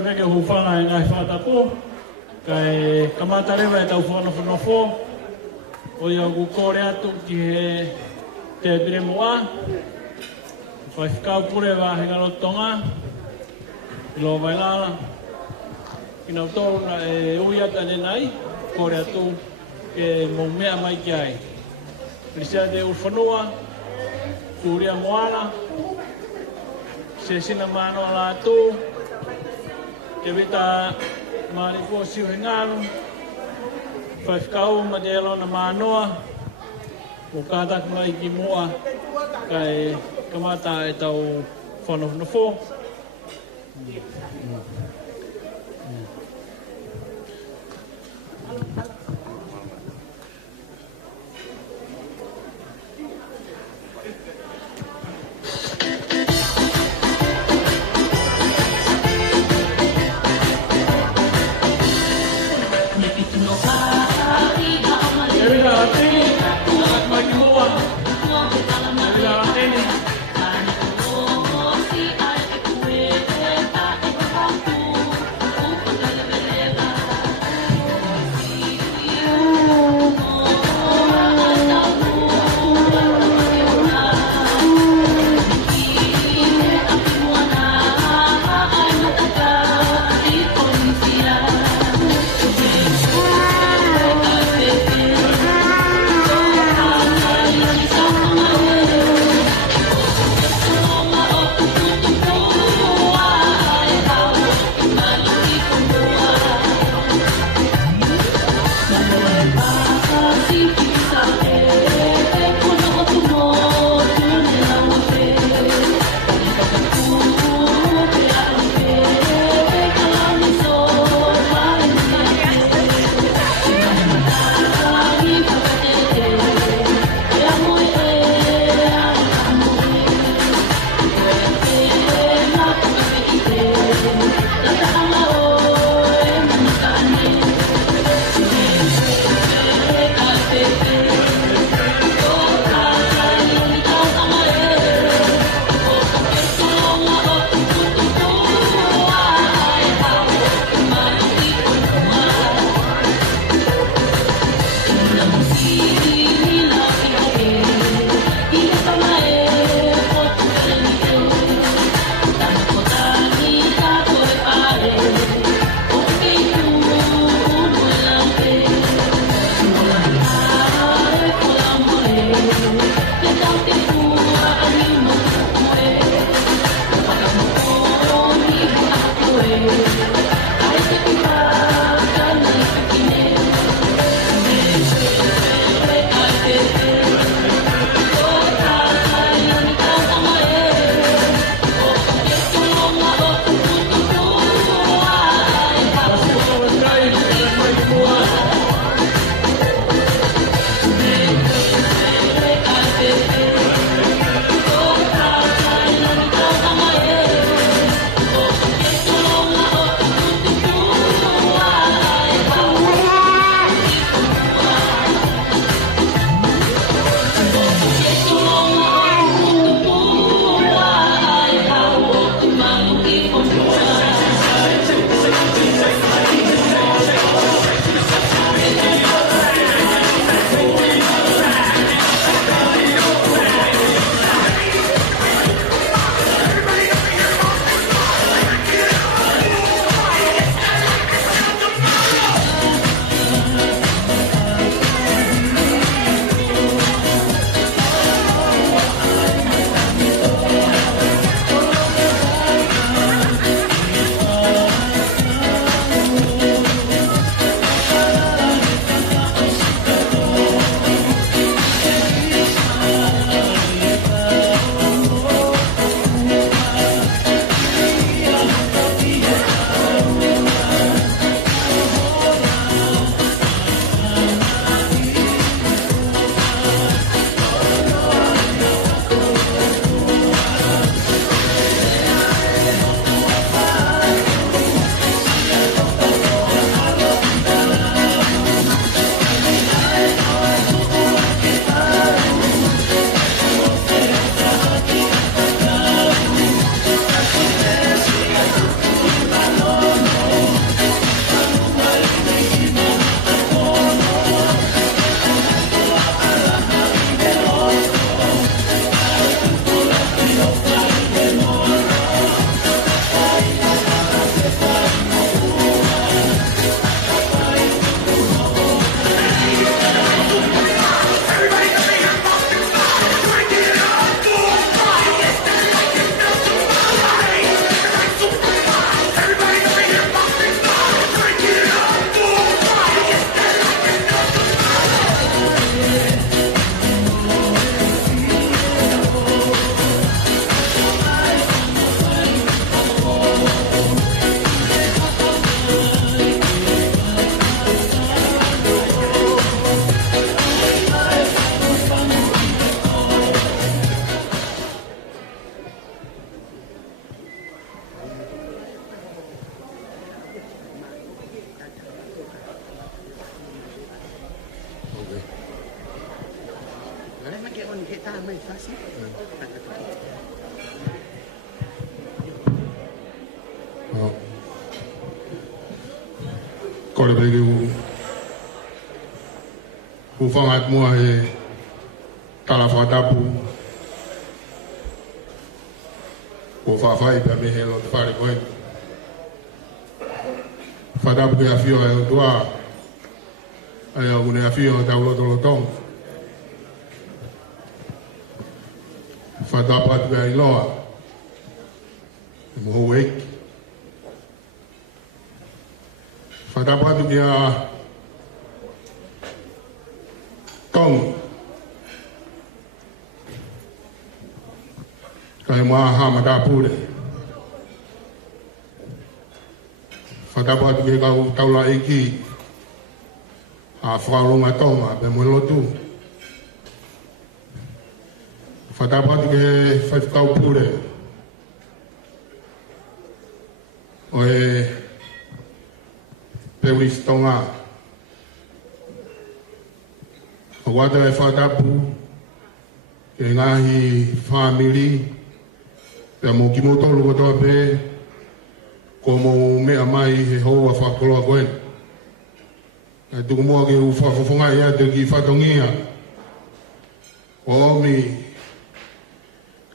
me ke hufanga e ngai whatapo. Kai kamata rewa e tau whanawhanawho. O ia ku kore atu ki he te pire moa. Whai whikau pure wa he ngarotonga. I lo wailala. Kina utōna e uiata nenai. Kore atu ke mō mea mai ki ai. Prisia te urwhanua. Kuria moana. Se sina manoa la atu. Tevita Zontani Ikanavei Whaifkau ma te alona Manoa. O kātak mai ki mua. Kai kamata e tau whanawhanawho. Kole bagi ufangat mua talafadapu ufafai pa mehelo fare koe fadapu ke afio e tua ai algune afio taulo tolotong fadapu atu ai loa mo wek fadapu atu ke tong kai ma ha ma da pure fadapu atu ke kau taula iki a whakalonga tonga be mo lotu fadapu atu ke whaikau pure o e peuris tonga o wata e fadapu ke ngahi family pe mo ki mo tolu ko to pe ko mo mea mai he ho a whakoloa koen e tuku mua ke u whafonga ia te ki whatongia o omi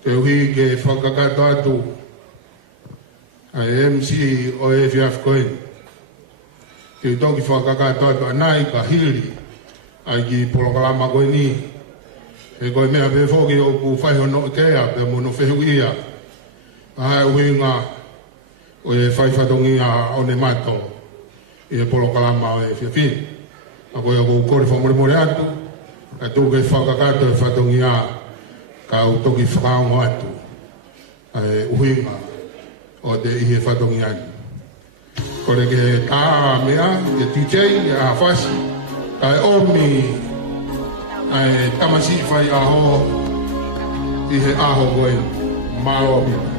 ke uhi ke whakakato atu a MC o e fiaf koen ke toki whakakato atu anai ka hiri ai ki polokalama koe ni e koe mea pe whoki o ku whaihono kea pe mono whehu ia ai uhinga o e whaifatongia o ne mato i e polokalama o e whiawhini a koe o kore whamore atu a tūke whakakato e whatongia ka au toki whakaongo atu ai uhinga o te i e whatongia atu kore ke tā mea e TJ e a whasi ai omi ai tamasi whai aho i he aho koe malo mea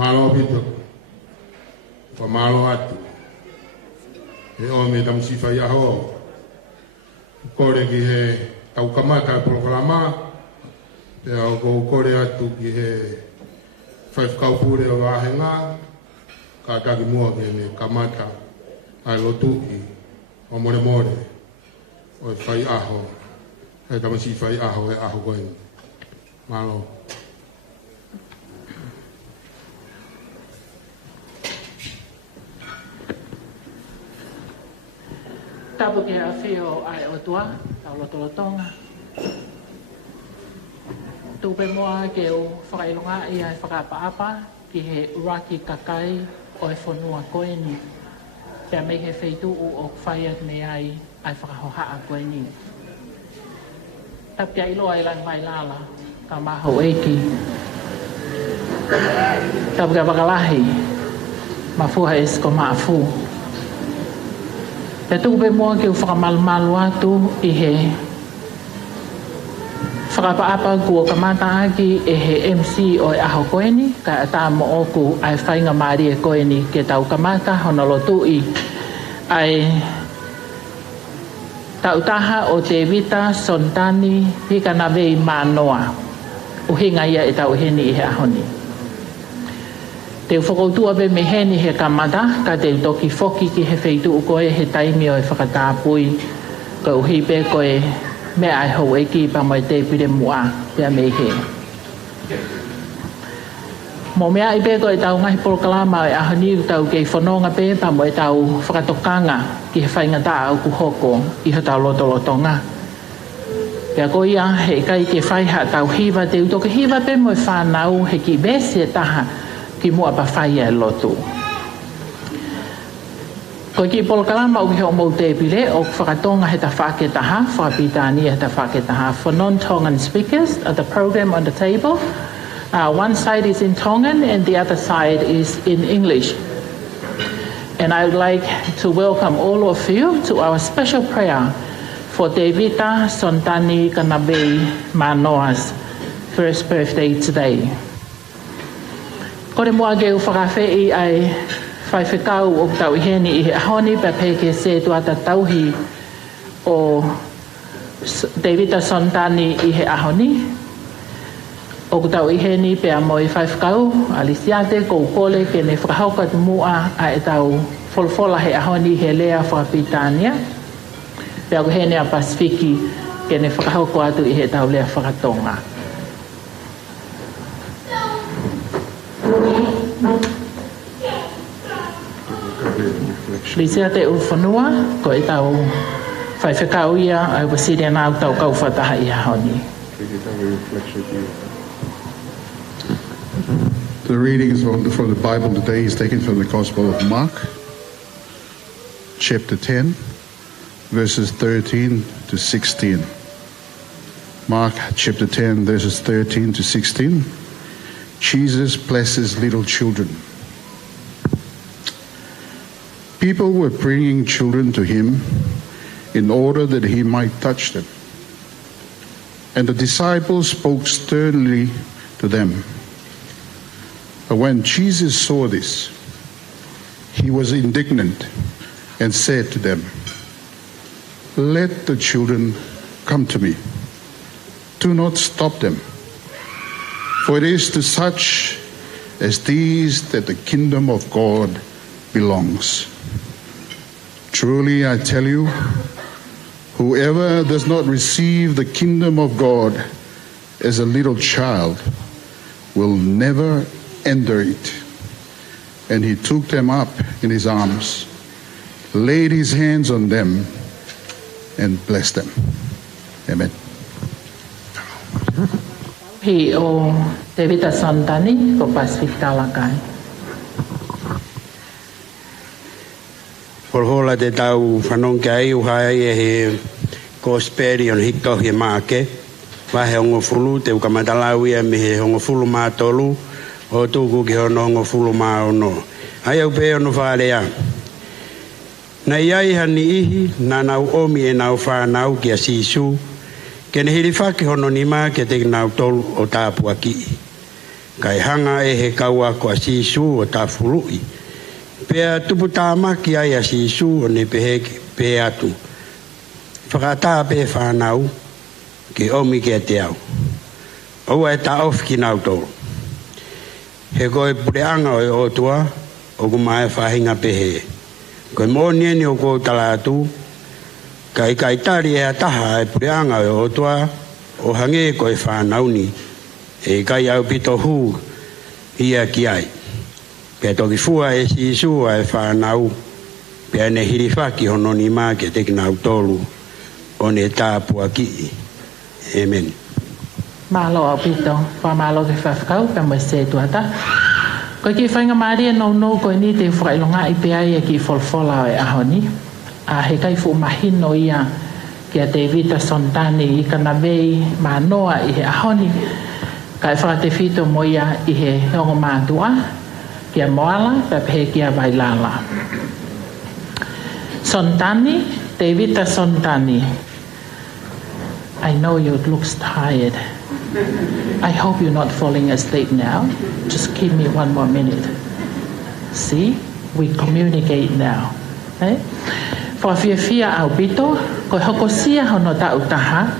malo pito pa malo atu e o me tam si fa ya ho kore ki he tau kamata programa e o go kore atu ki he five kau pure o ahenga ka taki mua ke me kamata ai lotuki o more o fai aho e tam si fai aho e aho koe malo tapu ke a whio ai o tua, tau lotolotonga. Tupe moa ke o whakailonga i ai whakaapa-apa ki he uraki kakai o e whanua koe ni. Pea mei he wheitu o whaiat me ai whakahoha a koe ni. Tapu ke a ilo ai lang mai lala, ka maho eiki. Tapu ke a wakalahi, mafuha esko maafu. E tuku pe mua ke u whakamalmalu atu i he whakapa kua kamata aki e he MC o e aho koeni, ka ata mo oku ai whainga maari e koeni ke tau kamata honolotu i ai tautaha o Tevita Zontani Ikanavei Manoa. Uhinga ia e tau heni i he ahoni. Te whakautua be me heni he kamata, ka te toki foki ki he wheitu ukoe he taimi o e whakatāpui, ka uhipe koe me ai hou e ki pa mai te pire mua pia me he. Mo mea i pe koe tau ngahi polokalama e ahoni u tau kei whanonga pe pa mo e tau whakatokanga ki he whainga tā au kuhoko i ho tau lotolotonga. Pea ko ia he kai ke whaiha tau hiva te utoka hiva pe mo e whanau he ki besi e taha ki mua pa whaia e lotu. Ko ki polokalama uki ho mou te pile o whakatonga he ta whaketaha, whakapitania he ta whaketaha. For non-Tongan speakers, the program on the table, one side is in Tongan and the other side is in English. And I would like to welcome all of you to our special prayer for Tevita Zontani Ikanavei Manoa's first birthday today. Kore mua geu whakawhei ai whaiwhekau o tau iheni i he ahoni pa peke se tuata tauhi o Tevita Zontani i he ahoni. O tau iheni pe a moi whaiwhekau alisiate kou pole ke ne whakahauka mua a e tau folfola he ahoni he lea whakapitania. Pe a kuhene a Pasifiki ke ne whakahauka atu i he tau lea whakatonga. Lisia te uwhanua, ko e tau whaiwhekau ia au wasiri nāu tau kau whataha i ahoni. The readings from the Bible today is taken from the Gospel of Mark, chapter 10, verses 13 to 16. Mark chapter 10, verses 13 to 16. Jesus blesses little children. People were bringing children to him in order that he might touch them. And the disciples spoke sternly to them. But when Jesus saw this, he was indignant and said to them, "Let the children come to me. Do not stop them. For it is to such as these that the kingdom of God belongs. Truly I tell you, whoever does not receive the kingdom of God as a little child will never enter it." And he took them up in his arms, laid his hands on them, and blessed them. Amen. He o Tevita Zontani ko Pasifik Talakai. Porhola te tau whanongke ai uhai e he kosperi on hiko he maake. Wahe hongo fulu te ukamatalau ia me he hongo fulu mātolu o tūku ki hono hongo fulu māono. Ai au pe ono whārea. Na iai hani ihi na nau omi e nau whānau ki a sisu. Ke ne hiri whaki hono ni mā ke te nau tolu o tāpua ki. Kai hanga e he kaua ko a sisu o tāfului. Pea tupu tāmaki ai a sisu o ne pe atu. Whakatā pe whanau ki omi ke te au. Oua e tā ofi ki nau tolu. He koe pureanga o e otua o kumae whahinga pehe. Koe mōnieni o kou talatu, kai tari e ataha e pureanga o e otua o hange koe whanauni e kai au pito hū ia ki ai. Pea toki fua e si isua e whanau, pea ne hiriwhaki hono ni mā ke te kinau tolu o ne tāpua ki. Amen. Malo au pito, whamalo ke whawhakau ka mo se tuata. Ko ki whainga maari e nou koe ni te whakailonga i pe ai e ki folfola o e ahoni. A he kai fu mahino ia ki a Tevita Zontani Ikanavei Manoa i he ahoni. Kai whakate whito mo ia i he hongo mātua, ki a moala, pepe ki a vailala. Zontani, Tevita Zontani. I know you look tired. I hope you're not falling asleep now. Just give me 1 more minute. See, we communicate now. Okay? For fia au bito, ko hoko sia hono ta utaha,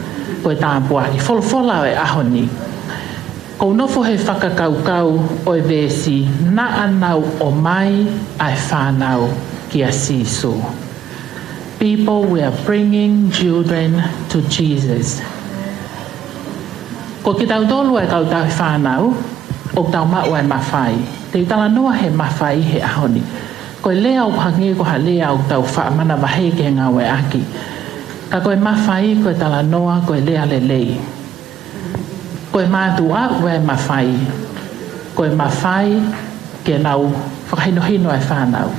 ko ta bua i folfola e ahoni. Ko nofo he whakakaukau o e vesi na anau o mai ai whanau ki a sisu. People were bringing children to Jesus. Ko ki tau tolu e kau tau whanau, o tau mau e mawhai. Te tala noa he mawhai he ahoni. Ko lea o hangi ko ha lea o tau whaamana wahe ke ngawe aki. Ka koe mawhai ko tala noa ko lea le lei. Koe mātua ue mawhai. Koe mawhai ke nau whakahinohino e whanau.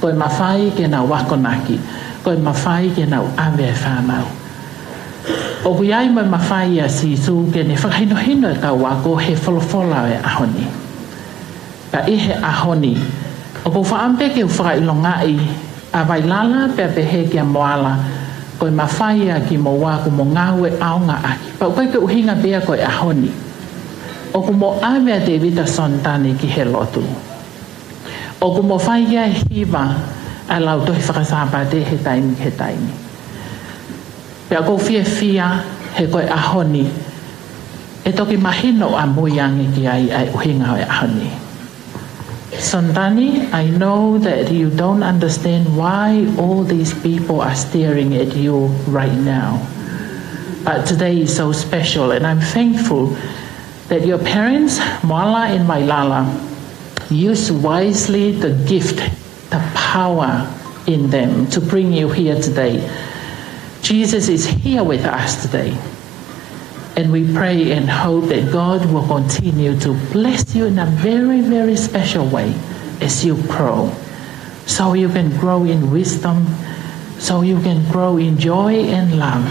Koe mawhai ke nau wakonaki. Koe mawhai ke nau awe e whanau. O kui ai mai mawhai a sisu ke ne whakahinohino e tau wako he wholofola e ahoni. Ka ihe ahoni. O ko whaampe ke whakailongai a wailala pe pehe ke a moala. Koe mawhai a ki mo wako mo ngawe aonga aki. Pau kai ke uhinga bea koe ahoni. O ku mo awe a Tevita Zontani ki he lotu. O ku mo whai a hiva a lau tohi whakasāpate he taimi he taimi. Pea ko fia he koe ahoni. E toki mahino a muiangi ki ai uhinga e ahoni. Zontani, I know that you don't understand why all these people are staring at you right now. But today is so special, and I'm thankful that your parents, Moala and Wailala, use wisely the gift, the power in them to bring you here today. Jesus is here with us today. And we pray and hope that God will continue to bless you in a very, very special way as you grow. So you can grow in wisdom, so you can grow in joy and love,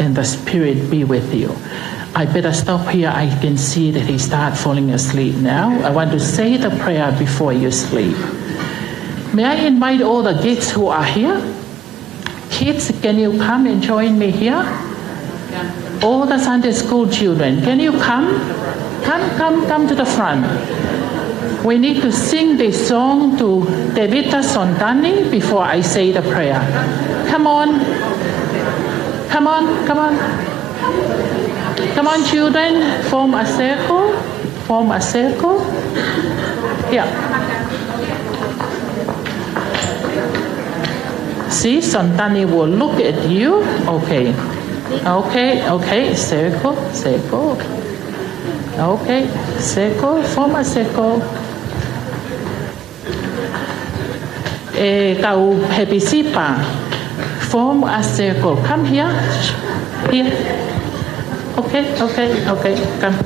and the Spirit be with you. I better stop here. I can see that he starts falling asleep now. I want to say the prayer before you sleep. May I invite all the kids who are here? Kids, can you come and join me here? All the Sunday school children, can you come? Come to the front. We need to sing this song to Tevita Zontani before I say the prayer. Come on. Come on, come on. Come on, children, form a circle. Form a circle. Yeah. See, Zontani will look at you. Okay. Okay, circle. Okay, circle, form a circle. Kau hepisipa, form a circle. Come here. Okay,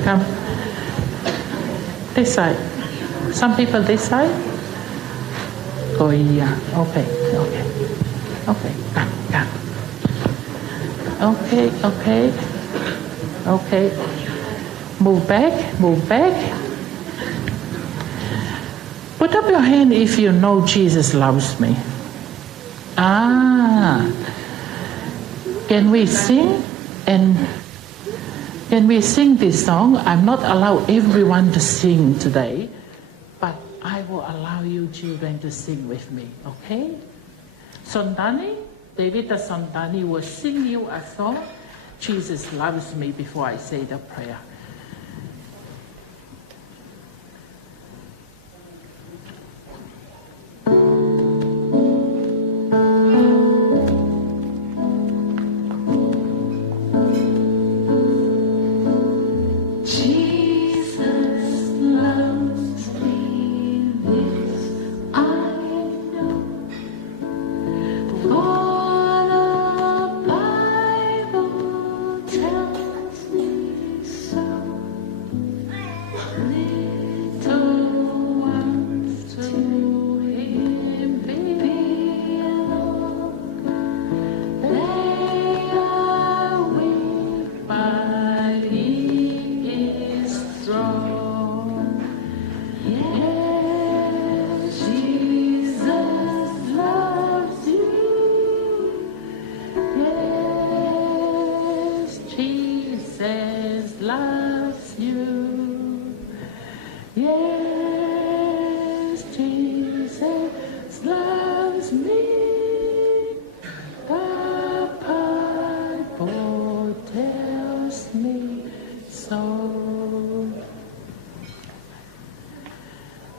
come. This side. Some people this side. Oh yeah, okay, come. Okay. Move back. Put up your hand if you know Jesus loves me. Can we sing? And can we sing this song? I'm not allowed everyone to sing today, but I will allow you children to sing with me, okay? Zontani, Tevita Zontani will sing you a song, Jesus loves me, before I say the prayer. So Yes, Jesus loves me. The Bible tells me so.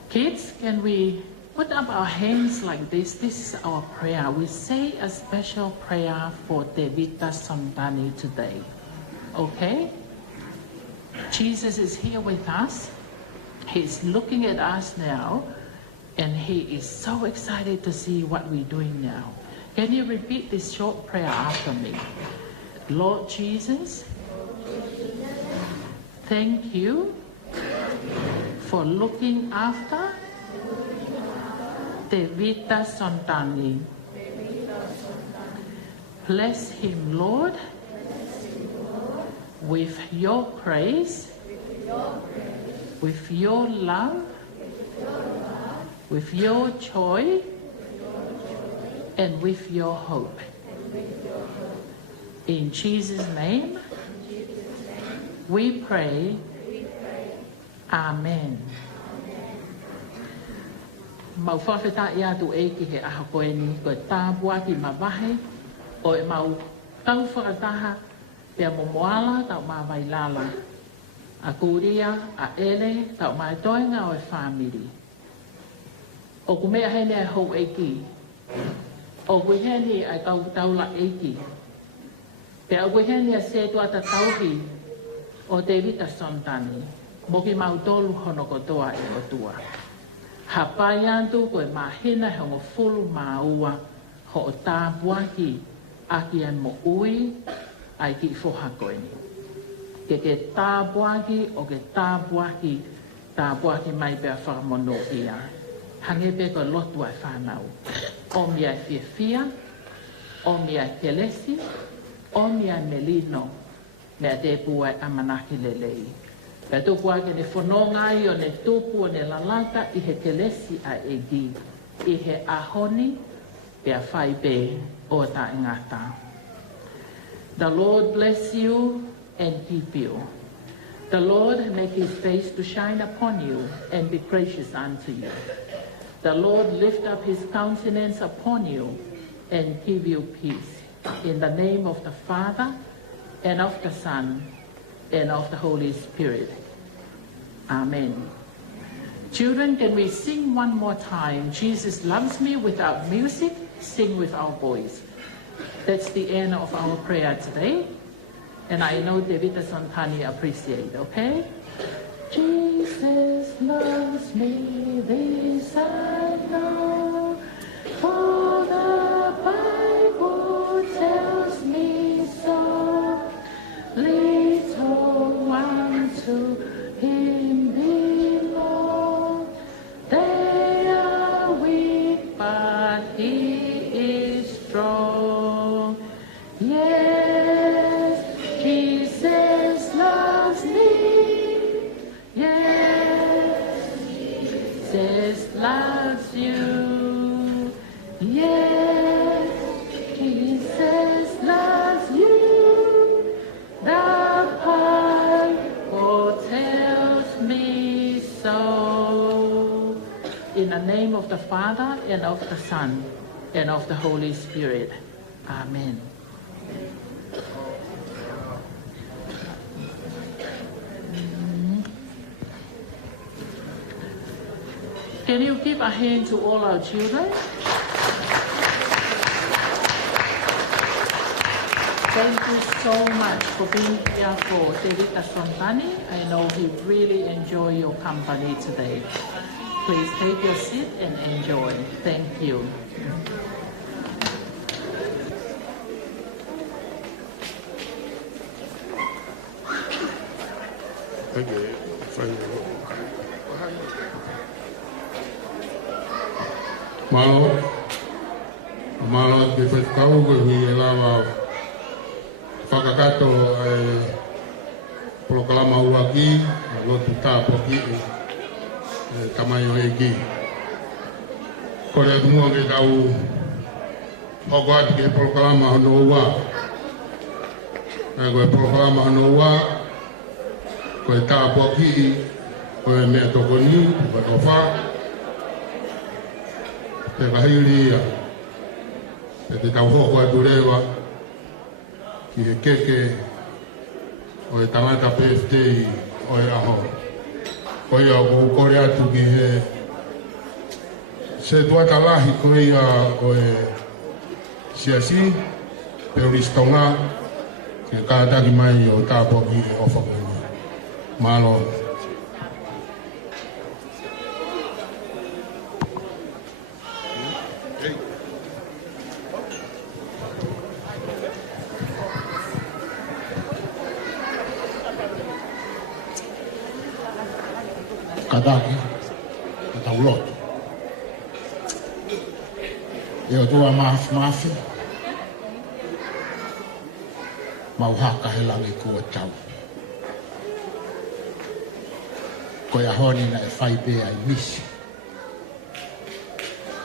Kids, can we put up our hands like this? This is our prayer. We say a special prayer for Tevita Zontani today. Okay? Jesus is here with us. He's looking at us now, and he is so excited to see what we're doing now. Can you repeat this short prayer after me? Lord Jesus, thank you for looking after Tevita Zontani. Bless him, Lord, with your praise, with your love, with your joy, and with your hope. In Jesus' name, we pray. Amen. Mau whawheta ia tu e ki he aha koe ni koe tāpua ki mawahe o e mau tau whakataha pia momoala tau mawai lala. A kuria, a ele, tau mai toenga o e whamiri. O kumea hene ai hou e ki. O kui hene ai taula e ki. Pia o kui hene a se tuata tauhi o Tevita Zontani. Moki mau tolu hono kotoa e o tua. Hapai antu koe mahina he o fulu maua ho o tāpuaki aki ai mo ui ai ki foha koe ni. Ke tāpuaki o ke tāpuaki mai pia whakamono ia. Hange pe koe lotu ai whanau. O mi ai whiawhia, o mi ai kelesi, o mi ai melino, mea te pua ai amanaki lelei. Pea tupu ake ne whanonga i o ne tupu o ne lalata i he kelesi a egi, i he ahoni pea whai pe o ta ingata. The Lord bless you and keep you. The Lord make his face to shine upon you and be gracious unto you. The Lord lift up his countenance upon you and give you peace. In the name of the Father, and of the Son, and of the Holy Spirit. Amen. Children, can we sing one more time? Jesus loves me without music, sing with our voice. That's the end of our prayer today. And I know Tevita Zontani appreciate, okay? Jesus loves me, this I know, for the Bible tells me so. Little ones to him belong. They are weak, but he is strong. Yes, Jesus loves me. Yes, Jesus loves you. Yes, Jesus loves you. The Bible tells me so. In the name of the Father, and of the Son, and of the Holy Spirit. Amen. Can you give a hand to all our children? Thank you so much for being here for Tevita Zontani. I know he really enjoyed your company today. Please take your seat and enjoy. Thank you. Malo te whakau hui e lawa whakakato e proklama uaki, lotu tāpoki e tamayo e ki. Kore mua ke tau hoko ati ke proklama hono ua. E koe proklama hono ua, koe tāpoki Koe mea toko ni, whakawha, te kahiri te tau hoko atu rewa, ki he keke, o e tangata birthday, o e aho. Koe a kore atu ki he, se tuata lahi koe a o e siasi, pe uristonga, ke kātaki mai o tāpoki e ofa koe. Malo. Kadaki, tau loto. E o tua mafi, mau haka he langi kua tau. Koe ahoni na e whai bea I misi.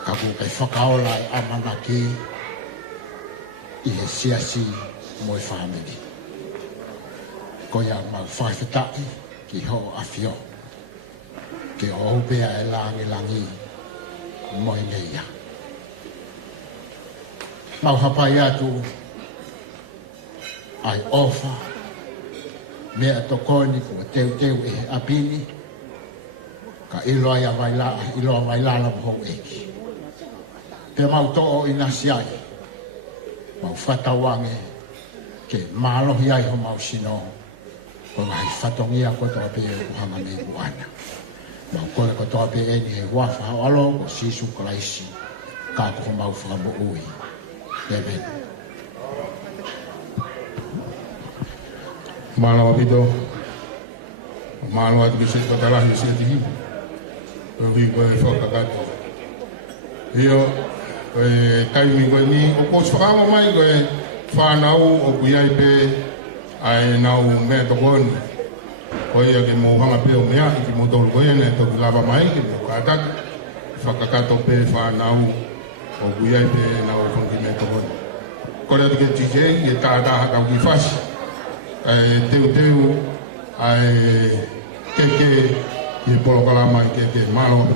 Ka ku kai whakaola e amana ki I he siasi mo e whamini. Koe a mau whaiwhitai ki ho a fio. Ke o bea e langi mo e neia. Mau hapai atu ai ofa mea tokoni ko teu e apini ka ilo ai la mo eki. Te mau to I nasi ai mau whatawange ke malohi ai ho mau sino ko ngai whatongia ko to pe e uhanga me uana. Mau koe ko toa pe eni he wafa hao alo ko sisu kalaisi ka ko mau whamo ui. Amen. Malo apito, malo atu ki se tatalahi se tihi, koe koe whakakato. Io, koe taimi koe ni, o kos whakama mai koe whanau o kuiai pe ai nau mea tokoni. Koe ia ke mohanga pe o mea, ki mo tolu koe ne toki lava mai, ki mo kātaka, whakakato pe whanau o kuiai pe nau whanki mea tokoni. Kore atu ke tijei, e tātaha kau ki whasi. Teu ai keke I polokalama I keke malo.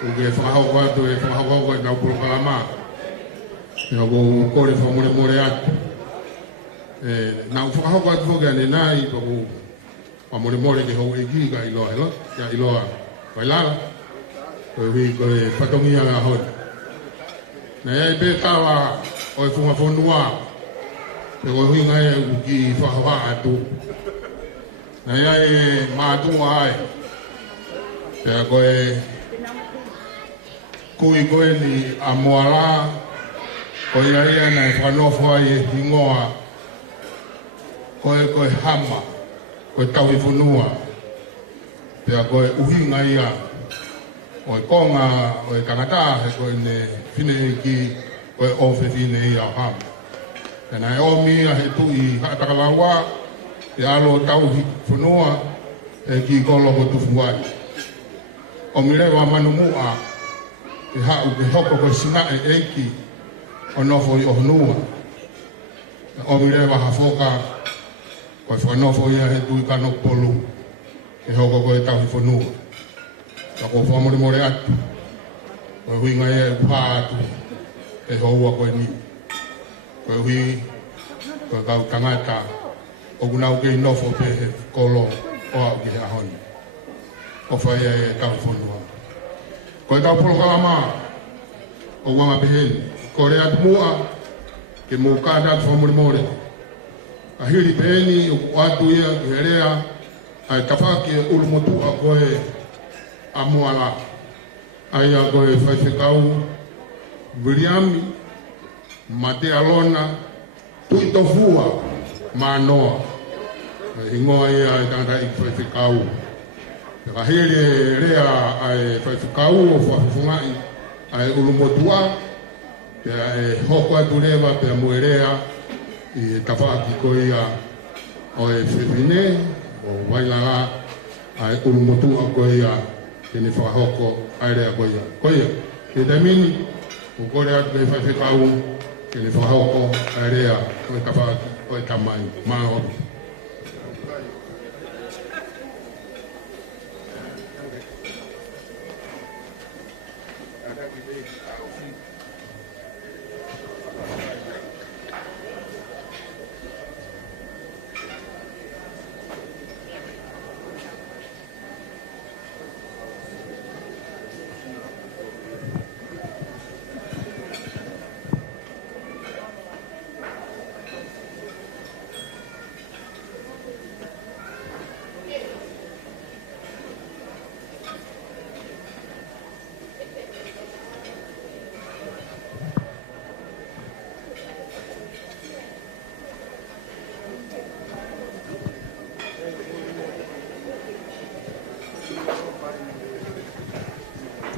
Uge whakahau watu e whakahau watu nau pulkalama. Ia ko kore whamure more atu. Nau whakahau watu whoke ane nai paku whamure more ke hau egi ka iloa helo. Ia iloa wailala. Koe hui koe whatongia ngā hoi. Na ia i pe kawa o e whunga whonua. Pe koe hui ngai e uki whakawa atu. Na ia e mātua ai. Pea koe kui koe ni a moala koe ia na e whanofo ai e hingoa koe hama koe tau i whunua pea koe uhinga ia o e konga o e kangata he koe ne whine ki koe ofe whine ia o hama pena e omi ia he tui hatakalaua e alo tau hi whunua e ki kolo ko tufuai o mirewa manumua e hau ke hoko koe sina e eki o nofo i ohunua. O mirewa hafoka koe whanofo ia he tui kano polu e hoko koe tau i whanua. Ka koe whamore more atu koe hui ngai e uha atu e houa koe ni. Koe hui koe kau tangata o gunau kei nofo pe he kolo o au ki he ahoni. O whai e tau whanua. Koe tau polokalama o wanga pehen. Kore atu mua ke mō kāta atu whamore more. A hiri peheni o atu ia ki herea ai tawhaki e ulumotu a koe a moala. Ai a koe whaiwhekau Viriami, Mate Alona, Tui Tofua, Manoa. Hingoa ia ai tangata i whaiwhekau. Ka here rea ai whaiwhekau o whawhifungai ai ulumotua pea e hoko atu rewa pea moerea i tawhaki koia o e whiwhine o wailanga ai ulumotua koia kene whahoko ai rea koia. Koia, e taimini o kore atu kei whaiwhekau kene whahoko ai rea o e tawhaki o e tamai maa hotu.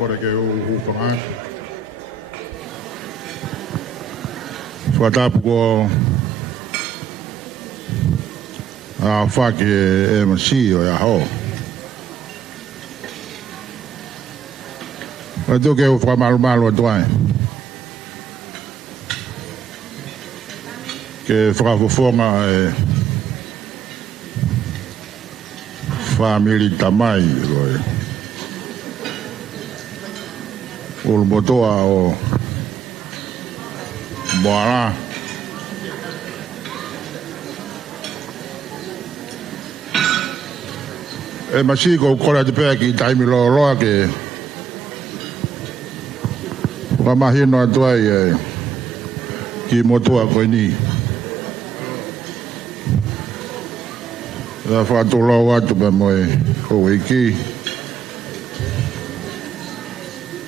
Fora ke o whanga. Whatapu ko a whake e masi o ia ho. Watu ke o whamalu atuai. Ke whakafofonga e family tamai roi. Ulu motoa o Moana. E masi ko kora te pēa ki taimi loa ke whamahino atuai e ki motoa koe ni. Ra whātolo atu pa moe ho iki.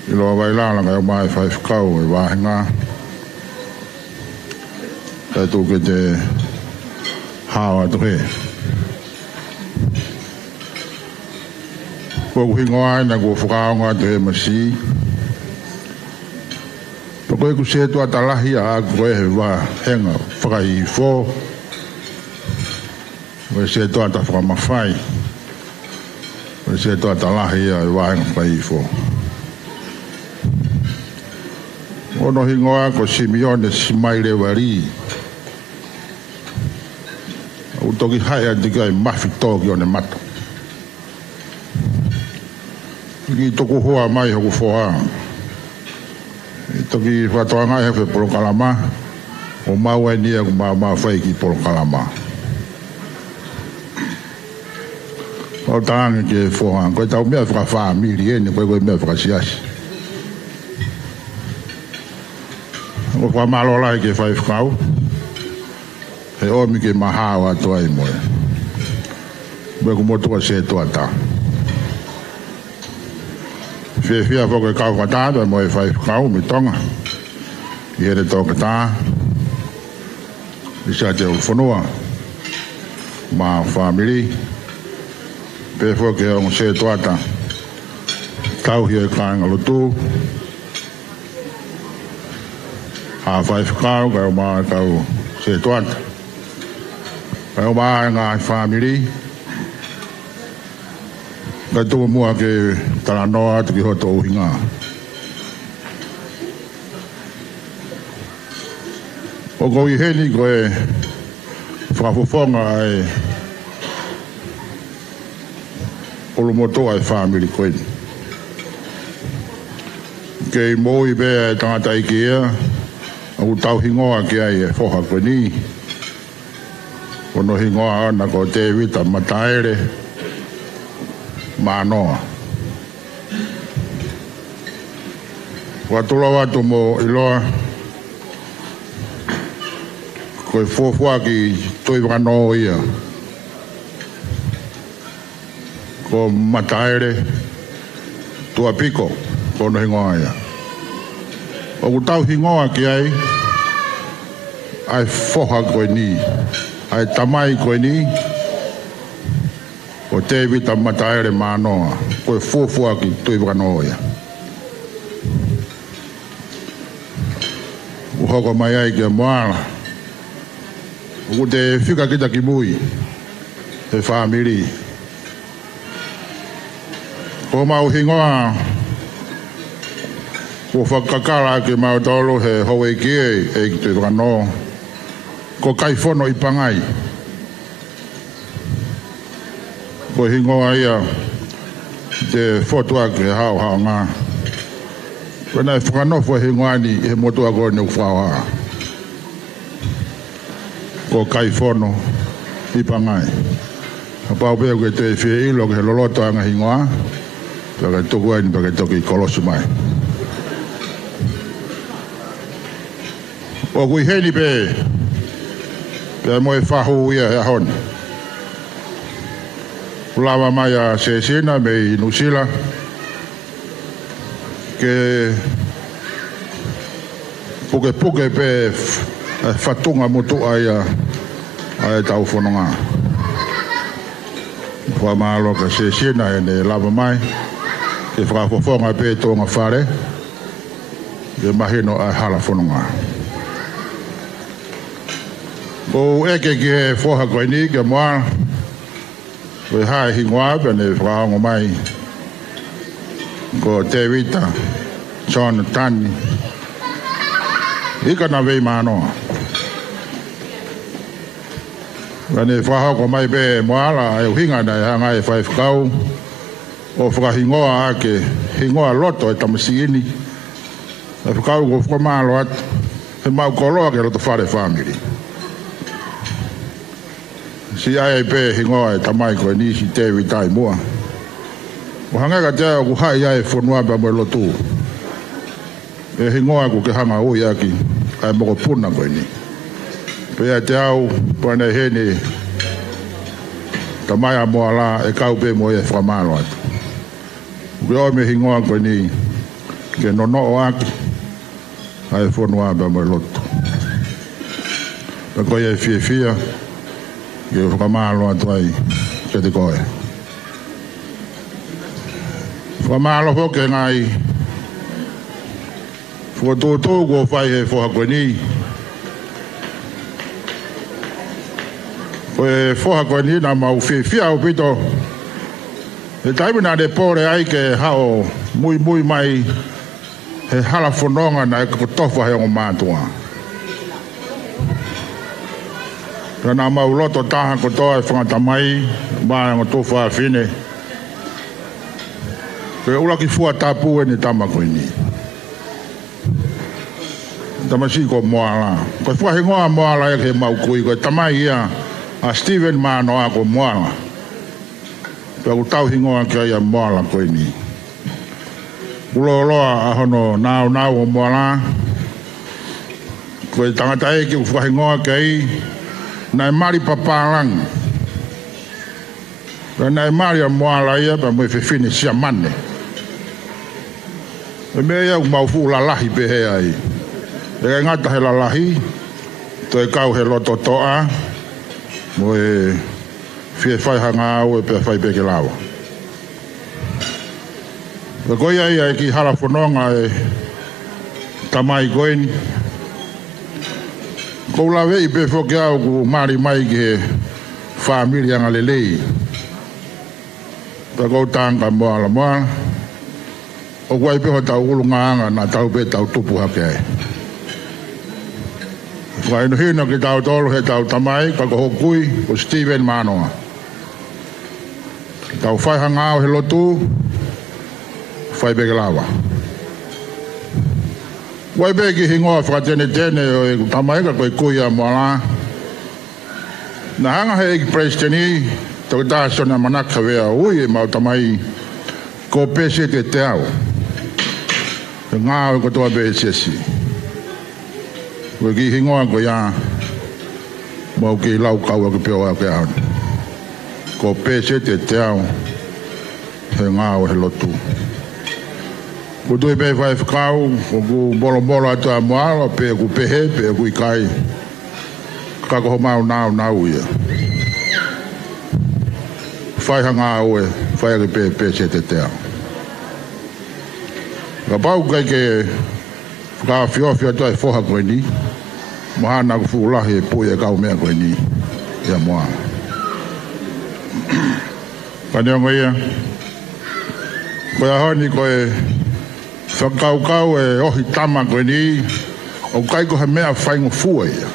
I loa wailana kai o mai whaifkau e wāhinga. Tai tū ke te hāwa atu he. Ko hingoa na ko whakaonga atu he masi. Pa koe ku se tua talahi a koe he wā henga whakai fō. Koe se tua ta whakamawhai. Koe se tua talahi a wā henga whakai fō. Ono hingoa ko Simeone Simaile wari. O toki haia tika i mafi toki o ne mato. Ki toku hoa mai hoku whoa. I toki whatoa ngai hefe polo kalama. O maua nia ku maa whai ki polo kalama. O taangi ke whoa. Koe tau mea whakawhaa miri ene koe mea whakasiasi. O whamalola ke whaifkau. He omi ke mahawa toa i moe. Mea ku motua se toa ta. Whia whoko e kau whatātua moe whaifkau me tonga. I here toka tā. I sa te whanua. Ma family. Pe whoko e ongo se toa ta. Tau hia e kāinga lotu. A whaifkau kai o maa kau se toa ta. Kai o maa ngā family. Kai tō mua ke tala noa atu ki hoto uhinga. O ko i heni koe whakafofonga ai olomotoa ai family koe. Kei moi bea e tangata i kia, au tau hingoa ki ai e whoha koe ni. Ono hingoa ana ko Tevita Zontani Manoa. Watula watu mo iloa koe fofua ki toi wano ia. Ko Mataere tua piko kono hingoa ia. O kutau hingoa ki ai foha koe ni. Ai tamai koe ni. O Tevita Zontani Manoa, koe fofua ki toi wano ia. Uhoko mai ai kia moala. Uku te whika kita ki mui. He family. Ko mau hingoa. Ko whakakara ki mau tolo he howe kie e ki toi wano. Ko kaifono i pangai. Ko hingoa ia te whotua ki hao ngā. Kona e whakanofo hingoa ni he motua koe ni uwhaoha. Ko kaifono i pangai. A pao pēo ke te whie ilo ke he loloto anga hingoa. Paka tuku aini paka toki kolosu mai. O kui heni pē. Pea moe whahu ia he ahon. Ulawa mai a Sesina me i Nusila. Ke puke pe whatunga mutu ai a tau whanonga. Wha maalo ka Sesina e ne lava mai. e whakafofonga pe tōnga whare, e mahino a hala whanonga. Ko eke ki he whoha koe ni, ke moa, koe hae hingoa, pene whakahongo mai, ko Tevita Zontani Ikanavei Manoa. Pene whakahongo mai pe moa la, e uhinga na e hanga e whaifkau, o whakahingoa ake, hingoa loto e tamasiini, e whakau ko whakamalo atu, he mau koloa ke roto whare whamiri. Si ai pe hingoa e tamai koe nisi Tevita i mua. O hangaka te au ku hai ai whanua pa mo lotu. E hingoa ku ke hanga ui aki, ai moko puna koe ni. Pe ai te au, pane hene, tamai a moa la, e kau pe mo e whamalo atu. Ke oi me hingoa koe ni, ke nono o aki, ai whanua pa mo lotu. Pe koe e fia, ke whakamalo atu ai, ke te koe. Whamalo hoke ngai, whakatōtō ko whai he whoha koe ni. Koe whoha koe ni na mau whiwhia o pito. He taimina de pōre ai ke hao mui mai he hala whanonga na e kakotofa he o mātua. Rana mau loto taha kotoa e whangatamai, māna ngā tofa a whine. Koe ula ki fua tāpū e ni tama koe ni. Tamasi ko moa la. Koe fua hingoa moa la e ke mau kui. Koe tamai ia a Steven Manoa ko moa la. Koe ku tau hingoa ki ia moa la koe ni. Uloloa a hono nau o moa la. Koe tangata e ki fua hingoa ki ai. Nai mari papalang. Nai mari a moa la ia pa mui whiwhine sia mane. E mea iau mau fu la lahi pe he ai. E ngata he la lahi, to e kau he loto toa, mo e fie whai hanga au e pe whai peke lawa. E koi ai ai ki hala whanonga e tamai koeni. Kou lawe i pe whoke au ku mari mai ki he whamiri anga lelei. Pe kou tanga moa la moa. O kuai peho tau ulunga anga na tau pe tau tupu hake ai. Wai no hina ki tau tolu he tau tamai, kako hokui, o Steven Manoa. Tau whai hangao he lotu, whai peke lawa. Wai peke hingoa whakatene o e tamai ka koe kui a moala. Na hanga he eki presteni, tau tāsona manaka wea ui e mau tamai, ko pese te te au. Ngā o katoa be sesi. Koe ki hingoa ko ia, mau ki lau kaua ki peo au ke au. Ko pese te te au, he ngā o he lotu. Ko tui pe whai whakau, ko ku bolo atu a moala, pe ku pehe, pe ku ikai. Kako ho mau nau ia. Whai hanga au e, whai ake pe pese te te au. Ka pau kai ke whakawhiowhia toi whoha koe ni. Mahana ku whulahi e pui e kau mea koe ni. Ia moa. Ka neongo ia. Koe ahoni koe whakaukau e ohi tama koe ni. O kai ko he mea whaingo fua ia.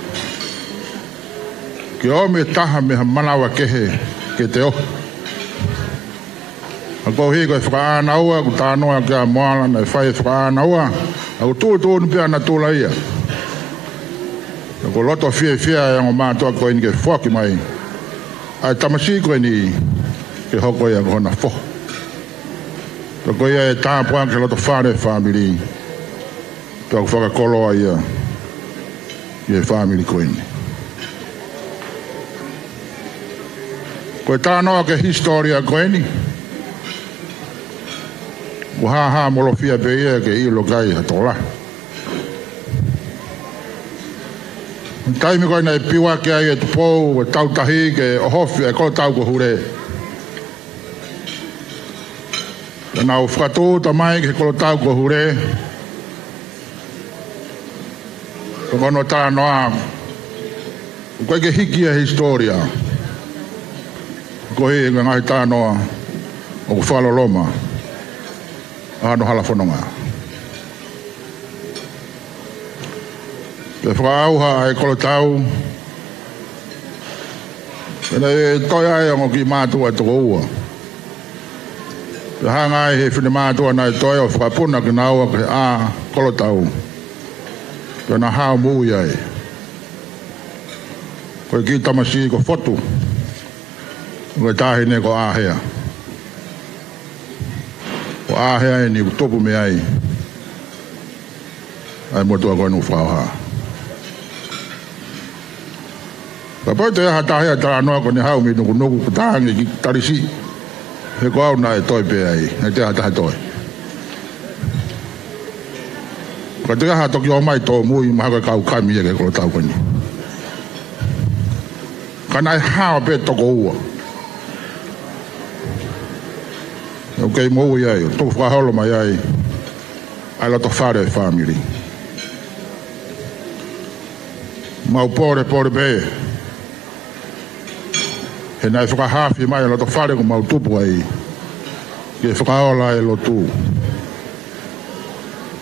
Ke o me taha me ha manawa kehe ke te ohi. Ako hi koe whakaanaua, ku tānoa kia moala na whai whakaanaua, ako tūtūnu pia na tūla ia. Ako loto whia e ango mātua koe ni ke whoki mai. Ai tamasi koe ni ke hoko ia ko hona who. Ako ia e tāpua ke loto whare whamiri. Pia ku whakakoloa ia i e whamiri koe ni. Koe tānoa ke historia koe ni. Uhaha molo fia pe ia ke ilo kai hatola. Taimi koe nei piwa ke ai e tupou, e tautahi ke ohofi e ko tau ko hure. Tana o whakatō tamai ke kolo tau ko hure. Kono tā noa. Koe ke hiki a historia. Koe e ngai tā noa. O ku whaloloma. Ano hala whanonga. Ke whakaauha e kolo tau. Pena e toi ai ango ki mātua toko ua. Ke hanga e he whine mātua nai toi o whakapuna ki naua ke a kolo tau. Pena hao mui ai. Koe ki tamasi ko fotu. Koe tāhine ko āhea. Ko āhea e ni topu me ai. Ai motua koe nu whauha. Ka pau te aha tāhea tā noa ko ni hau mi nuku nuku ko tāhangi ki tarisi. He ko au na e toi pe ai. He te aha taha toi. Ka te aha toki o mai tō mui mahaka kau kami e ke kolo tau koni. Ka nai hao pe toko ua. Ok, mou i ai. Toko whaholo mai ai. Ai lato whare family. Mau pore pe. He nai whakahawhi mai lato whare ko mau tupu ai. Ke whakaola e lotu.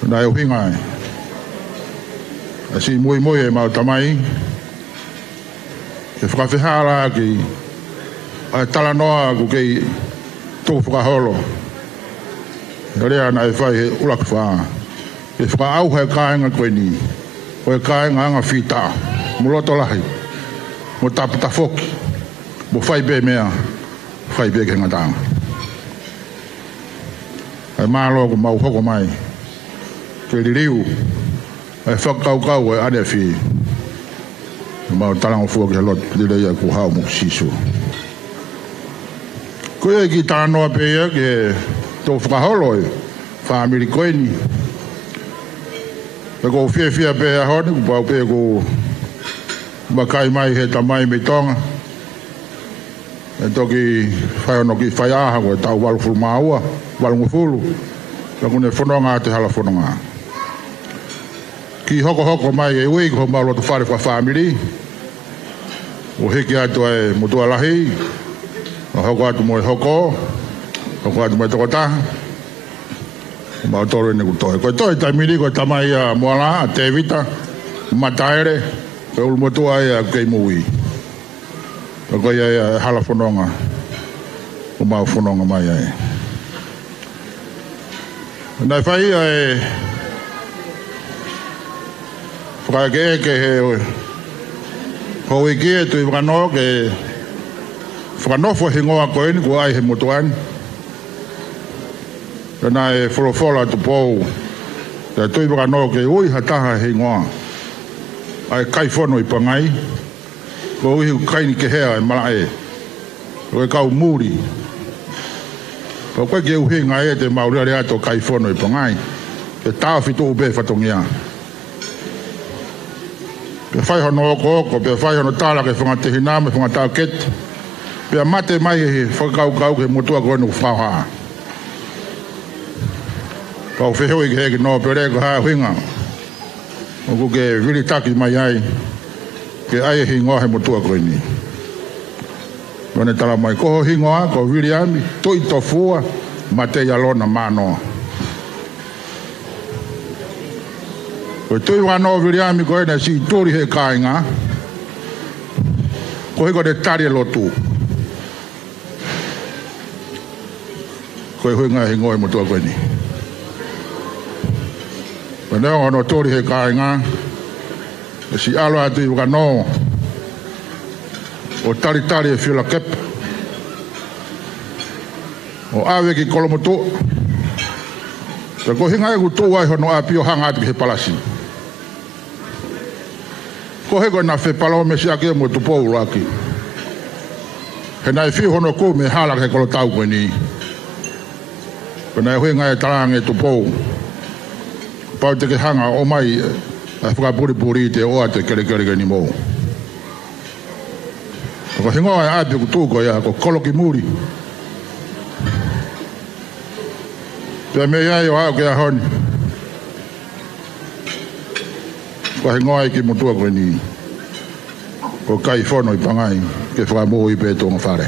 Nai o hinga ai. Asi mui e mau tamai. Ke whakawhihara ki. Ai tala noa ku kei tō whakaholo. Rea nai whai he ulak whaa. Ke whakaauha e kāinga koe ni. O e kāinga anga whita. Muloto lahi. Mo tapita whoki. Mo whai be mea. Whai be ke ngatanga. Ai mālo ko mau hoko mai. Ke ririu. Ai whakaukau e ane whi. Mau talango fua ke lot. Lirei a ku hao mo sisu. Koe e ki tāna noa peia ke tō whakaholo e. Whaamiri koe ni. E ko whia peia honi. Ku pau peia ko makai mai he tamai me tonga. E toki whai ono ki whai aha ko e tau walufuru maua. Walungufuru. Ka kune whanonga te hala whanonga. Ki hoko mai e ui ko mau loto whare wha whaamiri. O heki atu e mutua lahi. O hoko atu mo e hoko. Hoko atu mo e tokotaha. O mau toro ene kutoe. Koe toi taimiri koe tamai a moala, a Tevita, mataere. Koe ulu motua e a kei mui. Koe e hala whanonga. O mau whanonga mai ai. Nai whai e whakaeke ke he hoi kia tui whakano ke whakanofo he ngoa koe ni ko ai he motuani. Kana e wholofola tu pou. Ka tui whakano ke ui hataha he ngoa. Ai kai whono i pangai. Ko ui hu kai ni ke hea e malae. Ko e kau muri. Ko koe ke uhi ngai e te maurea ato kai whono i pangai. Ke tāo fitu ube whatongia. Pe whai hono oko, pe whai hono tāla ke whangatehi nāme, whangatau ket. Pe mate mai he whakau ke mutua koe nuku whauhaa. Kau whehoi ke heke no pere ko haa huinga. Oku ke vili taki mai ai. Ke ai hi ngoa he mutua koe ni. Kone tala mai koho hi ngoa, ko vili ami, toi to fua, mate yalona manoa. Koe tui wano viriami koe na si turi he kāinga. Koe ko te tari e lotu. Koe huinga he ngoe mutua koe ni. Koe neo ono turi he kāinga. Si alo atu i wakano. O tari e whiula kepa. O awe ki kolomotu. Ko hinga e kutu ai hono a pio hanga atu ki he palasi. Ko he koe na whepalo me si ake mo tupou laki. He nai whiu hono kou me hala ke kolo tau koe ni. Ko nai hui ngai tarange tupou. Pau te ke hanga o mai a whakapuri te oa te kere ni mou. Ko hingoa e api kutu ko ia ko kolo ki muri. Pea me ia yo au ke ahoni. Ko he ngoi ki motua koe ni. Ko kai fono I pangai ke whakamoho I pe tonga whare.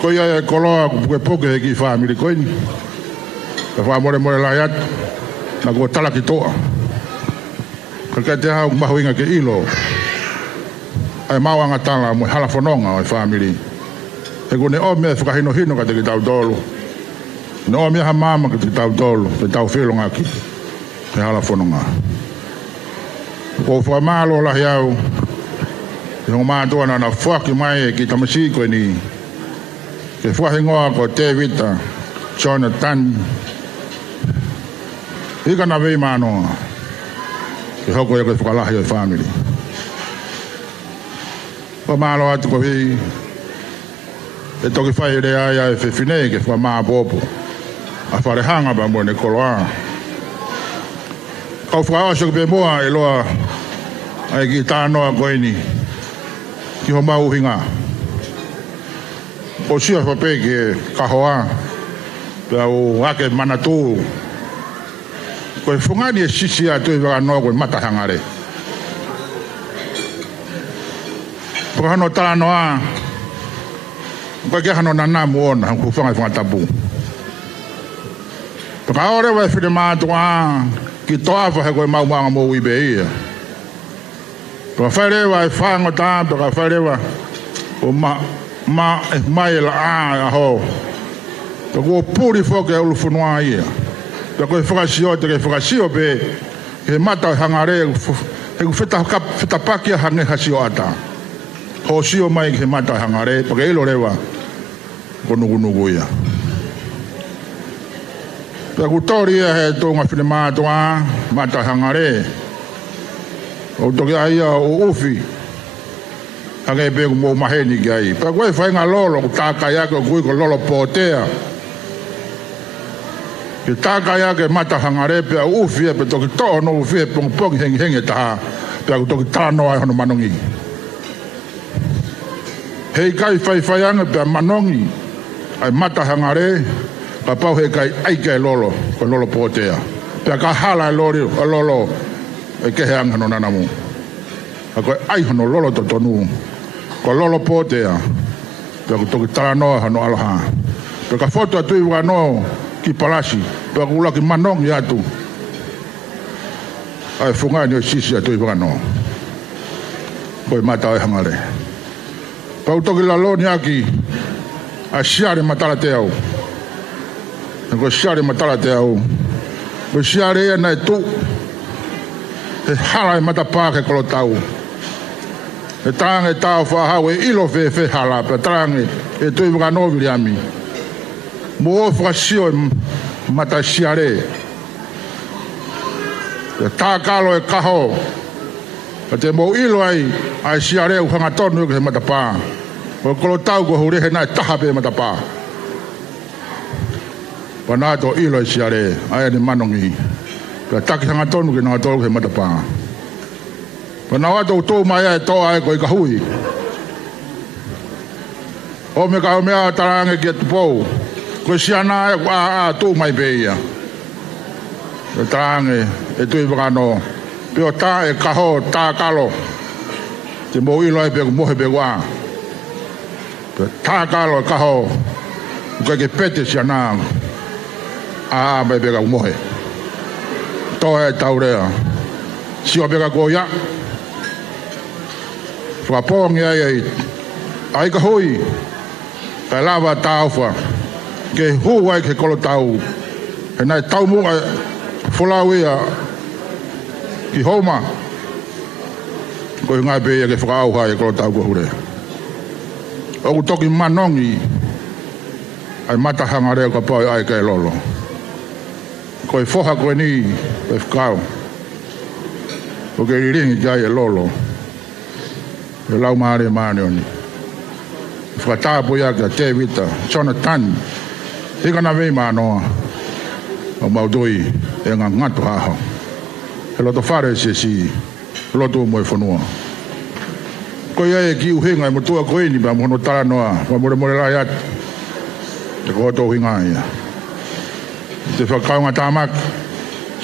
Ko ia e koloa ke poke he ki whamiri koe ni. Ka whamore more lai atu. Na ko tala ki toa. Ka kai te hau mahuinga ke ilo. Ai mawanga tala mo hala whanonga o e whamiri. He ko ne o mea whakahino hino ka te ki tau tolu. Ne o mea ha mama ka te ki tau tolu. Te tau whilonga ki. He hala whanonga. Ko whamalo lahi au. He ho mātua na whaki mai e ki tamasi koe ni. Ke whahingoa ko Tevita Zontani Ikanavei Manoa. Ke hoko e koe whakalahi o e whamiri. Whamalo atu ko hii. E toki whai rea ia e whewhinei ke whamaa popo. A wharehanga pa mua ne koloa. Kau whakaosho ke moa e loa ai ki tānoa koe ni. Ki ho mau hinga. O sia whape ke kahoa. Pea o ake manatū. Koe whungani e sisi atu I waka koe matahangare. Pakahano tānoa. Koe ke hano nana muona. Hanku whangai whangatapu. Pakaore wai whine mātua. Ki toa whahe koe maumanga mō ibe ia. Paka whairewa e whangota. Paka whairewa o mai la a ho. Paka o puri whoke e ulu whunua ia. Paka koe whakasio te ke whakasio pe. He mata hangare. He ku whetapakia hange hasio ata. Ho sio mai ke mata hangare. Paka ilo rewa. Ko nugu ia. Pea kutori ia he tōnga whine mātua, mata hangare. O toki aia o uwhi. Hake pe ku mō maheni ki ai. Pea koe whainga lolo, ku tākai ake o kui ko lolo pōtea. Ke tākai ake mata hangare, pea uwhi e pe toki toa no uwhi e pongi hengi hengi taha. Pea ku toki tānoa e hono manongi. Hei kai whaianga pea manongi. Ai mata hangare. Ka pau he kai aike lolo, ko lolo pōtea. Pea ka hala e lolo, e ke he anga no nanamu. A koe ai hono lolo to tonu, ko lolo pōtea. Pea ku toki taranoa hano aloha. Pea ka foto atu I wano ki palasi, pea ku ulaki manongi atu. Ai whungani o sisi atu I wano. Koe mata o hangare. Pea ku toki laloni aki, a siare matala te au. Ko siare matala te au. Ko siare e nai tu. He hala e matapā ke kolo tau. He tānge tāu whahau e ilo whe hala. Pea tānge e tui waka noviri ami. Mo o whakasio e mata siare. Pea tākalo e kaho. Pea te mo ilo ai siare u hangatonu ke he matapā. Ko kolo tau ko hurehe nai taha pe matapā. Panato ilo I siare, aia ni manongi. Pea taki hanga tonu ke nga tolu ke matapā. Panawato tō mai e tō ai ko I kahui. O me ka o mea tarange ki atu pou. Ko siana e a tō mai pe ia. Pea tarange e tui wakano. Pea tā e kaho tā kalo. Te mo ilo ai pe ku mohe pe wā. Pea tā kalo e kaho. Ko ke pete siana. Mai bega umohe. Toa e taurea. Sio bega goia. Whapongi ai. Ai ka hui. Kai lava tauwha. Ke hu ai ke kolo tau. He nai tau mua wholau ia. Ki homa. Ko ngai beia ke whakauha e kolo tau ko hure. Oku toki manongi. Ai mata hangarea ka pau ai kai lolo. Koe whoha koe ni, koe whakau. Ko ke riringi jai e lolo. E lau maare maane oni. Whakatāpo ia kia Tevita Zontani Ikanavei Manoa. O maudoi e ngā ngatu haho. He loto whare si loto mo e whanua. Ko ia e ki uhinga e motua koe ni pa mono taranoa. Pa more lai atu. Te koto hinga ia. Te whakaunga tāmak,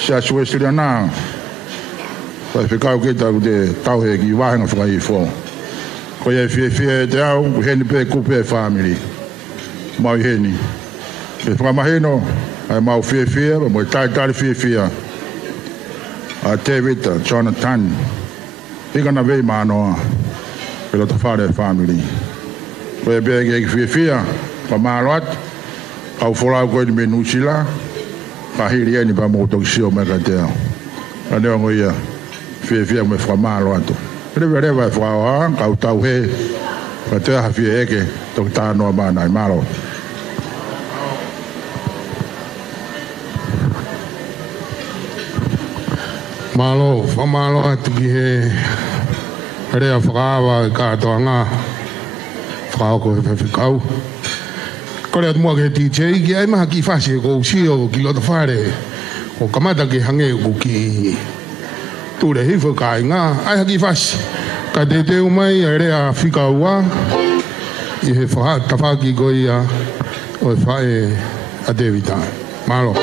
se asue siri anā. Pai whikau ke tau te tauhe ki wāhenga whakai fō. Ko iei fie te au, heni pē kupe e whāmiri. Mau i heni. Ke whakamaheno, ai mau fie, ma mo tai fie. A Tevita Zontani Ikanavei Manoa. Pela ta whare e whāmiri. Ko e pē ke fie, pa māloat, kau wholau koe ni menu sila, ka hiri eni pa mōtok sio me ka te au. Ka neo ngoi ia, fie me whamalo ato. Rewa e whaoa, kau tau he, ka te aha fie eke, tok tānoa mānai malo. Malo, whamalo atu ki he rea whakaawa e kātoa ngā whakaoko e whewhikau. Kore atu mua ke DJ ki ai maha ki whasi e kou sio ki lota whare o kamata ke hange ku ki ture hifo kai ngā ai haki whasi ka te teo mai a rea whikaua i he tawhaki ko ia o e whae a Tevita. Malo.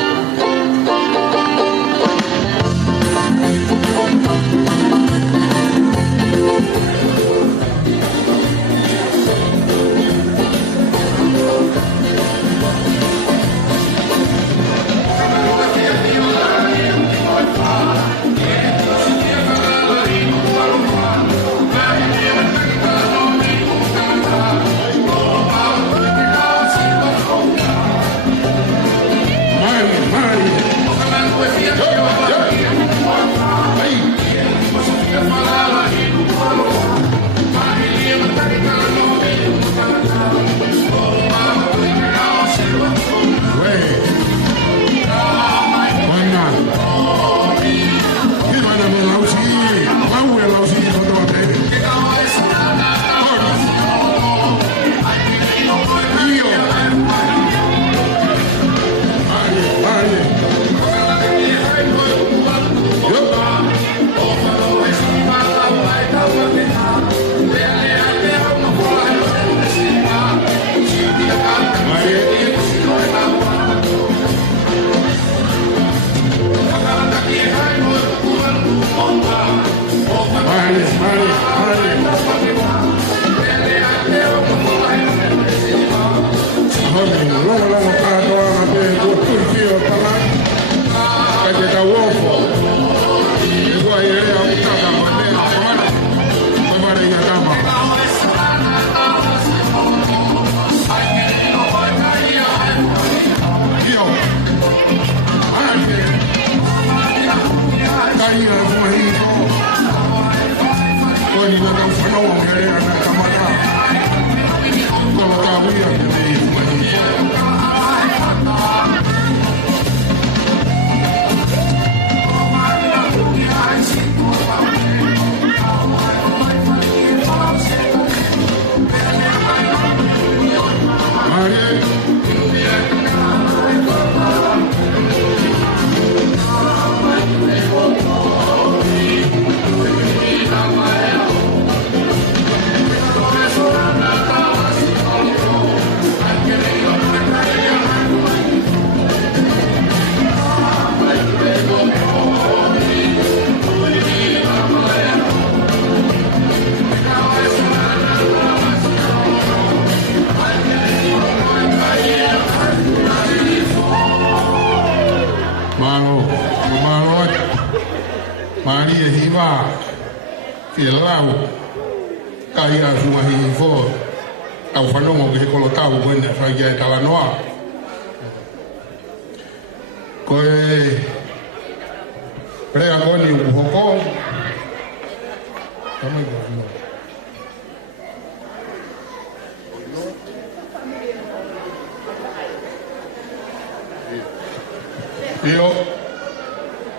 Io,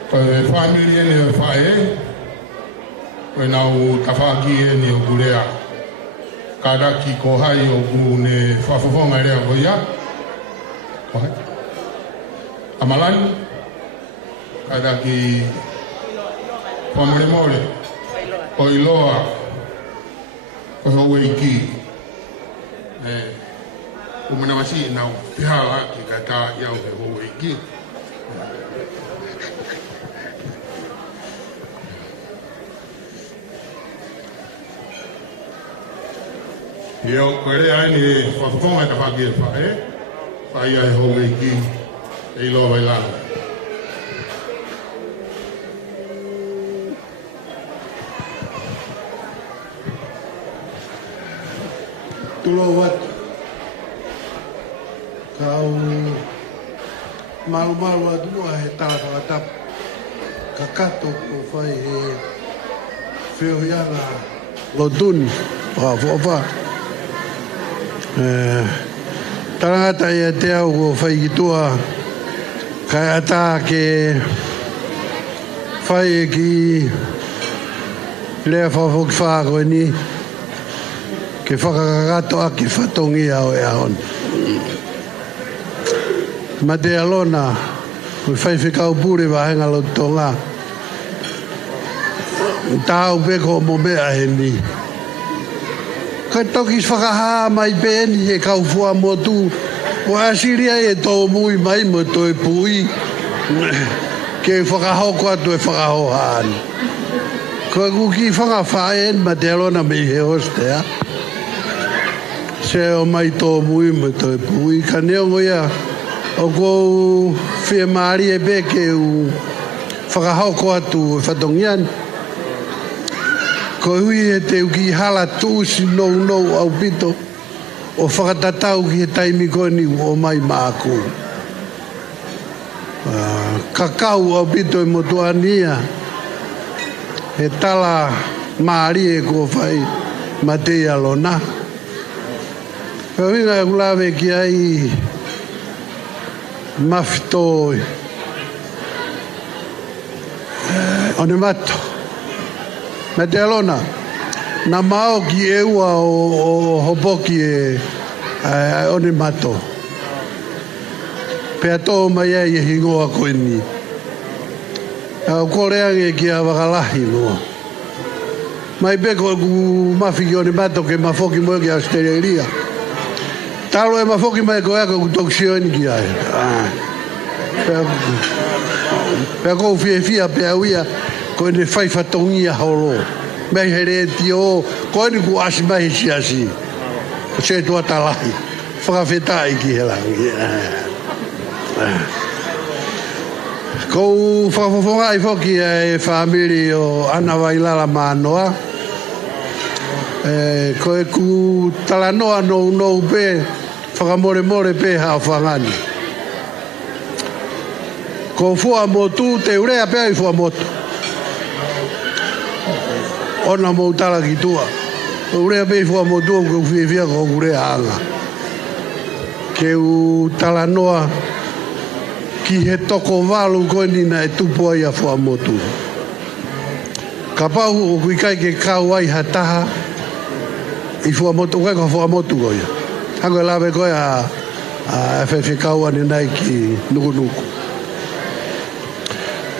famiglia ne fai, na o tawhaki e ni o kurea. Kada ki ko hai o ku ne whafofonga rea ko ia. Kohai. Amalani. Kada ki whamore more. O iloa. Ko hau e ki. o mana wasi na te haa ki ka tā iau he ho e ki. Iau kore ai ni whakaponga ta whaki e whae, whai ai ho e ki e ilo vai lana. Tulo wat kau malu atu he tala whakatap ka kato ko whai he whiohianga lotuni whakawha tarangata ia te au ko whai ki tua kai ata ke whai e ki lea whawhoki whako ni ke whakakato aki whatongi au e ahon. Ma te alona, kui whaiwhikau pure wahenga lo tonga. Tāu peko mo mea he ni. Kai tokis whakahaa mai pēni he kau fua motu. O asiria e tō mui mai mo tō e pui. Ke whakahoko atu e whakahohaan. Koe kuki whakawhaen ma te alona me he hostea. Se o mai tō mui mo tō e pui. Ka neongo ia. O kou whia maari e peke u whakahoko atu e whatongian. Ko hui e te uki hala tūsi nou au pito o whakatatau ki he taimikoni o mai maaku. Kakau au pito e motuania he tala maari e ko whai ma te alona. Ka winga e kulawe ki ai mafitoi one mato me te alona na mao ki e ua o hopoki e one mato pe ato mai e hingoa koe ni au koreange ki a wakalahi noa mai peko ku mafi ki one mato ke mafoki moe ki Australia talo e mafoki mai koe ako ku toksioni ki ai. Pea kou whiawhia pea uia koe ne whaifatongia holo. Mei here ti o koe ni ku asi mai si asi. Se tua talahi. Whakawhetai ki he langi. Kou whakafofonga i whoki e whamiri o Ikanavei Manoa. Koe ku talanoa nou pe whakamore pe hao whangani. Ko fua motu te urea pea i fua motu. Ona mou tala ki tua. Urea pe i fua motu o kau whiawhia ko urea anga. Ke u talanoa ki he toko walu koe nina e tupu ai a fua motu. Ka pau o kui kai ke kau ai ha taha i fua motu, koe ka fua motu koe. Hango e lawe koe a whewhikau ane nei ki nuku.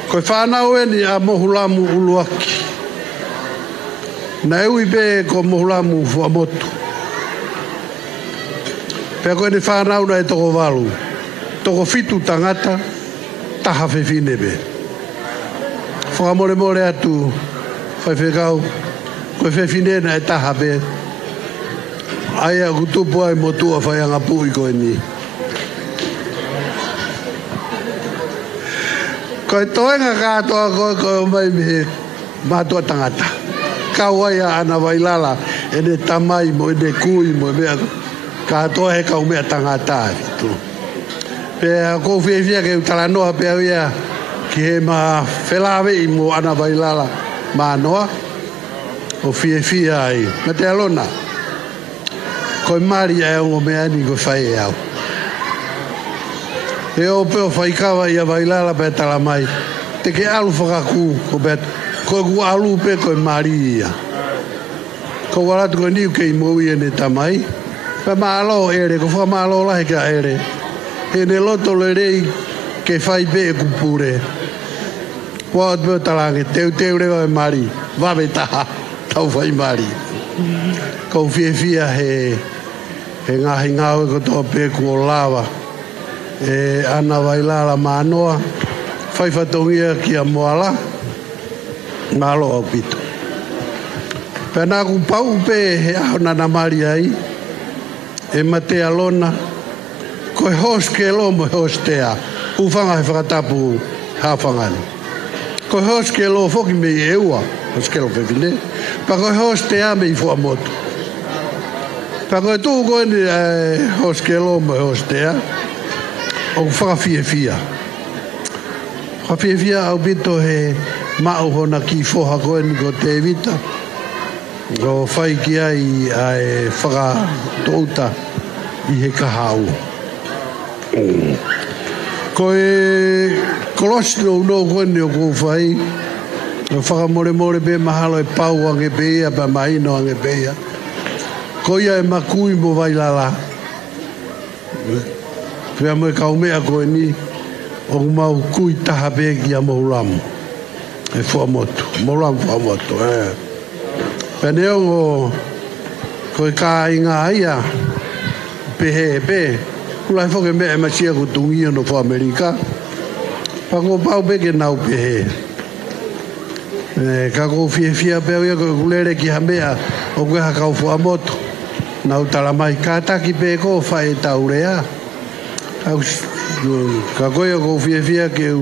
Koe whanau e ni a mohulamu uluaki. Na eui pe ko mohulamu fua motu. Pea koe ni whanau na e toko walu. Toko fitu tangata, taha whewhine pe. Whakamore atu whewhikau. Koe whewhine na e taha pe. Aia kutupu ai motua whaianga pui koe ni. Koe toenga kātoa koe mai me mātua tangata. Kau ai a Ikanavei e ne tamai mo, e ne kui mo, mea kātoa he kau mea tangata. Pea kou whiawhia ke talanoa pea wea ki he ma whelawe i mo Ikanavei Manoa. O whiawhia ai. Ma te alona. Koe mari e ongo mea ni koe whai e au. E o peo whaikawa i a wailala pe tala mai. Te ke alu whakaku ko bet. Koe ku alu pe koe mari ia. Ko waratu koe niu ke i moui e ne tamai. Pe maalo ere, ko wha maalo lahi ka ere. He ne loto le rei ke whai pe e kupure. Wa o peo talange, teu rewa e mari. Wawe taha, tau whai mari. Ko whiawhia he he ngahi ngau e kotoa pēku o lawa e ana wailala manoa whaifatongia ki a moala ngalo au pito pēnā ku pau pē he ahona na mari ai e mate alona koe hoske lomo hostea ufanga he whakatapu hawhangani koe hoske lo foki me i eua hoske lo whewhine pa koe hostea me i fua motu pa koe tū koe ni hoske lomo hostea o whakawhiewhia whakawhiewhia au bito he mau hona ki foha koe ni ko Tevita o whai ki ai e whakatouta i he kahau koe kolosi no koe ni o kou whai o whakamore be mahalo e pau ange beia pa mahino ange beia koe ia e makui mo wailala pia mo e kaumea koe ni o mau kui taha begi a moulamu e fuamotu moulamu fuamotu pene o koe ka inga aia pehe pe kula e foke mea e masia ku tungia no fo Amerika pako pau beke nau pehe ka ko fia pe ia ko kulere ki hamea o koe hakau fuamotu nau talamai ka taki pe ko fai taurea ka koe ko fia ke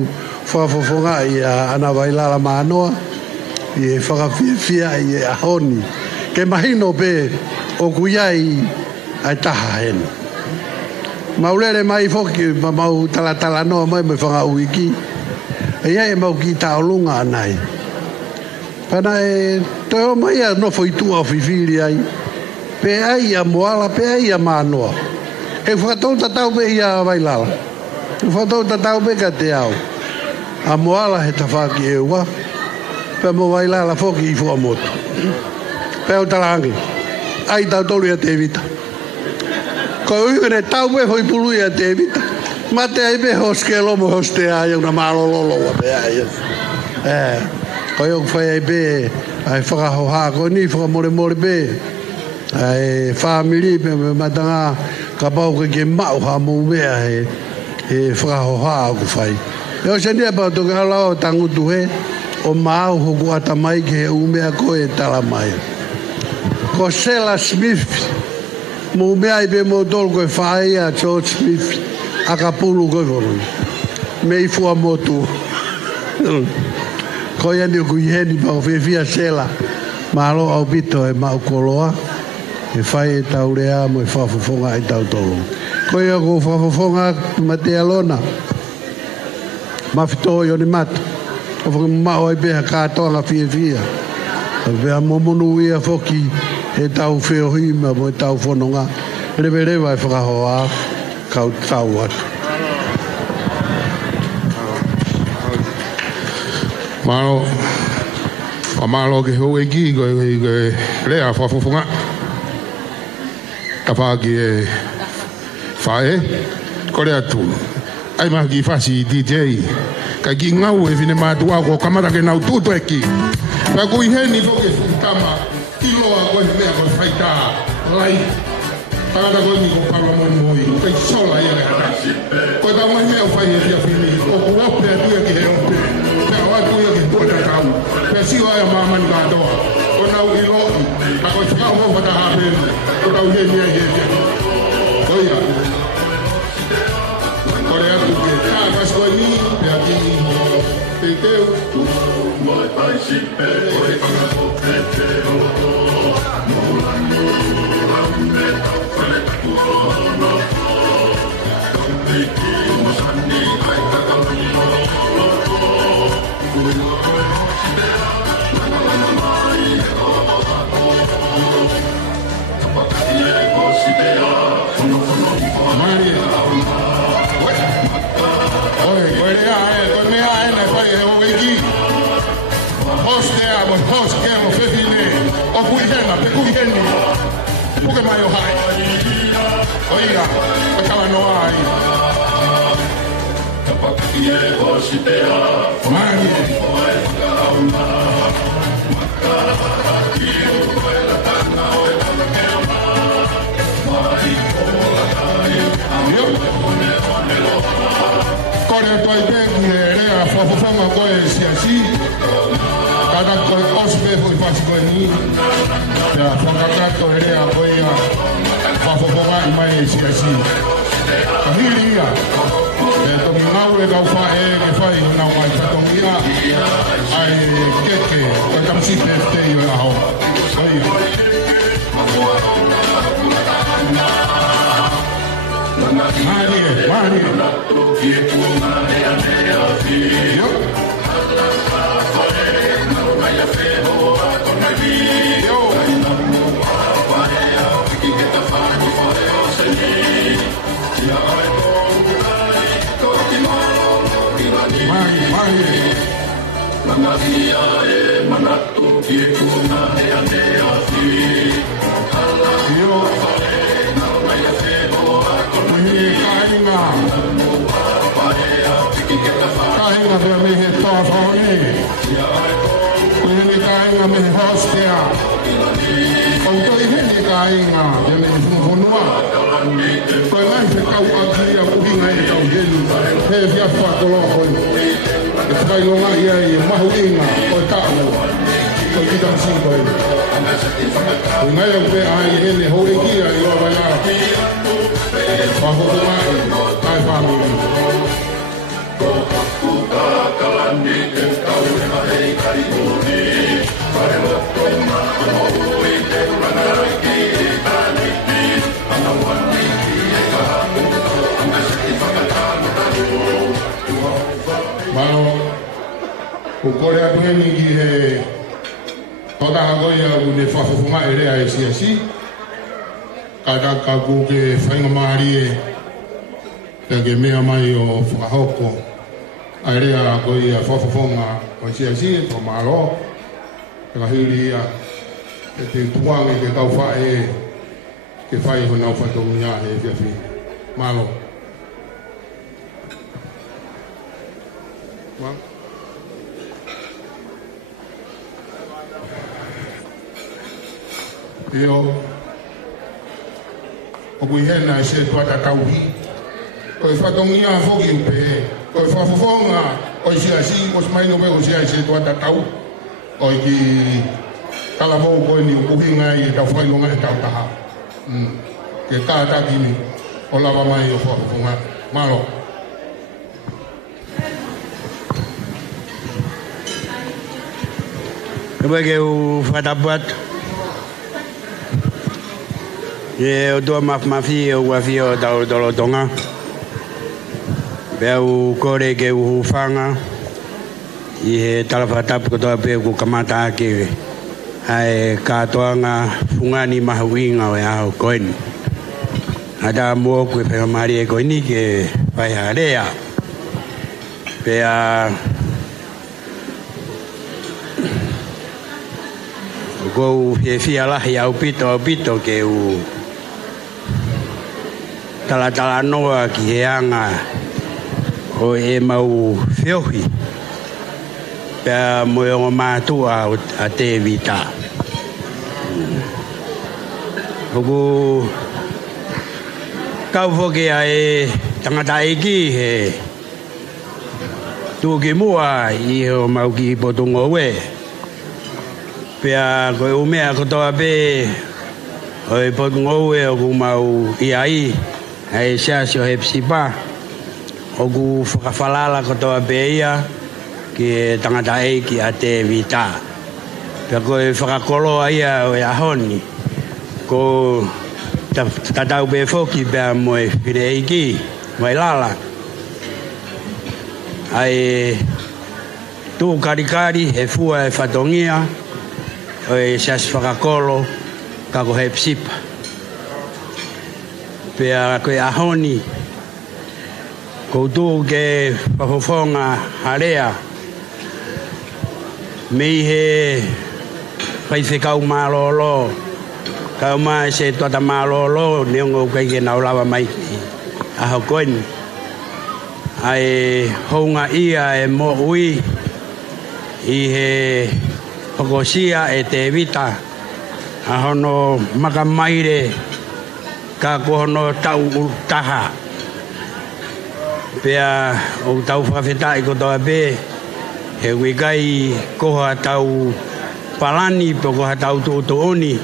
whafofonga i ana wailala manoa i e whakawhiawhia i e ahoni ke mahino pe o kuiai ai taha hen maulere mai foki ma mau talatala noa mai me whanga uiki e ia e mau ki taolunga anai pana e toi o mai a no foi tua whiwhiri ai pe ai a moala pe ai a manoa e whakatouta tau pe ia wailala e whakatouta tau pe ka te au a moala he tawhaki e ua pe mo wailala foki i fua motu pe o talangi ai tau tolu ia Tevita ko uikene tau pe hoi pulu ia Tevita mate ai pe hoske lomo hostea ai una malololo pe ai ko eu fai ai pe ai whakahoha ko ni whakamore pe ai family pe matanga ka pau ke mau ha mo mea he whakahoha ko fai eu senia pa to ka lao tangutu he o mau hoku atamai ke umea ko e tala mai ko Sela Smith mo mea i pe mo tol ko e whae a George Smith akapulu ko voru mei fua motu ko ia ni ku iheni pa o fia Sela malo au bito e mau koloa e whae e taurea mo e whafofonga e tau tolu ko ia ko whafofonga mate alona mafito yo ni mata o fo ma o be ka to nga fia be a momonu ia foki e tau feo hima mo tau fononga revere vai fra hoa ka tau wat malo ke ho egi go le a fa fonga ka fa ki fae ko le atu ai ma ki fasi DJ ka ki ngau e vine matua ko kamara ke nau tuto eki ka ku iheni foke tama kilo a ko me ko faita lai para ko ni ko palo mo ko sola ia ko ta mo me o fai ia fini o ko pe tu e ki he o pe ka wa tu e ki ko ta ka pe si wa mama ni ka do o na u ilo ka ko ska mo fa ta ha pe ko ta u he ni ai ko ia Mari, kore toi bengi e rea whawhawhanga koe si a si. Kada koe ospe fo i pasi koe ni. Pea whakakato e rea koe a whawhawhanga i mai e si a si. Ka hiri ia. E toki ngau e kau whae e whai o nau mai tatongi ia. Ai keke, koe tamsi pefte i o la ho. Koe ia. Mari. Kainga vea me he tāwhaone. Kuhene kainga me he hostea. Kautoi hene kainga vea me he whunua. Koe ngai te kau akia uhinga e kau helu. He vea whakolo hoi. E whailonga ia i mahu inga koe tāu. Koe ki tamsi koe. Koe ngai au pe ai hene hore kia i loa waia. Whahoko mai. Kai whamiri. Malo, ko kore atu he ni ki he tota hagoia u ne whawhawhunga e rea e si a si. Kada ka ku ke whainga maari e te ke mea mai o whakahoko. A rea hagoia whawhawhunga o si a si, to malo. Te kahiri ia e te tuang e ke tau whae ke whai ho nau whatongia he whiawhi. Malo. Io o kui hena se tuata tauhi ko whatongia whoki upe ko whawhawhonga o isi asi o smaino pe o si se tuata tau o ki kalawau koe ni ukuhinga i tau whailonga e tau taha ke tāta kini o lava mai o whawhawhonga malo. Kau kau fatapat, ye otua mafi o wafi o tau tonga, beu kore ke uhufanga, ye talafatap ko toa pe ku kamata ke, hai katoanga fungani mahuinga o ya koin, ada mo ku pe mari e koini ke pai harea, pea ko he fiala ya upito ke u tala noa ki he anga o e mau fiohi pe mo o matua a Tevita ko kau foke ai tangata iki he tu ki mua i o mau ki potungo we pea koe umea kotoa pe o e potungo e o ku mau iai ai siasi o hepsipa o ku whakawhalala kotoa pe ia ki tangata eiki a Tevita pea koe whakakoloa ia o e ahoni ko tatau pe foki pea moe whire eiki mai lala ai tu karikari he fua e whatongia o e sias whakakolo ka ko hepsipa pea koe ahoni koutu ke whawhawhonga harea mei he whaiwhekau malolo kau mai se tuata malolo neongo kai ke naulawa mai aho koen ai honga ia e mo ui i he Hokosia e Tevita ahono makamaire ka kohono tau taha Pea o tau whawhetai ko toa pe, he wikai koha tau palani po koha tau tuutuoni,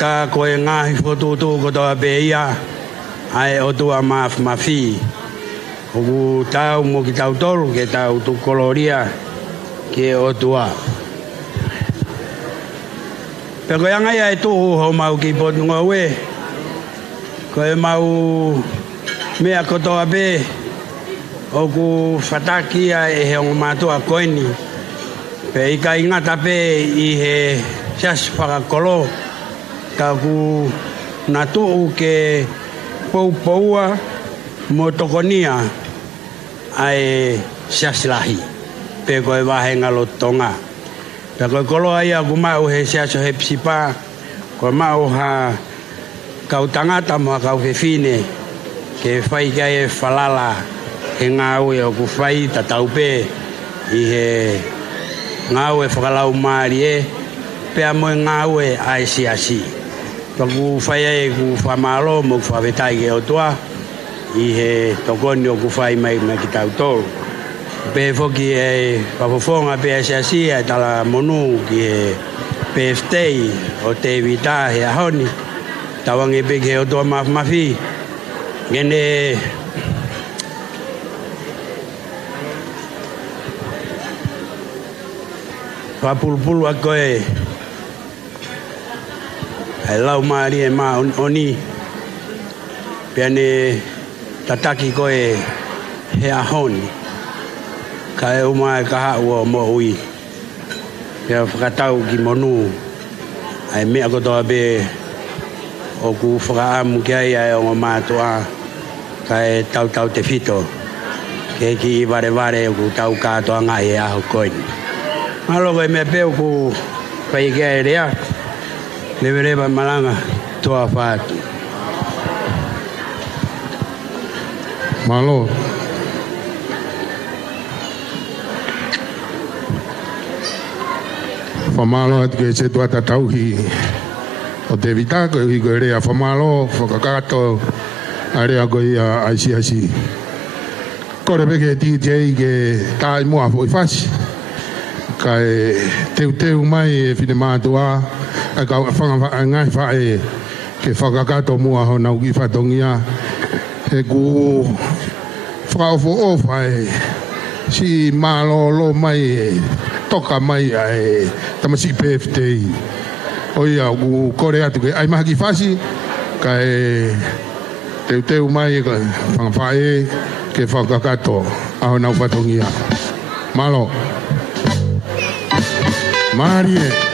ka koe ngahi whotuutu ko toa pe ia, ai o tua mafi. Oku tau mo ki tau tolu ke tau tu koloria ke o tua. Pe koe angai ai tuhu ho mau ki potu ngowe, koe mau mea ko toa pe, oku whataki e he ongo mātua koeni. Pe ika ingata pe i he sias whakakolo, ka ku natu ke poupoua mo tokonia ai sias lahi. Pe koe wahenga lo tonga. Pe koe kolo ai aku mau he sias o he pisipa, koe mau ha kau tangata mo kau whewhine, ke whai kai e whalala, he ngāue o ku whai tatau pe i he ngāue whakalau maari e pea moe ngāue ai siasi. Ku whai e ku whamalo mo ku whawetai ke o tua i he tokoni o ku whai mai ki tau tolu. Pe whoki e whafofonga pe a siasi e tala monu ki he PFT o Tevita he ahoni. Tawangi pe ke o tua mafi. Ngene Papulpulu a koe ai lau maari e maa oni peane tataki koe he ahoni ka e uma e kaha ua mo ui pea whakatau ki monu ai mea kotoa be o ku whakaamu ki ai ai o ngā mātua ka e tau te whito ke ki vare o ku tau kātoa ngai e aho koini. Malo koe mea peo ku whai kia e rea, lewereba malanga toa whātu. Malo. Whamalo atu ke se tua tatauhi o Tevita koe hi koe rea whamalo, whakakato a rea koe a aisi. Kore peke TJ ke tai mua fo i whasi. Kai teu mai e whine mātua a kau ngai whae ke whakakato mua ho nau ki whatongia he ku whakaofo o whae si mālolo mai e toka mai e tamasi PFT o ia ku kore atu ke ai maha ki whasi kai teu mai e whakafae ke whakakato a ho nau whatongia malo Marie.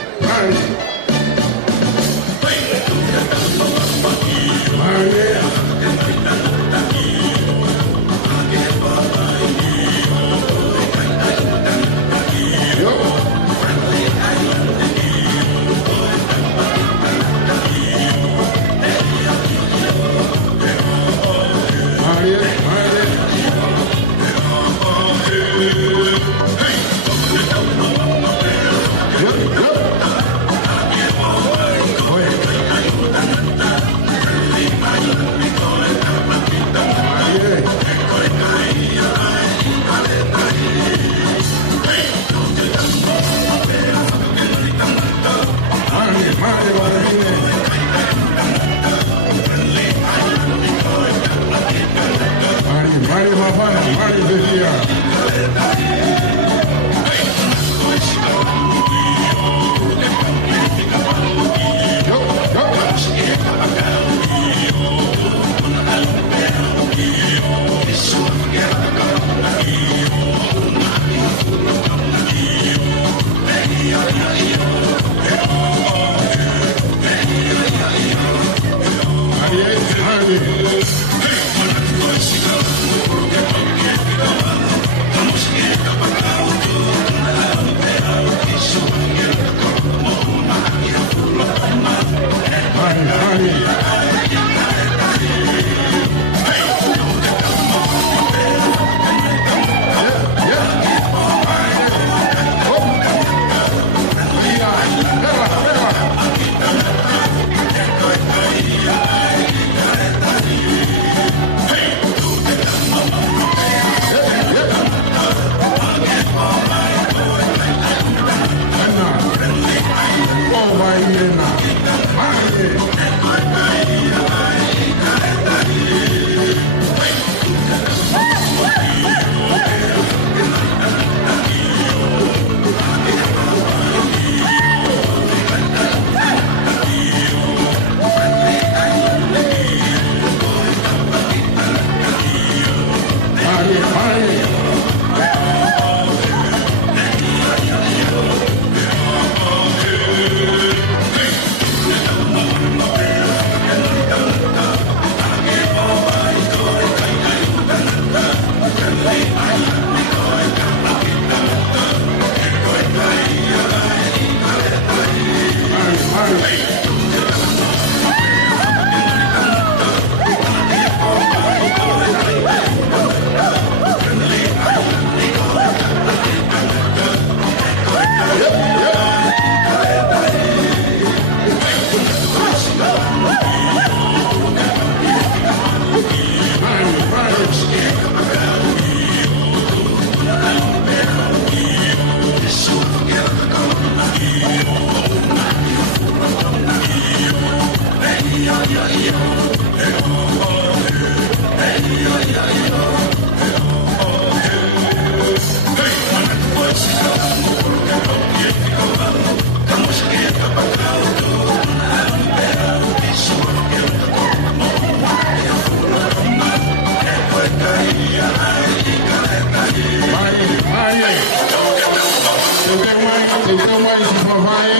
e tau mai si whawhae,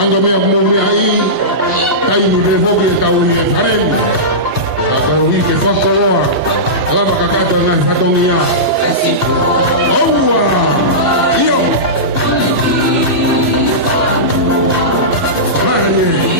anga mea mōme ai, kai mure hoki e tau i e whareni. Ka tau i ke whakaroa, lama kakata ngai whatongia. Aua! Io! Mare!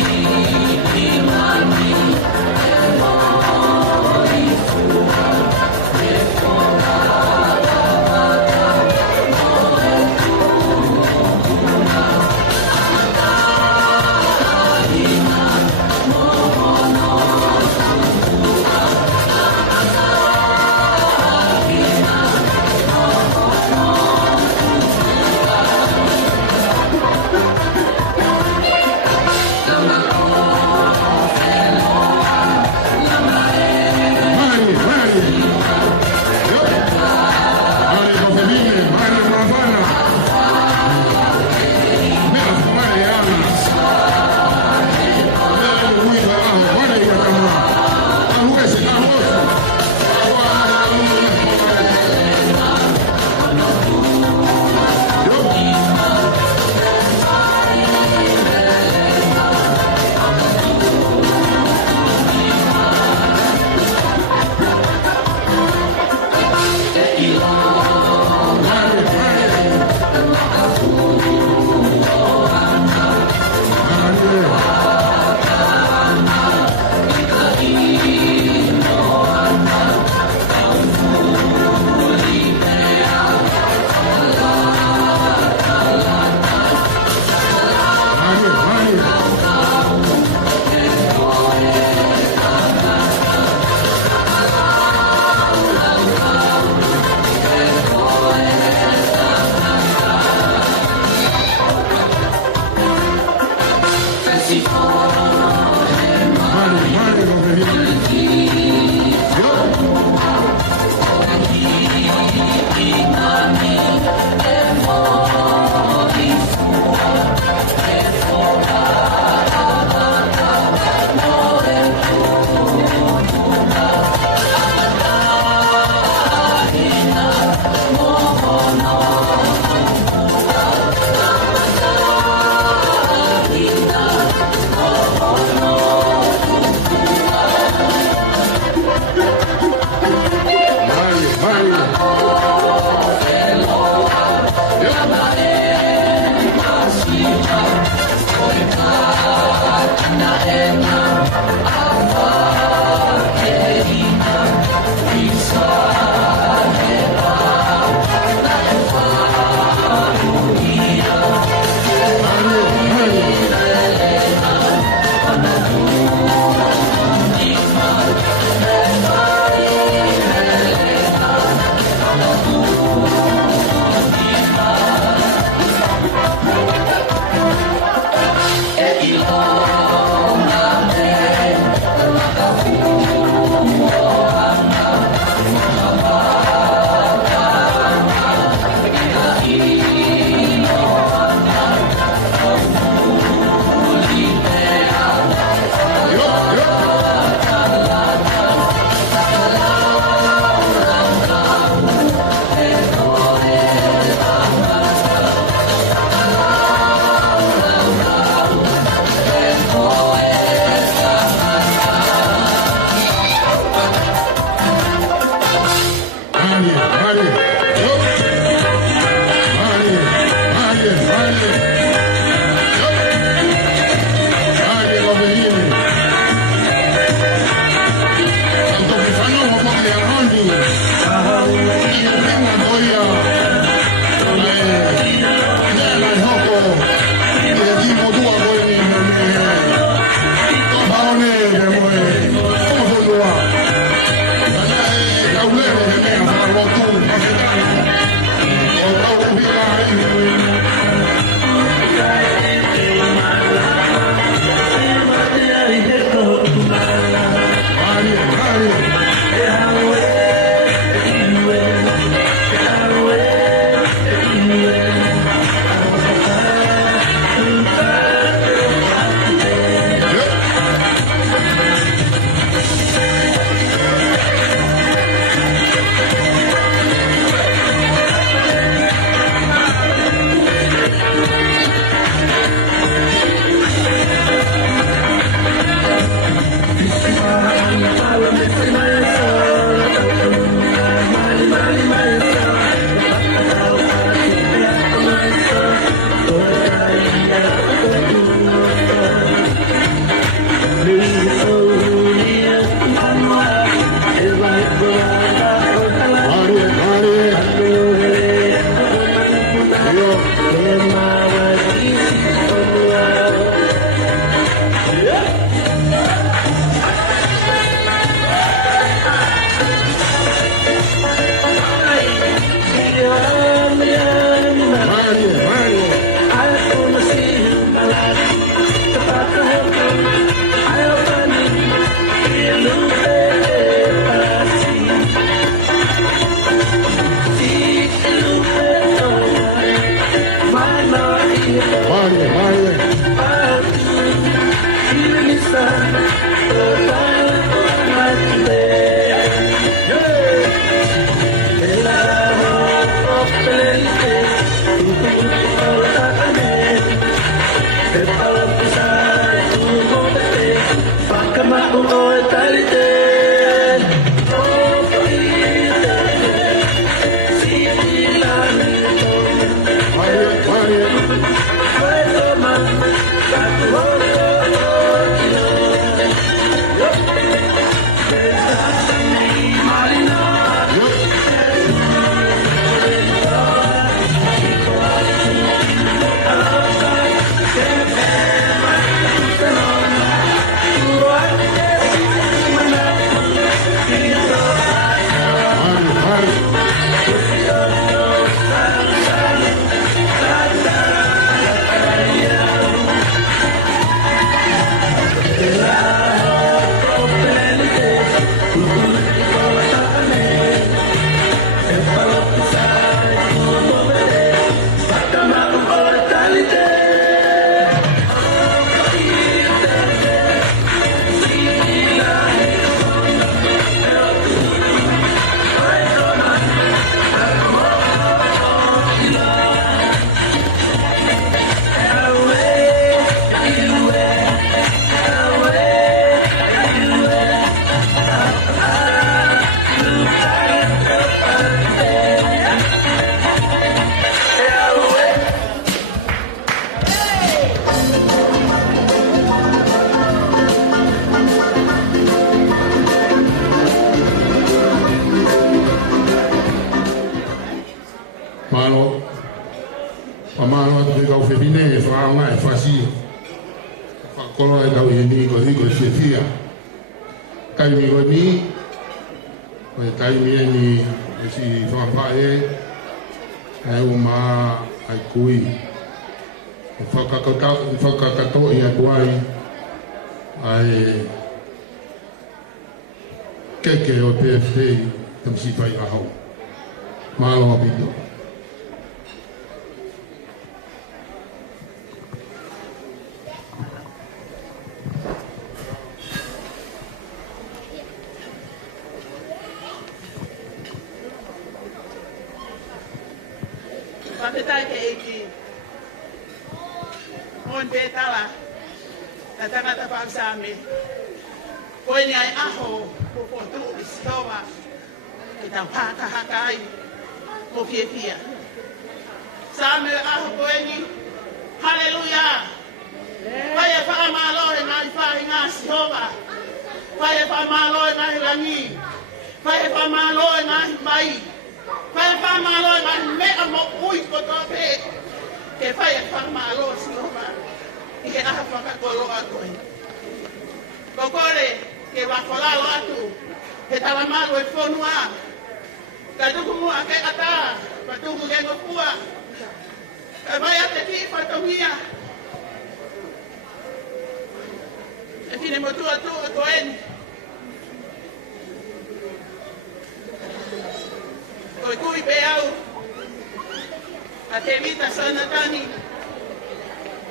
Tevita Zontani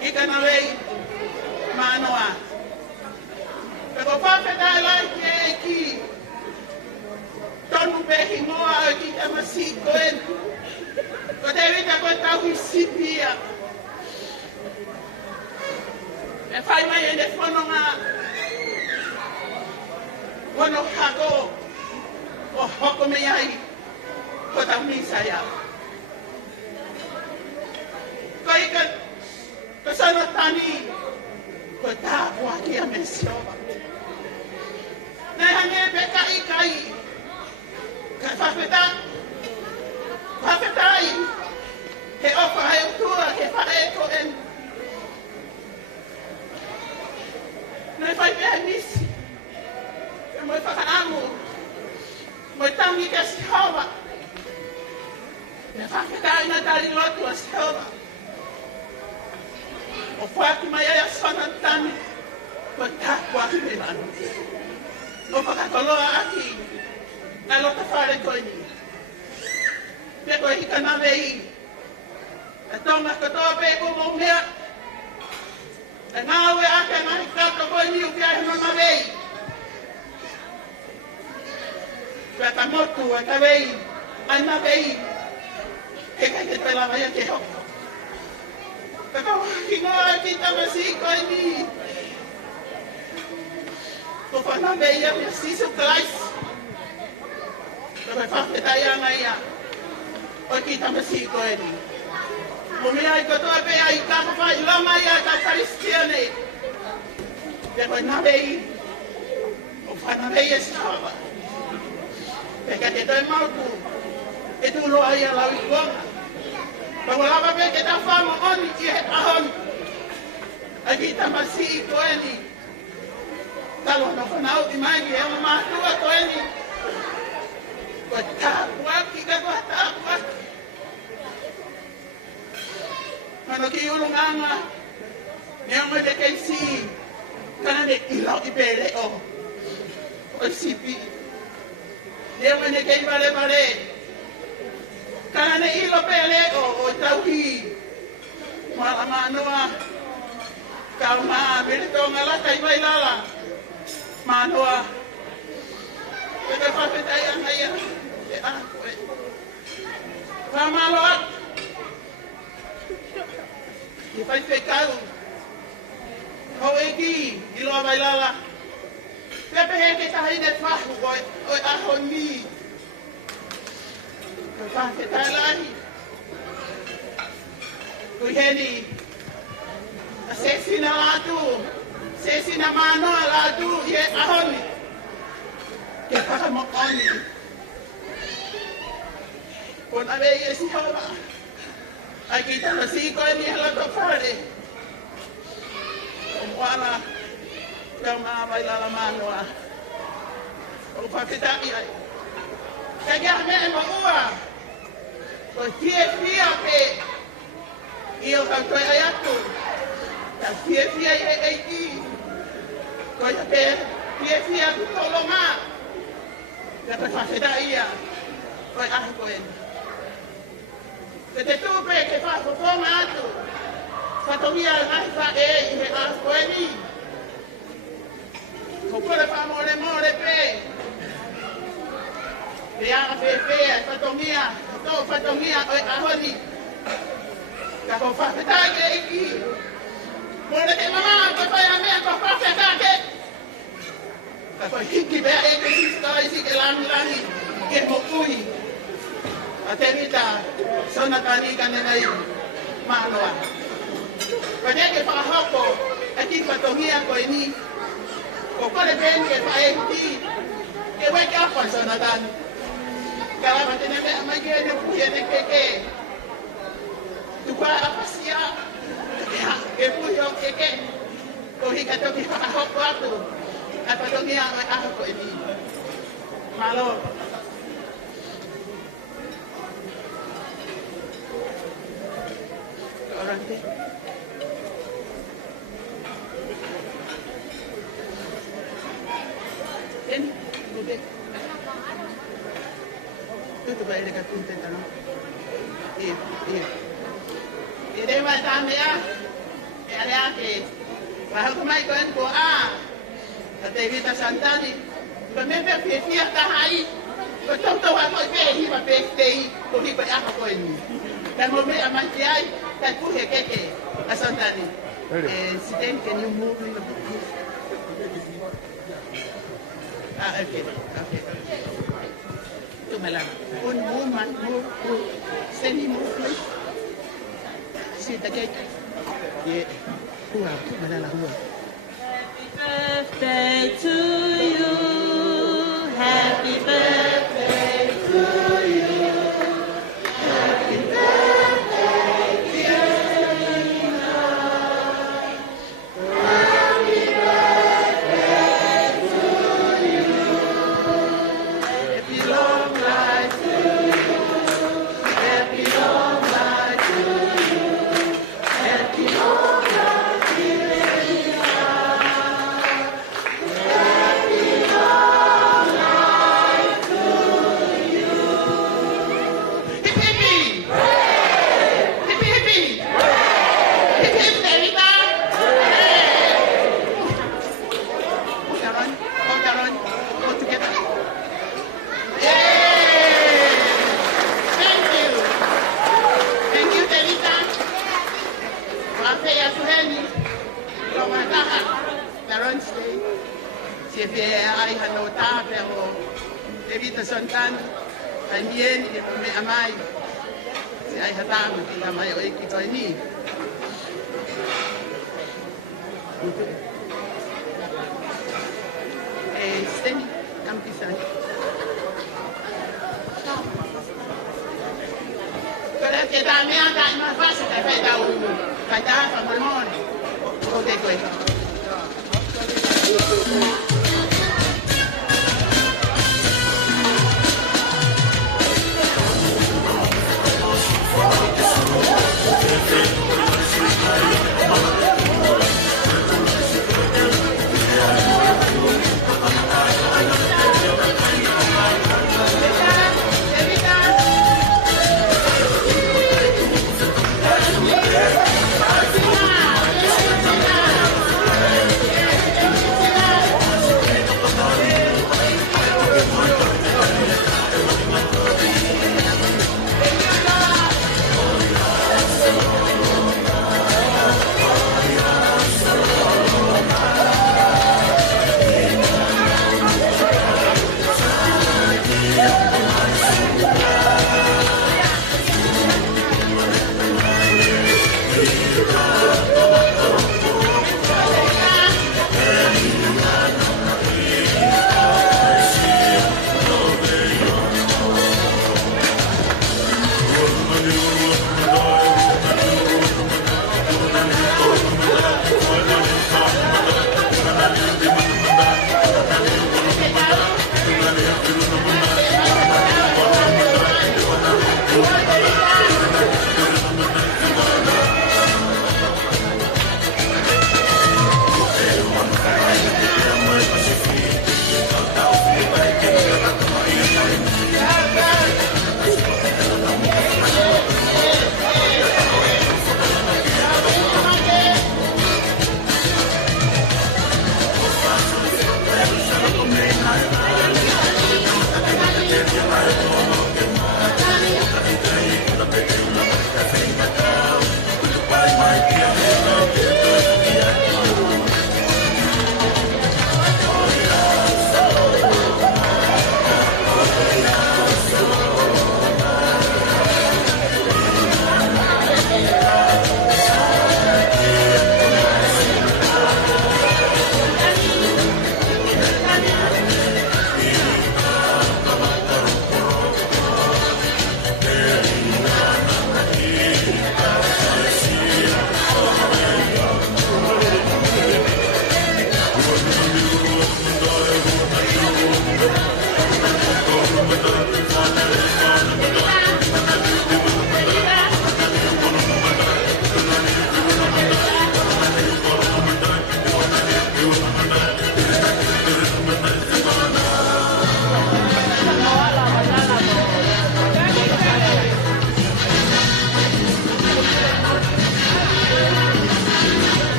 Ikanavei Manoa. Pero papeta lai ke ki tonu pehi moa ki tamasi koen. Ko Tevita ko tau sipia. E fai mai ene fono nga wono hako o hoko me ai ko tau misaya. Kaikan Zontani ko tawa ki amesioba. Na hange beka ikai ka fapetai he ofa he utua ke fae ko en na fai pe misi mo fa amo mo tangi ke sihoba na fapetai tai na tari lotu a seova. O whaki mai ai a Zontani, ko tāku aki me manu. O whakakoloa aki, na lota whare koini. Peko Ikanavei, a tonga katoa peko mo mea, a ngawe ake ngahi kato koini uki ai hama vei. Peka motu a kawei, ai ma vei, ke kai te pela mai a ke hoko. Peka waki ngoa ki tamasi koini. Ko whana vei a mea sisu Christ. Peka whawhetai anga ia. O ki tamasi koini. Mo mea i katoa pe ai kakawhai lama ia ka Christiane. Peka na vei, o whana vei e sawa. Peka te toi mauku, e tu loa ia lau i kuanga. Pangolapa pe ke ta whama oni ki he ahoni. A ki tamasi i koeni. Talo no whanau i mai ki hema mātua koeni. Ko tāpu aki, ka kua tāpu aki. Mano ki urunganga, neongo de keisi, kana de ilau i pere o. O sipi. Neongo de kei pare pare. Kana ne ilo pele o tauhi. Mala manoa. Kau maa mire tonga la kai vai lala. Manoa. Peke whawhetai anga ia. E a koe. Whamalo at. I whai whekau. Hau eki. I loa vai lala. Pepe heke tahi ne whahu oi aho ni. Whawhetai lahi. Kui heni. A sesina latu. Sesina manoa latu. Ie ahoni. Ke whakamo oni. Kona vei e si hova. Ai ki tamasi koe ni hala to whare. O moana. Tau maa vai lala manoa. O whawhetai ai. Ka kia mea ma ua. Ko tie fia pe. I o kautoi ai atu. Ka tie fia i eiki. Ko ia pe. Tie fia tu tolo maa. Ka pe whawhetai ia. Ko i ahi koe. Ke te tupe ke whakoponga atu. Whatongia ngahi wha e i he ahi koe ni. Ko kore whamore more pe. Te aga whewhea, whatongia, tō whatongia oi ahoni. Ka ko whawhetai ke iki. Mone te mama, ko whai a mea, ko whawhetai ke. Ka ko hiki bea e ke sista isi ke langi, ke mo ui. A Tevita Zontani Ikanavei Manoa. Ko ne ke whahoko, e ki whatongia koe ni. Ko kore pen ke whaeti, ke wai ke apa Zontani. Kalama tene mea mai ke ne puhi ne keke. Tukua apa sia, ke puhi o keke. Ko hika toki whahoko atu, a whatongia mai aho koe ni. Malo. Orante. Ini, udah. Itu baik dekat pintu tanah. Iya, iya. Ini macam ya. Ada apa? Bahal kemai koen ko Tevita Zontani. Pemebe pia tahai. Ko tonto wa ko pe hi ba pe tei ko hi ba ako koen. Dan mo me amantiai. That puhe keke, Zontani. Siten, can you move in the book? Okay, okay. Tumala. Move, man, move. Send him move, please. Sit again. Yeah. Hua, tumala, hua. Happy birthday to you. Happy birthday to you. Happy birthday, dear Selena. Happy birthday to you. Happy long life to you. Happy long ke pe ai hano ta pero Tevita Zontani Ikanavei ke me amai se ai hata mo ki mai o ki ko ni stemi kampisai Kalau kita ambil tak nafas, kita tahu kata pemulmun. Okey, kuih.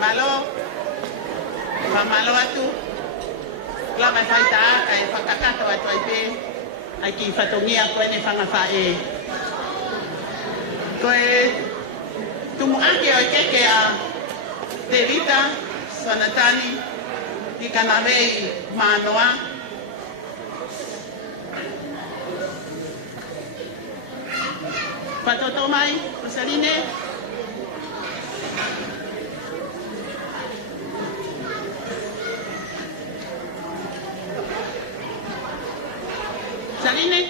Malo, mamalo atu, lama saita kai whakakato atu ai pe, ai ki whatongia koe ne whangafae. Koe tumu ake o keke a Tevita Zontani Ikanavei Manoa. Patoto mai, Rosaline. Saline,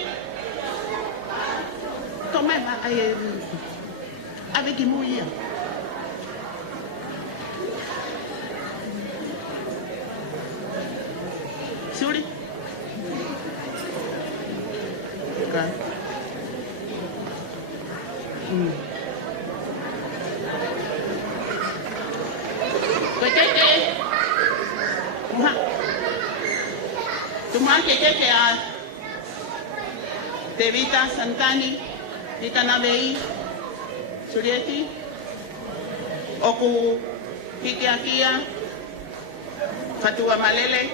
toma avec qui mourir. Sorry. Okay. Petete. Tuma que a Tevita Zontani Ikanavei Surieti Oku Hikiakia Fatua Malele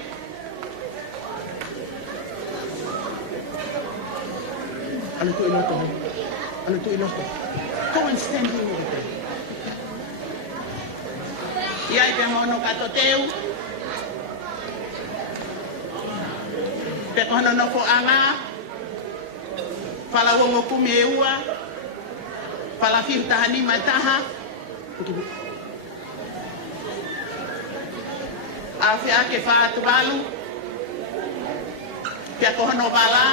Ano tu iloto Go and stand here over there. Iai pe mono katoteu Pe kono no fo anga Pala wongo kumeua, pala fintahani mataha, afi ake fatu balu, pia kohono bala,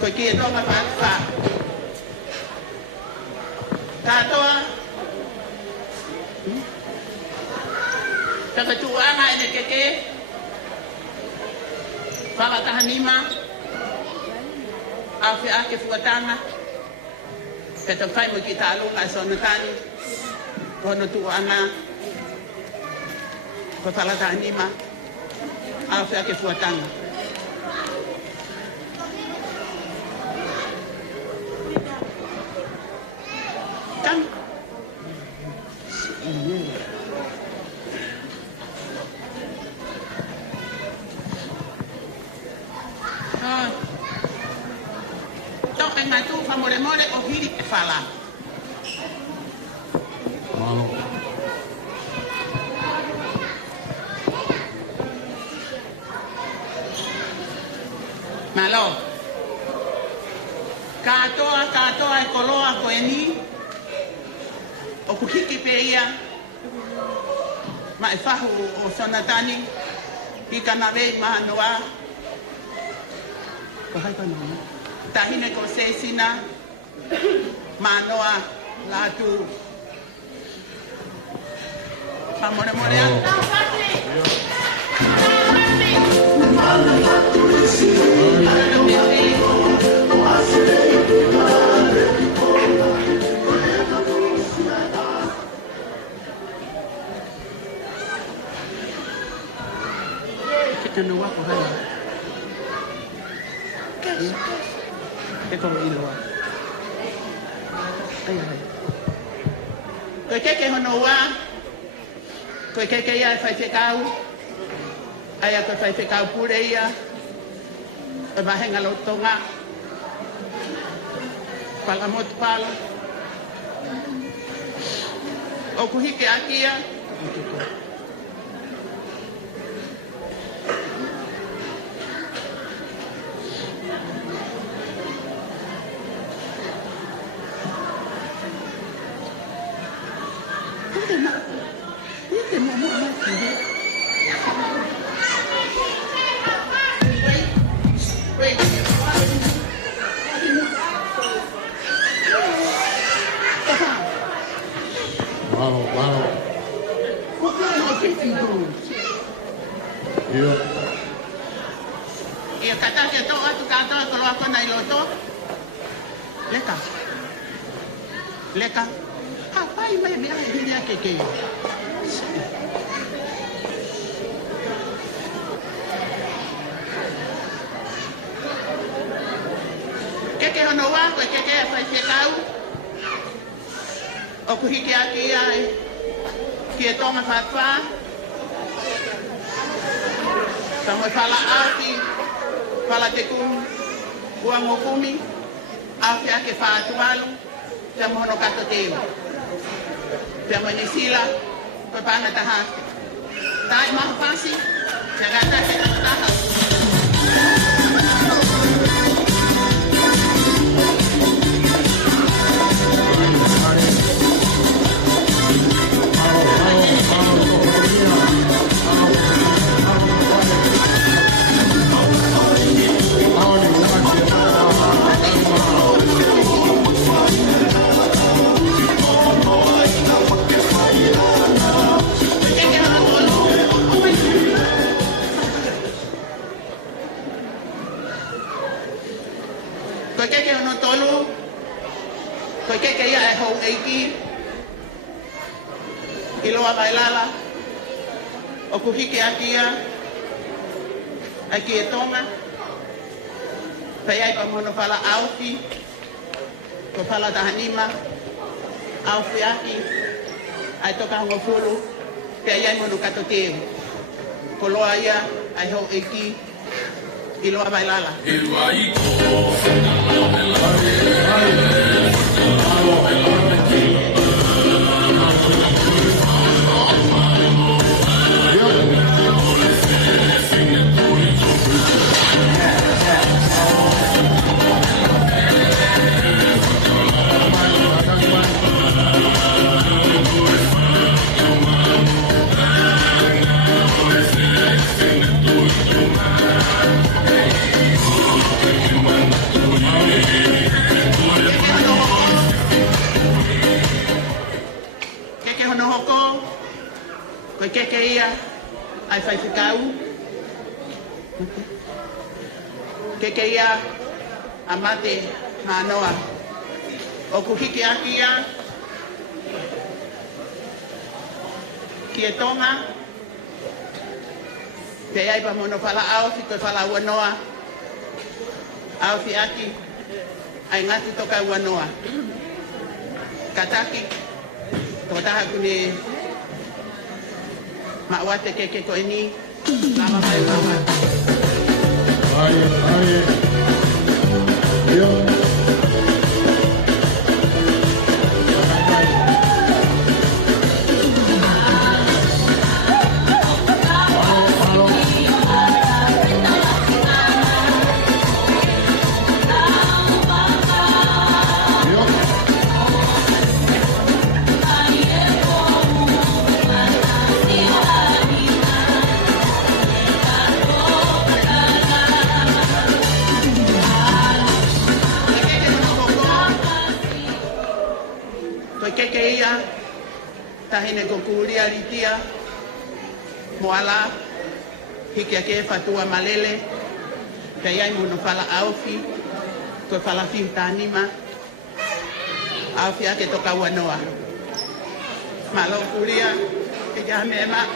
Koe ki e tonga wha. Katoa. Takatuanga e ne keke. Whakatahanima. Awhi ake fuatanga. Kata whai mo ki tālunga e Zontani. Kono tuanga. Ko whakatahanima. Awhi ake fuatanga. Tam. Toke ngatu famore o hiri e fala. Malo. Katoa e koloa ko eni. O kuhiki pe ia. Ma e whahu o Zontani Ikanavei Manoa. Ko hai koe mama. Tahine ko seisina. Manoa latu. Famore ata. Kita nuwa ko hai. Cái con đi luôn. Đây rồi. Cái honoa. Cái ai phải cao. Ai phải cao pure ia. Cái bà henga lo tonga. Pala mot pala. O kuhike akia. Wow. Ia kata ke to atu kata kalau aku nai loto. Leka. Apa mai me ai dia ke. Ke hono wa ko ke fa ke kau. O ku hiki aki ai. Ki tonga fatwa. Tamo fala ati. Fala te kum. Buang okumi. Afi ake fatualu. Tamo hono kato teu. Tamo ni sila. Papana taha. Tai mahu pasi. Jagata ke taha. Keke ono tolu, keke ia e hou eiki, iloa bailala, o kuhike akia, aki e tonga, pei ai pamono fala aufi, ko fala tahanima, aufi aki, ai toka hongo fulu, pei ai mono kato teu, ko loa ia, ai hou eiki, iloa bailala. Koe keke ia, ai whai whikau. Keke ia, a mate Manoa. O ku hiki aki ia, ki e tonga, te ai pa mono whala awhi, koe whala ua noa. Awhi aki, ai ngati toka ua noa. Kataki, tō taha kune mawate keke koe ni, lama mai lama. Aye. Yo. Keke ia, tahine ko kuria litia, moala, hiki ake fatua malele, te iai muno fala aufi, koe fala fiu tanima, aufi ake toka ua noa. Malo kuria, ke kia mema,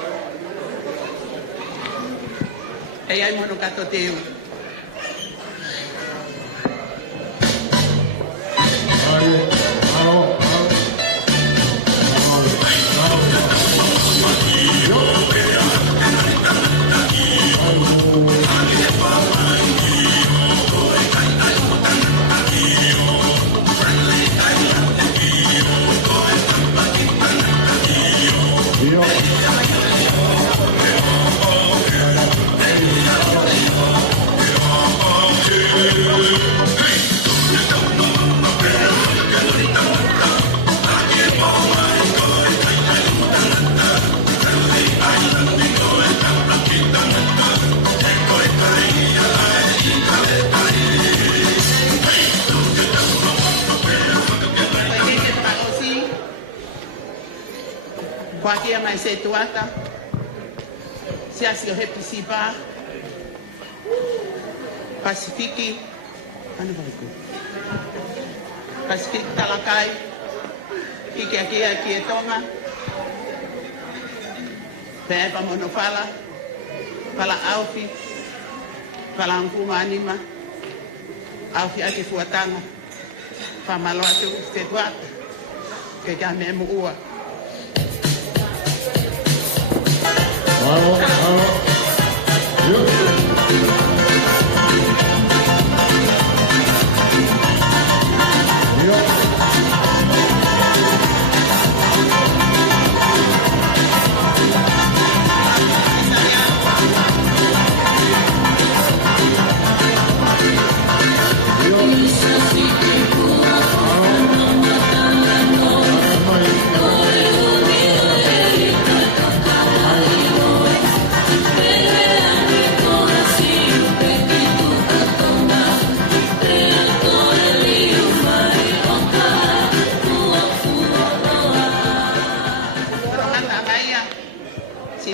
te iai muno kato teu. Kuakia mai se tuata, se asio hepi sipa, Pasifiki, ano ba ito? Pasifiki talakai, kikiakia kietonga, pepa monofala, pala aufi, pala angkuma anima, aufi ake fuatanga, pamalo atu se tuata, ke kame ua. Bravo. Yo.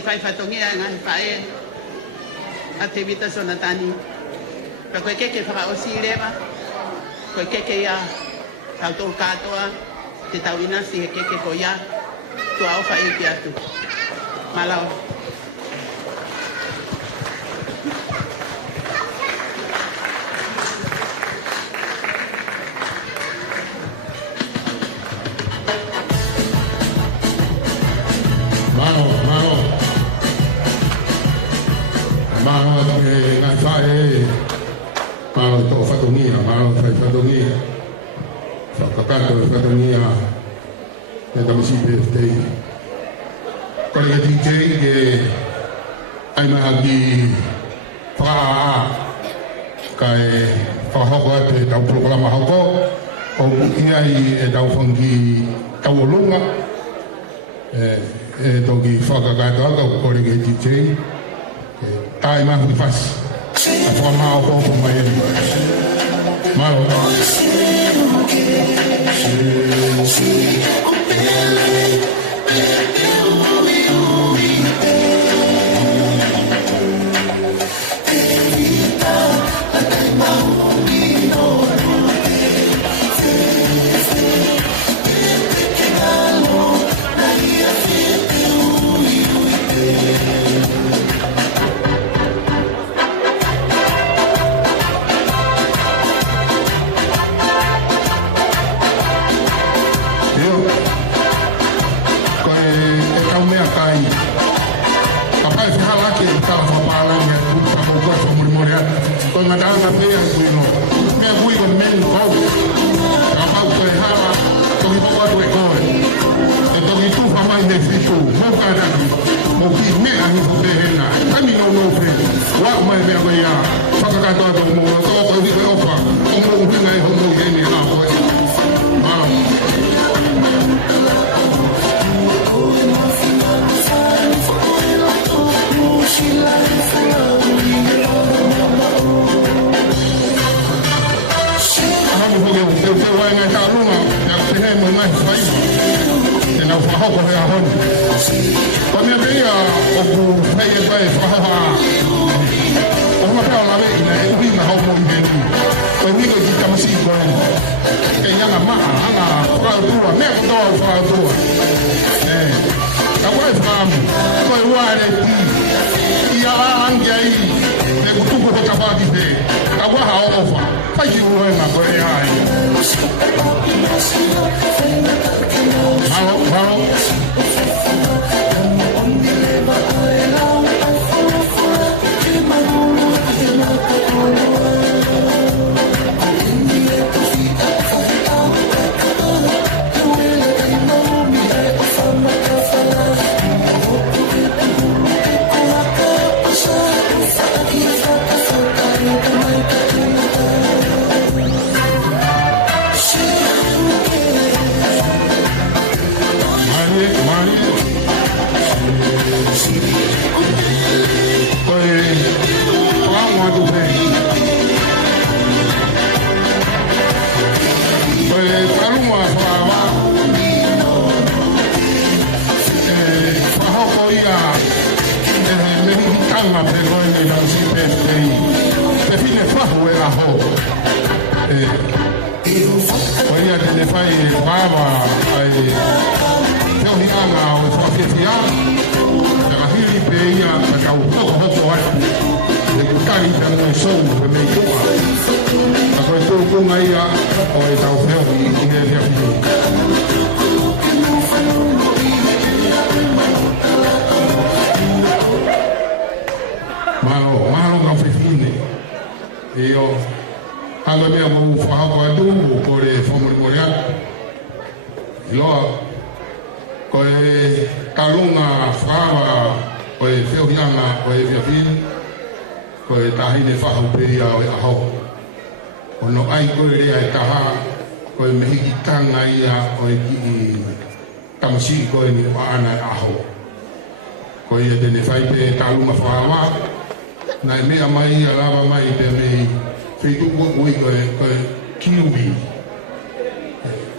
Fai fatongia ngai pae a Tevita Zontani. Pa koe keke whaka osi lewa, koe keke ia tau tō katoa, te tau ina si he keke ko ia, tua ofa e ki atu. Malau. Mau to fatonia, mau fai fatonia. Whakakato fatonia. E tamisi birthday. Kore ke DJ ke ai maha ki whaa kai whahoko ate tau programa hoko. O iai e tau whangi tau olunga. E toki whakakato aka kore ke DJ. Tai mahu fasi. Apa mau kau pemain? Mau. ke ta whapala ni a kua whamuri mori ata. Koe matanga pēa kui no. Mea kui ko men kou. Ka pau koe hala, toki pau atu e koe. E toki tu whamai ne whitu, mou kātaki, mou ki mea ni ko pēhena. Kami no no pē, wak mai mea koe ia. Whakakatoa tō mou, tō koe hiwe opa. O mou hinga e ho mou hene a koe.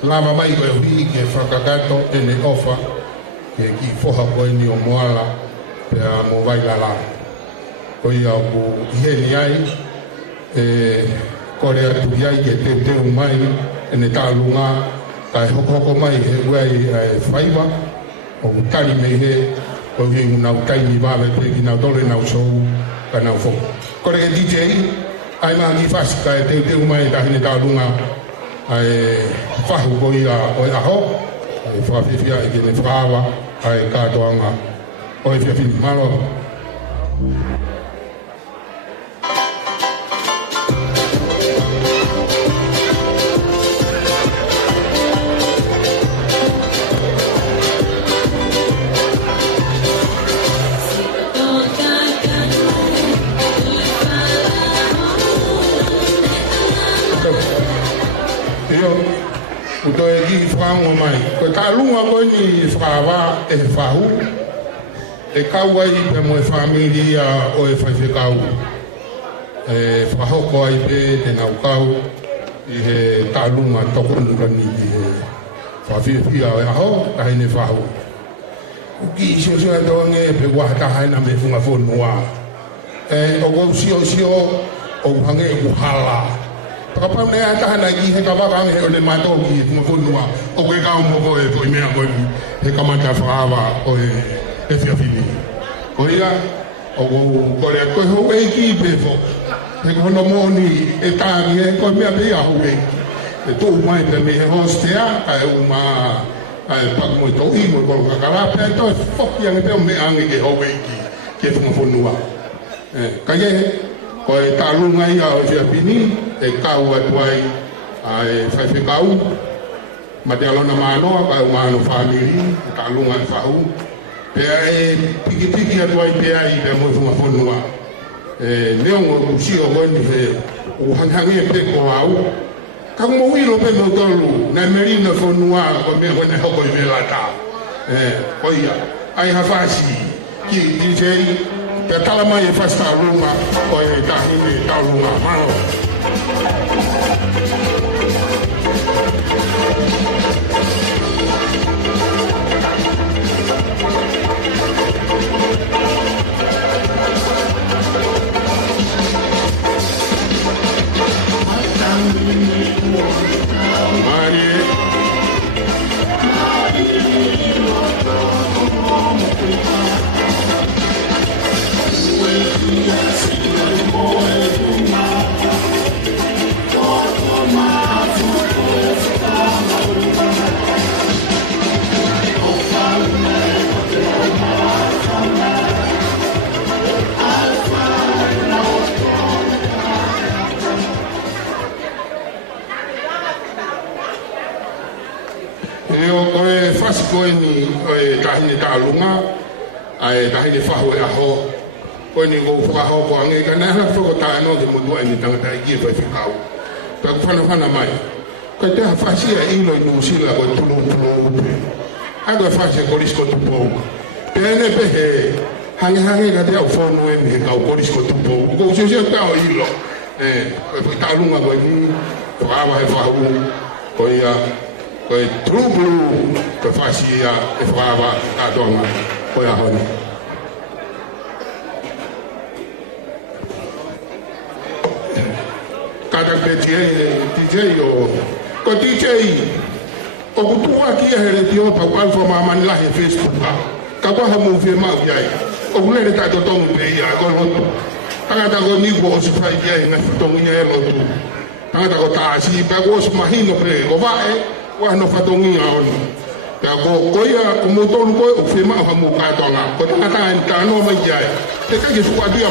Lava mai koe hui ke whakakato e ne ofa ke ki whoha koe ni o moala pe a mo wailala. Koe au ku iheni ai e kore atu iai ke te teo mai e ne tālunga kai hoko mai he uai e whaiwa o utari mei he koe hui unau taimi wawe te ki nau tole nau sou ka nau whoko. Kore ke DJ ai maa ni whasika e teo mai e tahine tālunga ai whahu koi a oi aho, ai whawhiwhia i kene whaawa, ai kātoanga, oi whiawhini malo. Uto e ki whaango mai. Ko tā lunga koe ni whaawa e whahu. E kaua i pe mo e whaamiria o e whaiwhe kau. E whahoko ai pe te nau kau. I he tā lunga toko nurani i he whawhiwhia o e aho, tahi ne whahu. Ki isio sio e toange pe wahataha na me whunga whonua. E o kou sio o hange e kuhala. Kapau ne ata na ki he kawaka he o le mato ki mo fonua o ke ka mo ko e ko me ko he kamata fava o e fiafini ko ia o ko le ko ho e ki pe fo he ko no moni e ta ni e ko me be a ho e to mai pe me hostea ai uma ai pa mo to i mo ko ka la pe to fo ki ane pe me ange ke ho e ki ke whamafonua. Kai ko e tālunga ia o Whiapini, e kau atuai e whaiwhikau, ma te alona manoa, ka umano whamiri, e tālunga e whau, pea e piki atuai pea i pea moi whamafonua. Neongo usio koeni he uhanhange pe ko au, ka mo wilo pe no tolu, na merina fonua ko me ko ne hoko i velata. Oia, ai hafasi ki DJ pe talama e fasta lunga ko e tahini talunga mano. Koini tahine talunga ai tahine fahu e aho koini go faho ko ange kana na fo ta no de mudu ai tanga ta ki fa fikau ta ko fana mai ko te fasi e ilo no sila ko tulu aga fasi ko risko tu po tene pe he hange ga te au fo no e me ka ko risko tu po ko se ta o ilo ko talunga ko ni ko ava he fahu ko ia ko trublu ko fasia e fava a dona ko ya honi cada DJ o DJ o kutu aqui ele tio pa qual forma manila he Facebook ka kwa hamu fe ma ya o kule ta to tomu pe ya ko lo anga ta go ni go so fa ya na to ni ya lo tu anga ta go ta si pa go so mahino pe go va wa no fatongi aoni ta go koia como tolu ko o fema ha mo ka tonga ko ta ta no ma jai te ka ke kwa dia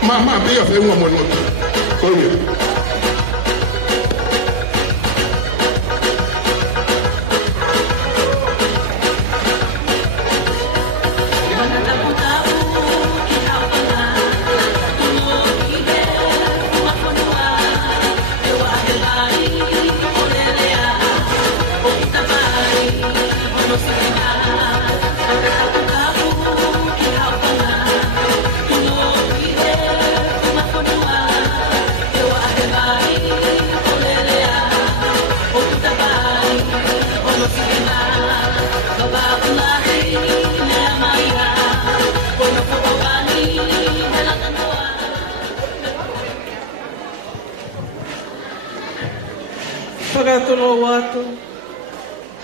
mama be ya fe mo mo koia Whakatolo watu,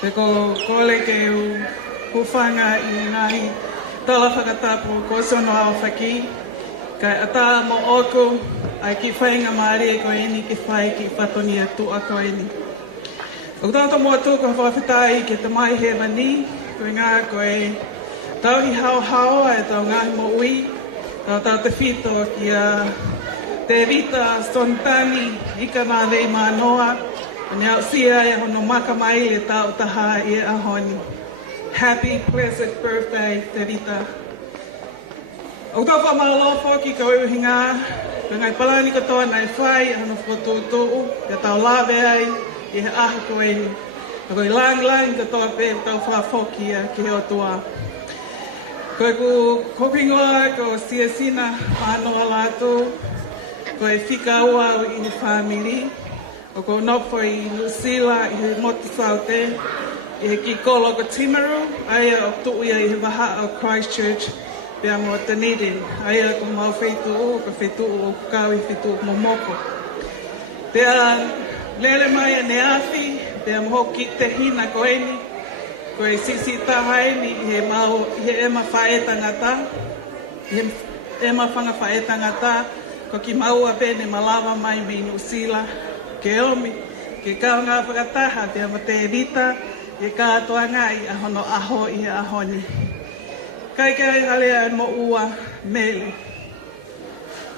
te ko kole ke u whanga I ngahi tala whakatapu ko sono hao whaki, kai ata mo oku ai ki whainga maari e ko eni ki whai ki whatoni atu a ko eni. O tata mo atu ko whawhitai ke te mai he mani, ko ngā ko e tauhi hao e tau ngahi mo ui, tau te whito ki a Tevita Zontani Ikanavei Manoa, and now see I hono makamai e tau taha e ahoni. Happy, blessed birthday, Tevita. O tau wha maalo whoki ka uhinga, ka ngai palani katoa nai whai, hono whotoutou, e tau lawe ai, e he aha ko eni. Ka koi lang katoa pe, tau wha whoki ki he otua. Koe ku kopingoa, ko siasina, whanoa lātou, koe whika ua I he whamiri, o ko nofo I Lucila I he motisaute, I he kikolo ko Timaru, aia o tuuia I he waha o Christchurch, pia mo Dunedin, aia ko mau whetu o, ko whetu o kau I whetu o momoko. Pia lele mai a neafi, pia mo hoki te hina ko eni, ko e sisi tahaini I he mau, I he ema whaeta ngata, I he ema whanga whaeta ngata, ko ki maua pene malawa mai me Lucila, ke omi, ke kao ngā whakataha te ama Tevita, ke kātoa ngai a hono aho I he ahoni. Kai kai halea mo ua mele.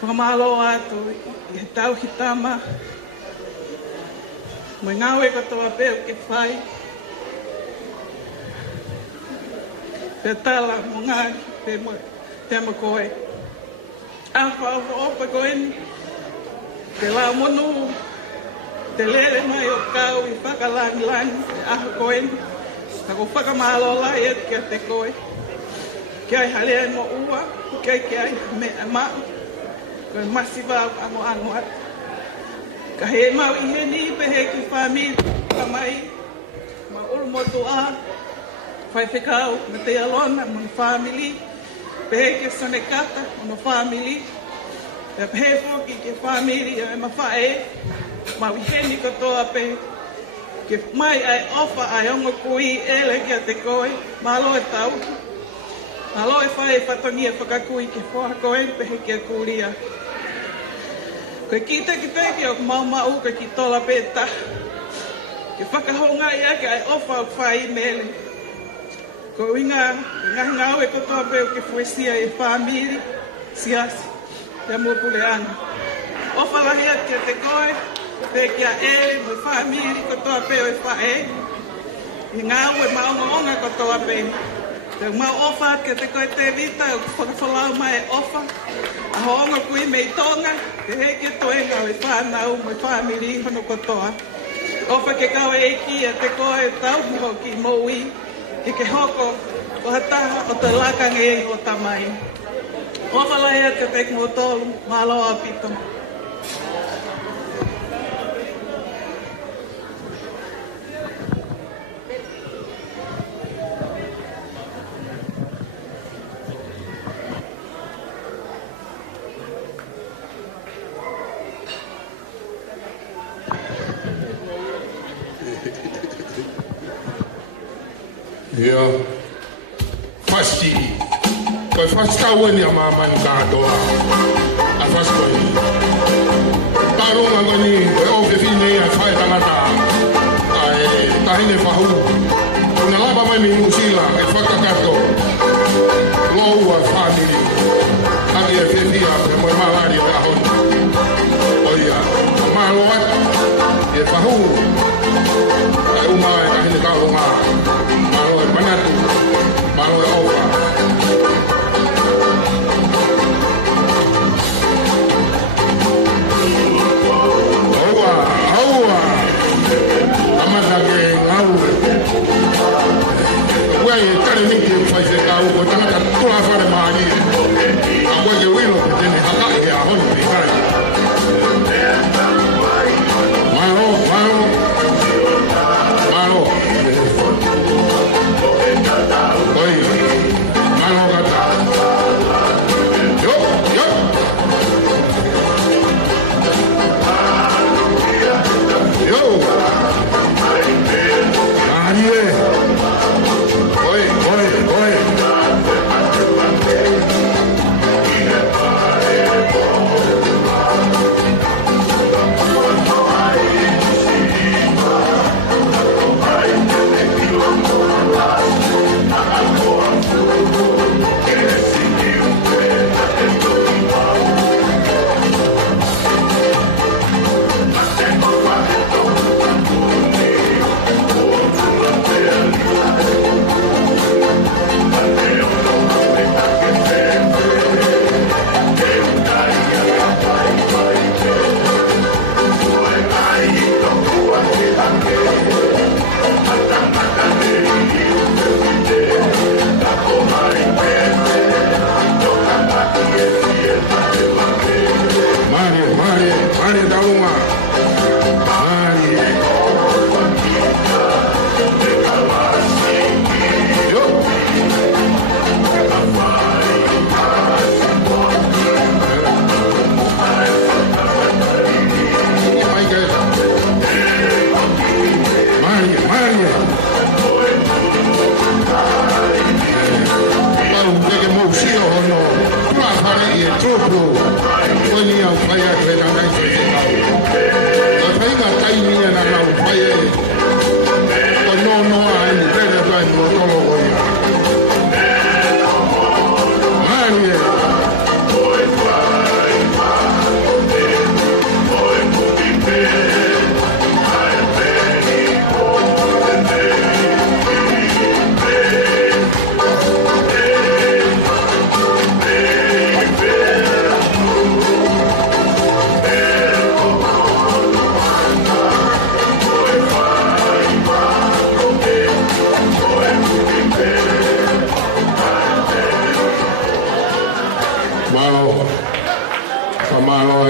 Whakamalo atu I tau hitama. Mo ngawe katoa peo ke whai. Pe tala mo ngāki pe mo koe. Awha opa koe ni. Te la monu. Te lele mai o kau I whakalangi te aha koe ni. Tako whakamalo lai et kia te koe. Kia I halea mo ua. Kia I me mau. Koe masi wau ango atu. Ka he mau I he ni pe he ki whamiri. Ka mai. Ma ulu motu a. Whai whekau na te alona mo whamili. Pe he ki sone kata mo whamili. Pe he whoki ki whamiri e ma whae. Ma I he ni katoa pe. Ke mai ai ofa ai ongo kui ele kia te koe. Ma aloe tau. Ma aloe whae whatongia whakakui ke whoa koe pe he kia kuria. Koe ki teki o mau mau ka ki tola peta. Ke whakahonga I ake ai ofa o whai mele. Ko inga ngau e kotoa peo ke fuesia e whamiri, siasi, te mupuleana. Ofa lahi ake te koe, pe kia ele mo whamiri kotoa peo e whae. I ngau e maonga kotoa peo. Te mau ofa ake te koe Tevita o whakawhalau mai e ofa. A hoonga kui mei tonga, te heke toenga o e whanau mo e whamiri hono kotoa. Ofa ke kawe e ki a te koe tau muho ki moui, ki ke hoko o hataha o te lakange e o tamai. Ofa lahi ake te mo tolu, malo a pito. Yeah. Fasti. Kau fasta weni ama man kadoa. A fasta ni. Tarong angoni e o fefine a fai tanata. Ai tahine fahu. Una laba mai mi usila e fakakato. Loa family. Ami e fefia e mo malari o ahon. Oia. Maloat e fahu. Ai uma e tahine karonga. Manatu, Manoa Opa. Aua, Amatake, Ngau. Wai, tari niki whaise kau, ko tangata tua whare maani. A koe ke wilo, tene haka e a honi pe kai. Mano. Oi, mano gata. Yo. Nadie. Oi.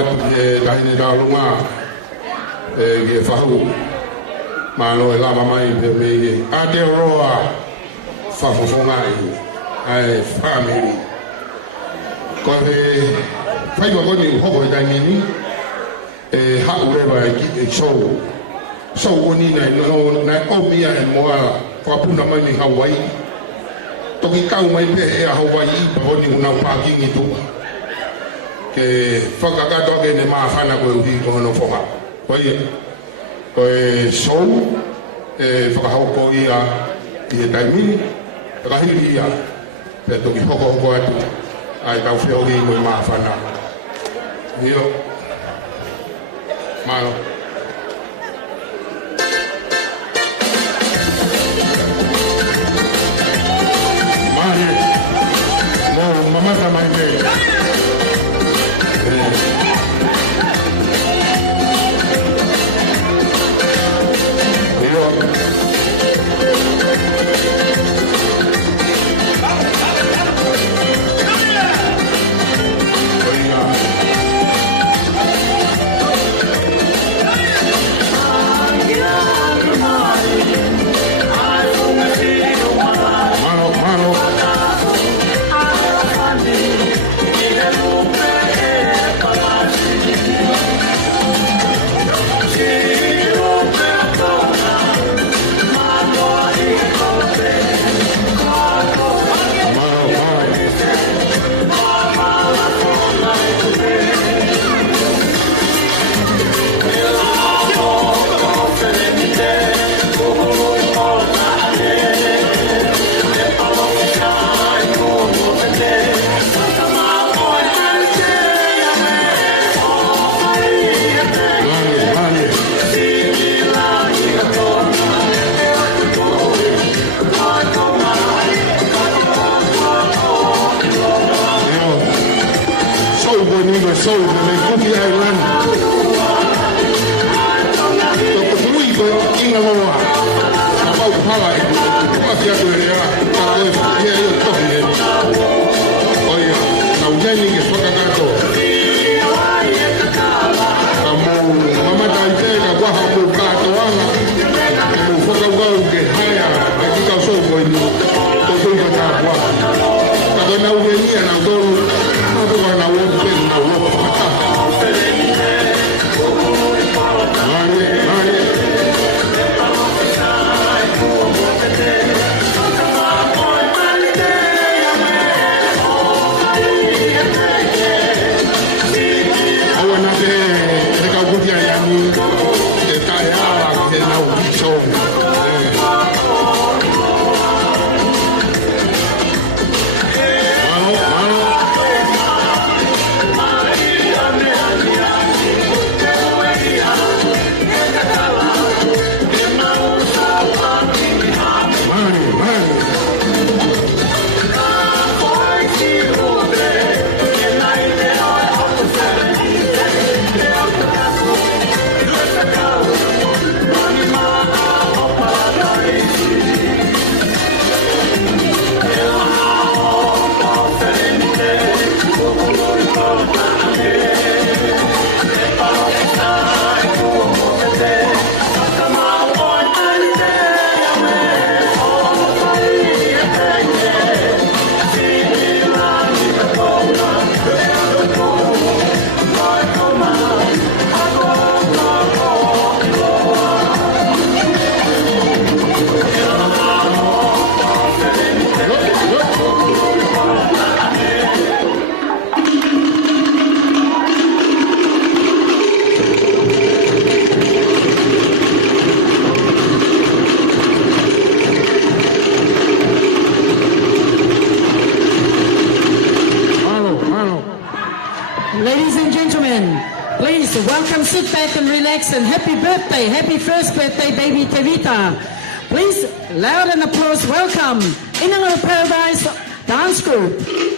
atu e tahine rā lunga e ki e whahu malo e lava mai pe me Aotearoa whafofonga ai family ko he whaiwa koni hoko e taimini e hau rewa e ki e show koni nai omia e moa whapuna mai ni Hawaii toki kau mai pe e a Hawaii pa honi unau pākingi tuka ke whakakato ke ne maafana koe uhi kohono whoka koe show e whakahoko ia i e taimini whakahiri ia pe toki hoko atu ai tau whiohi koe maafana hio malo mamata mai pe so me kuki ai lan to kui ko inga moa apa upala apa kia tu era para le ia io to ne oia na ujani ke foka kato amo mama tante ka kwa hapo kato anga mo foka kwa ke haya akika so ko ni to so ka kwa ka na ujani na to na wo pe na wo Welcome, sit back and relax, and happy birthday, happy first birthday, baby Tevita. Please, loud and applause, welcome, Inanga Paradise Dance Group.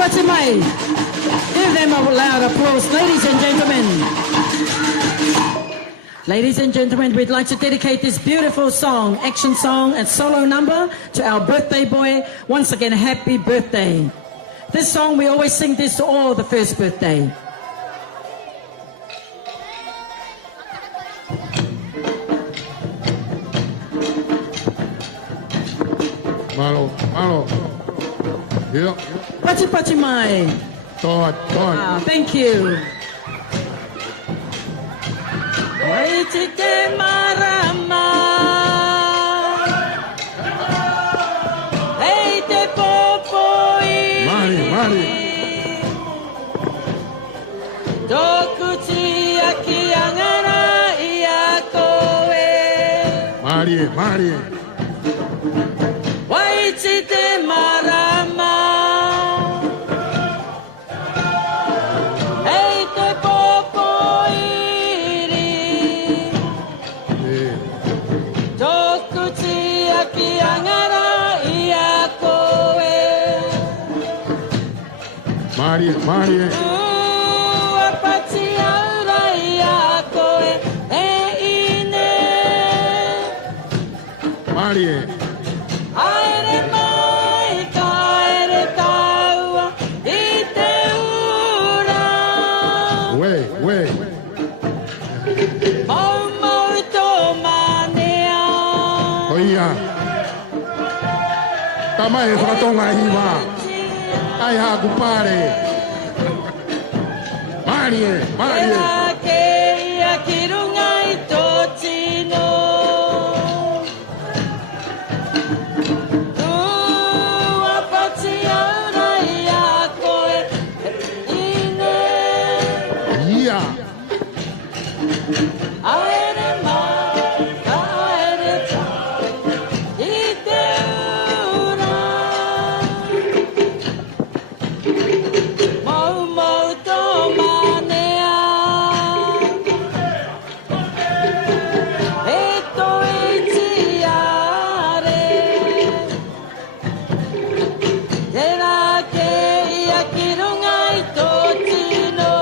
Pati mai. Give them a loud applause, ladies and gentlemen. Ladies and gentlemen, we'd like to dedicate this beautiful song, action song and solo number to our birthday boy. Once again, happy birthday. This song, we always sing this to all the first birthday. Malo. Yeah. Pati mai. Todd. Thank you. Waiti te marama. Hey te popoi. Mari. Dokuchi aki angara ia koe. Mari. Waiti te marama. Hey te popoi. Dokuchi aki angara ia koe. Mari. Apati aura ia koe e ine. Mari. Aere mai ka ere taua i te ura. Wei. Mau tō manea. Oia. Tama e whakatonga hiwa. Ai ha kupare. Mari. Ena ke ia ki runga i tō tino. Apati aura ia koe e ine. Ia. Aere mai, aere tau, i te ura. Mau tō manea. E tō iti are. Tērā ke ia ki runga i tō tino.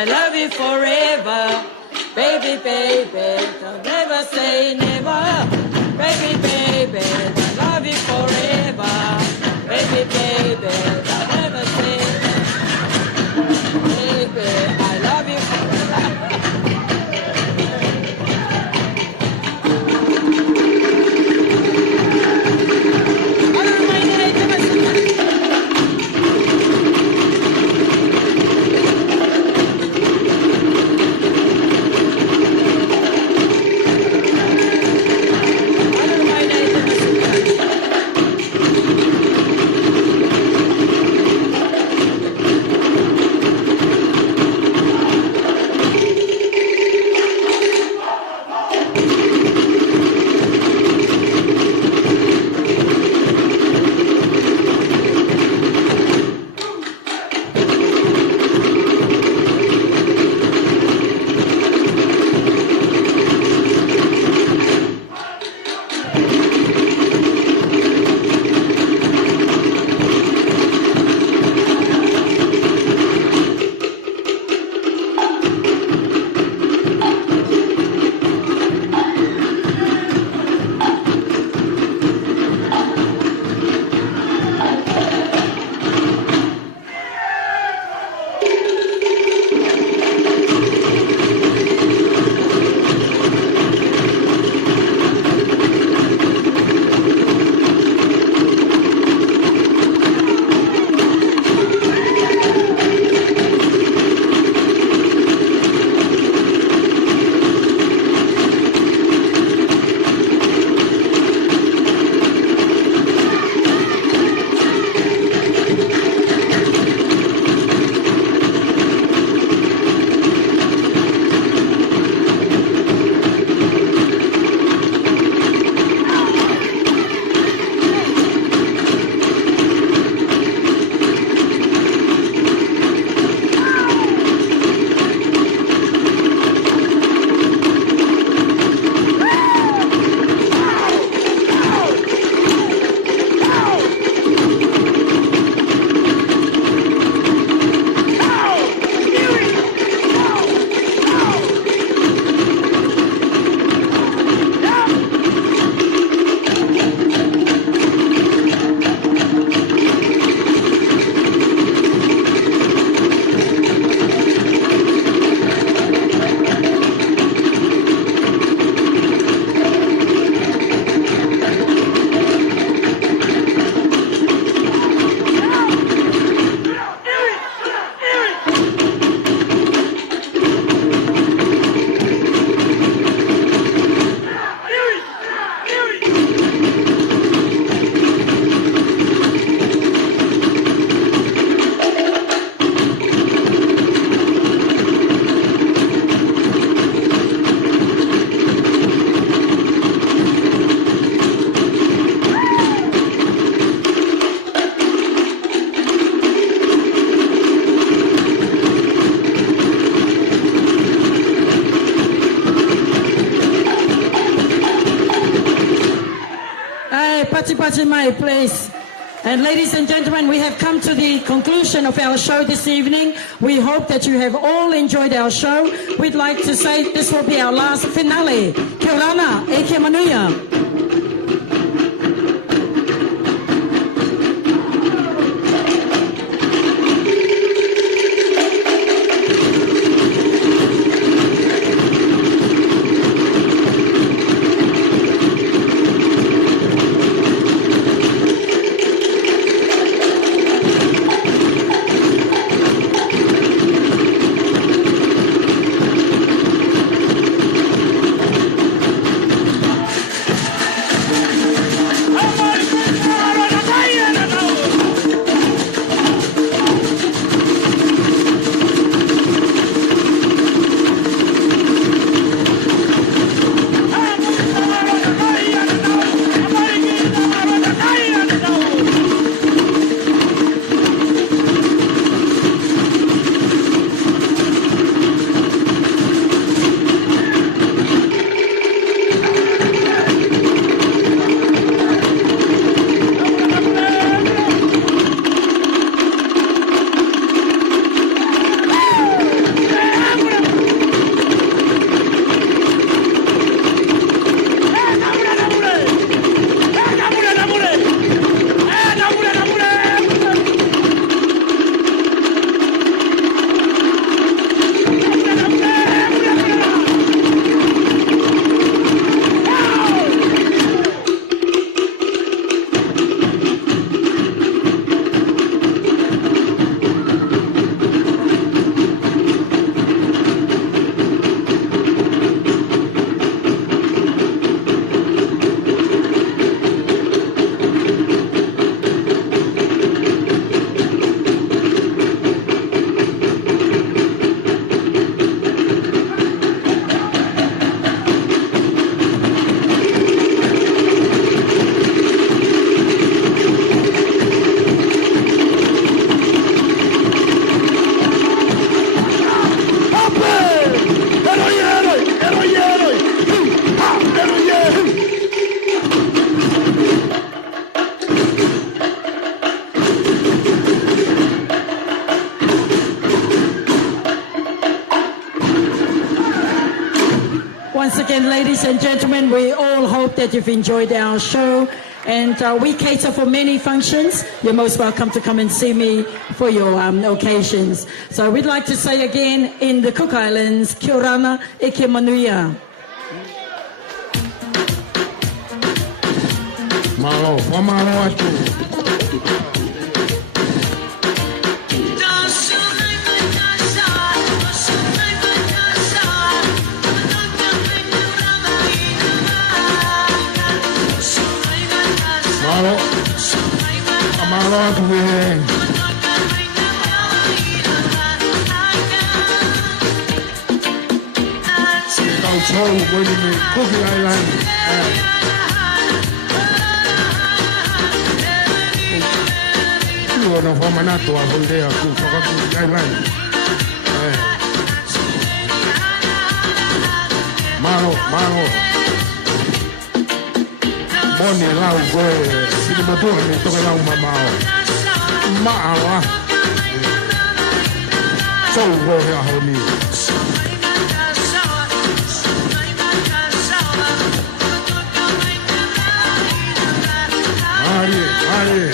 I love you forever. Baby, baby, don't never say never. Baby, baby, I love you forever. Baby, baby, don't never say never. Baby, I love you forever. My place. And ladies and gentlemen, we have come to the conclusion of our show this evening. We hope that you have all enjoyed our show. We'd like to say this will be our last finale. Kia ora, e kia manuia. Once again, ladies and gentlemen, we all hope that you've enjoyed our show. And we cater for many functions. You're most welcome to come and see me for your occasions. So we'd like to say again, in the Cook Islands, kia ora e ke manuia. Malo, pamalo atu. Malo, pamalo atu e. Kau tau koni me Cook Island. Na forma nato a voltea ku whakaku Island. Malo. Moni lau koe, sini matua me toka lau mamao. Maawa. Sau koe hea honi. Ari.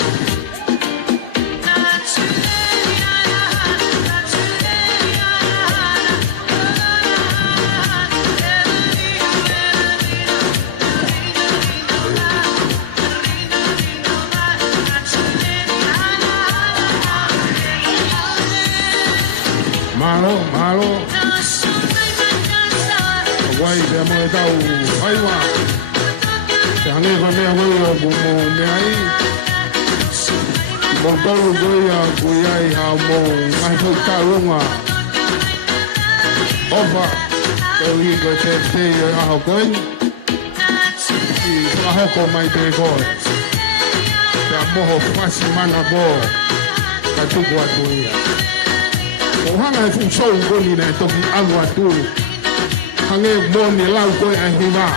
Malo. Wai te mo e tau haiwa. Te hange ka mea wei o kumo mea i. Mo tolu koe a kui ai hao mo ngai hau taurunga. Opa, te ui koe te aho koe. I whakahoko mai te koe. Te moho whasi mana bo. Ka tuku atu ia. O hanga e fusou koni nei toki alu atu. Hange moni lau koe e hiwa.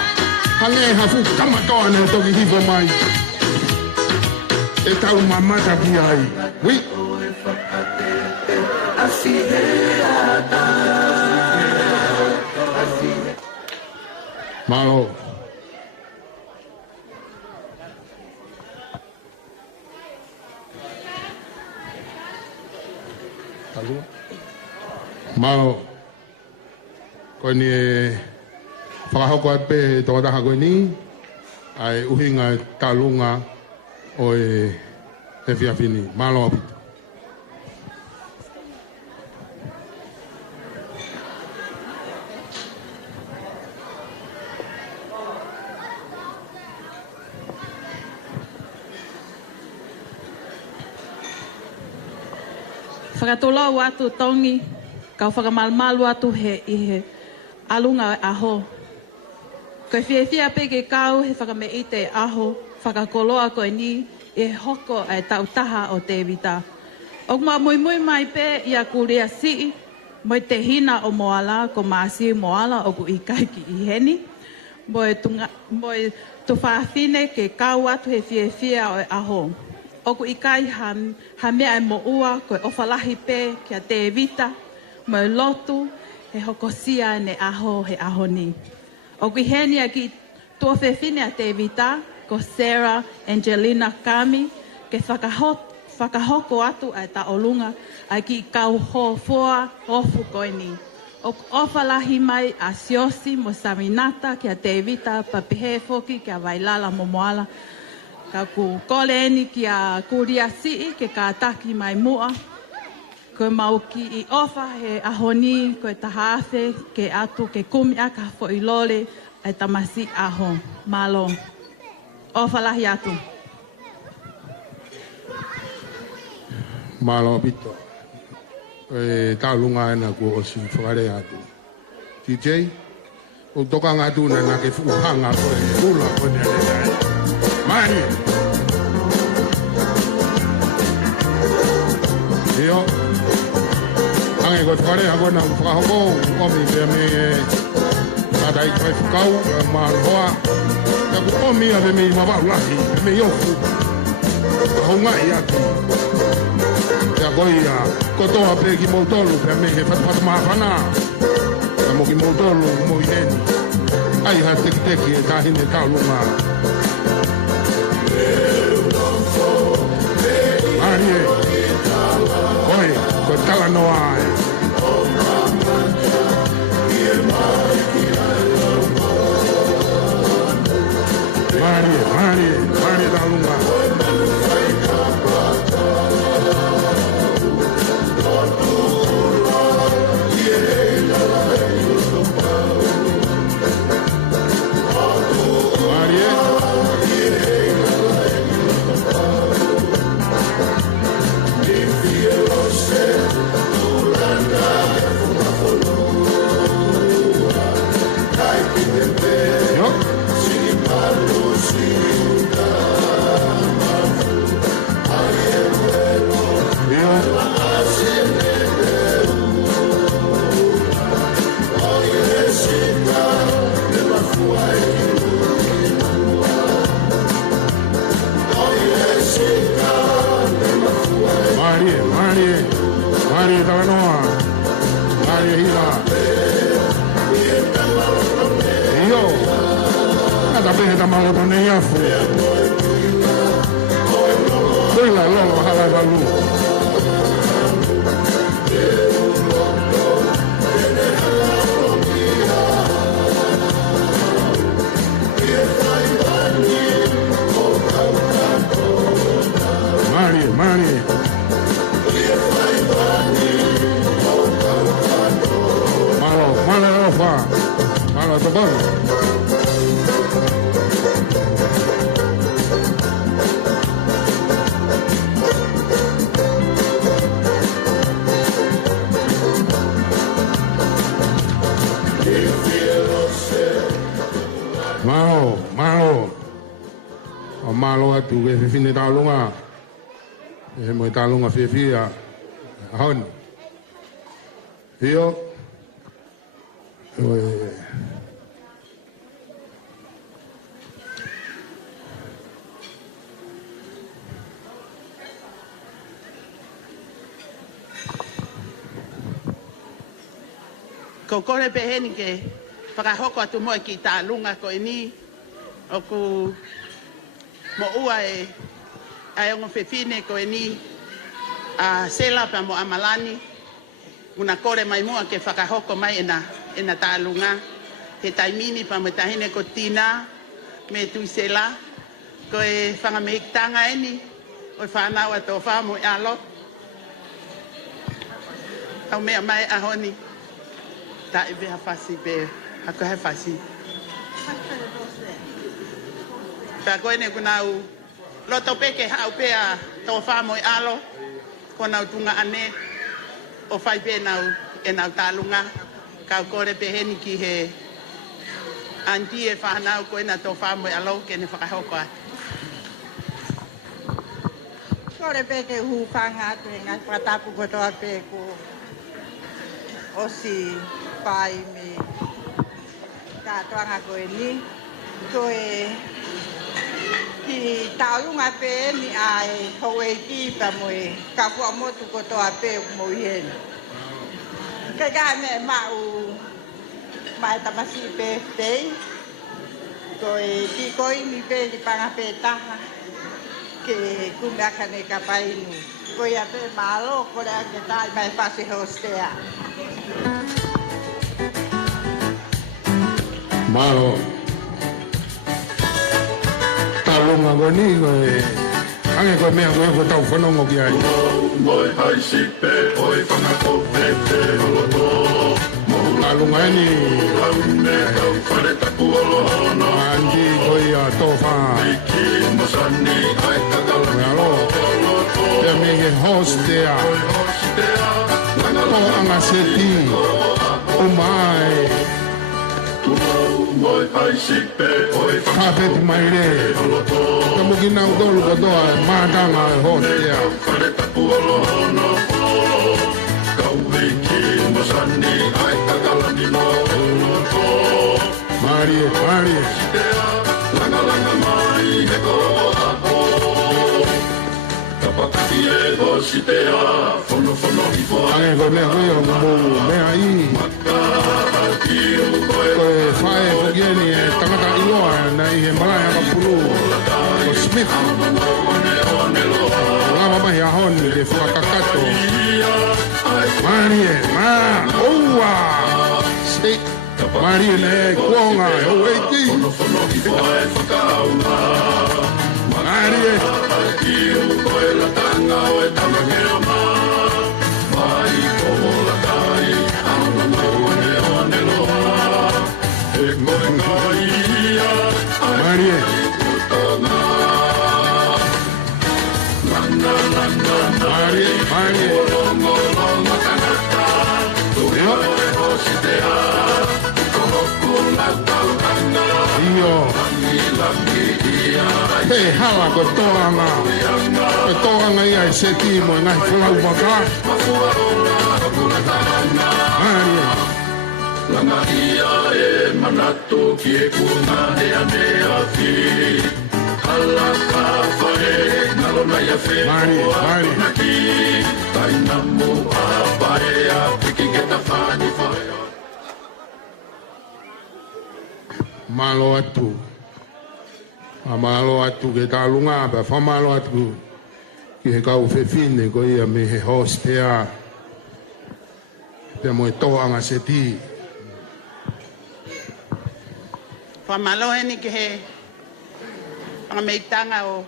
Hange e hafu kamatoa nei toki hiwa mai. E tau mamata ki ai. Wi. Malo. Mau koni e whakahoko ape tō taha koe ni ai uhinga talunga o e whiawhini. Malo apita. Whakatolau atu tongi, kau whakamalmalu atu he alunga aho. Koe whiawhia pe ke kau he whakameite aho, whakakoloa koe ni e hoko e tautaha o Tevita. O ma mui mai pe ia kurea si, moi te hina o moala, ko maasi moala o ku ikai ki i heni. Moi tu whaafine ke kau atu he whiawhia o aho. O ku ikai ha mea e mo ua koe ofalahi pe kia Tevita, mo lotu he hokosia ne aho he aho ni. O ku heni a ki tua whewhine a Tevita, ko Sarah Angelina Kami, ke whakahoko atu ai ta olunga, ai ki kau ho foa hofu koe ni. O ofalahi mai a Siosi mo Saminata kia Tevita, papihe foki kia Vailala mo moala, ka ku koleni ki a kuria sii ke ka ataki mai mua. Ko mau ki i ofa he ahoni ko e tahawhe ke atu ke kumia ka fo ilole ai tamasi aho. Malo. Ofa lahi atu. Malo pito. Ta lunga ena ku o si whakare atu. TJ, o toka ngatu na na ke fuhanga ko e ula ko ni ane. Mani. Io. Ange ko whare ako na whakahoko komi pe me tatai kai whakau maroa. Ka ku komi a pe me mawau lahi, pe me iofu. Kahonga i atu. Ka koi a kotoa pe ki mautolu pe me he whatwhat mahana. Ka mo ki mautolu mo i heni. Ai ha teki e tahine taulunga. Marie, oi, ko tala noa e. Marie taulunga. Marie Manoa, Marie Hila. Yo, nada bem da malo do nem afu. Foi lá logo hala balu. Marie. Malo to bom. Malo. O malo atu ke fine talunga. E mo talunga fia. Hon. Io ko kore peheni ke whakahoko atu moe ki tā lunga ko ini o ku mo ua e ongo whewhine ko ini a sela pa mo amalani una kore mai mua ke whakahoko mai ena tā lunga he taimini pa mo tahine ko tina me tui sela ko e whangamehiktanga eni o whanau ato whamo e alo au mea mai ahoni ta e beha fasi be ako he fasi pa koe ne kunau loto peke hau pea to whamo e alo kona utunga ane o whai pe nau e nau tālunga kau kore peheni ki he anti e whanau koe na to whamo e alo ke ne whakahoko atu kore peke hu whanga atu e ngai whatapu kotoa pe ko osi pai me tātuanga koe ni koe ki tālunga pe ni ai hoe ki pa moe ka fua motu kotoa pe mo hien kai ka me mau mai tamasi pe tei koe ki koe mi pe di panga pe taha ke kumaka ne ka pai nu koe a pe malo koe a ke tai mai fasi hostea malo talunga goni koe ange koe mea koe ko tau whanongo ki ai moi hai sipe oi whangako pete oloto talunga eni laume kau whare taku olohono andi koe a tofa iki mosani ai kakala alo te mege hostea o anga seti o mai Kapet maire, kamu kina udol kodoa madanga hostia. Marie. Ange kone koe mo me ai. Koe fae koe ni tangata iloa na i he malaya ka pulu o Smith. Ngama mahi ahoni de whakakato. Marie, oua! Sei, Marie ne kuonga, o eiti. Marie. Marie. Hey, hala ko toanga ia e se ki mo ngai flau maka. Langa ia e manatu ki e kuna e ane a fi. Ala ka whae, nalo na ia whe o a ki. Tai namu a pae a piki ke ta whani whae o. Malo atu. Amalo atu ke talunga ba famalo atu ki he kau fefine ko ia me he hostea pe mo toanga seti famalo ni ke he ang meitanga o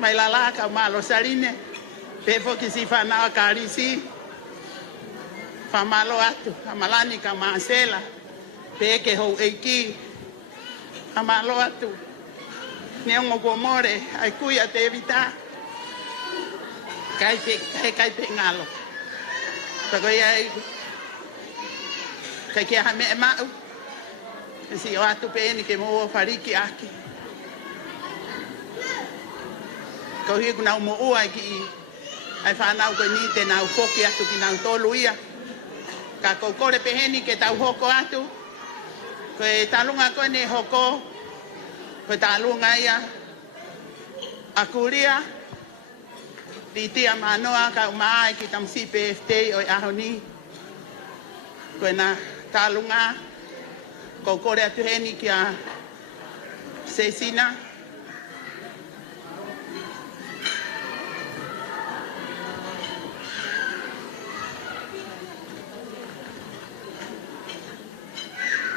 mai lala ka malo saline pe fo ki si fana karisi famalo atu amalani ka masela pe ke ho eiki amalo atu Neongo gomore, ai kuia Tevita. Kai pe ngalo. Tako ia kai ke ha me ma. Si o atu pe ni ke mo fariki aki. Ko hi kuna mo o ai ki ai fa na ko ni te na foki atu ki na tolu ia. Ka ko kore pe ni ke tau hoko atu. Ko e talunga ko ne hoko. Petalunga ia akuria Tevita Manoa ka mai ki tamsi PFT o ahoni koena talunga ko kore atu heni ki a sesina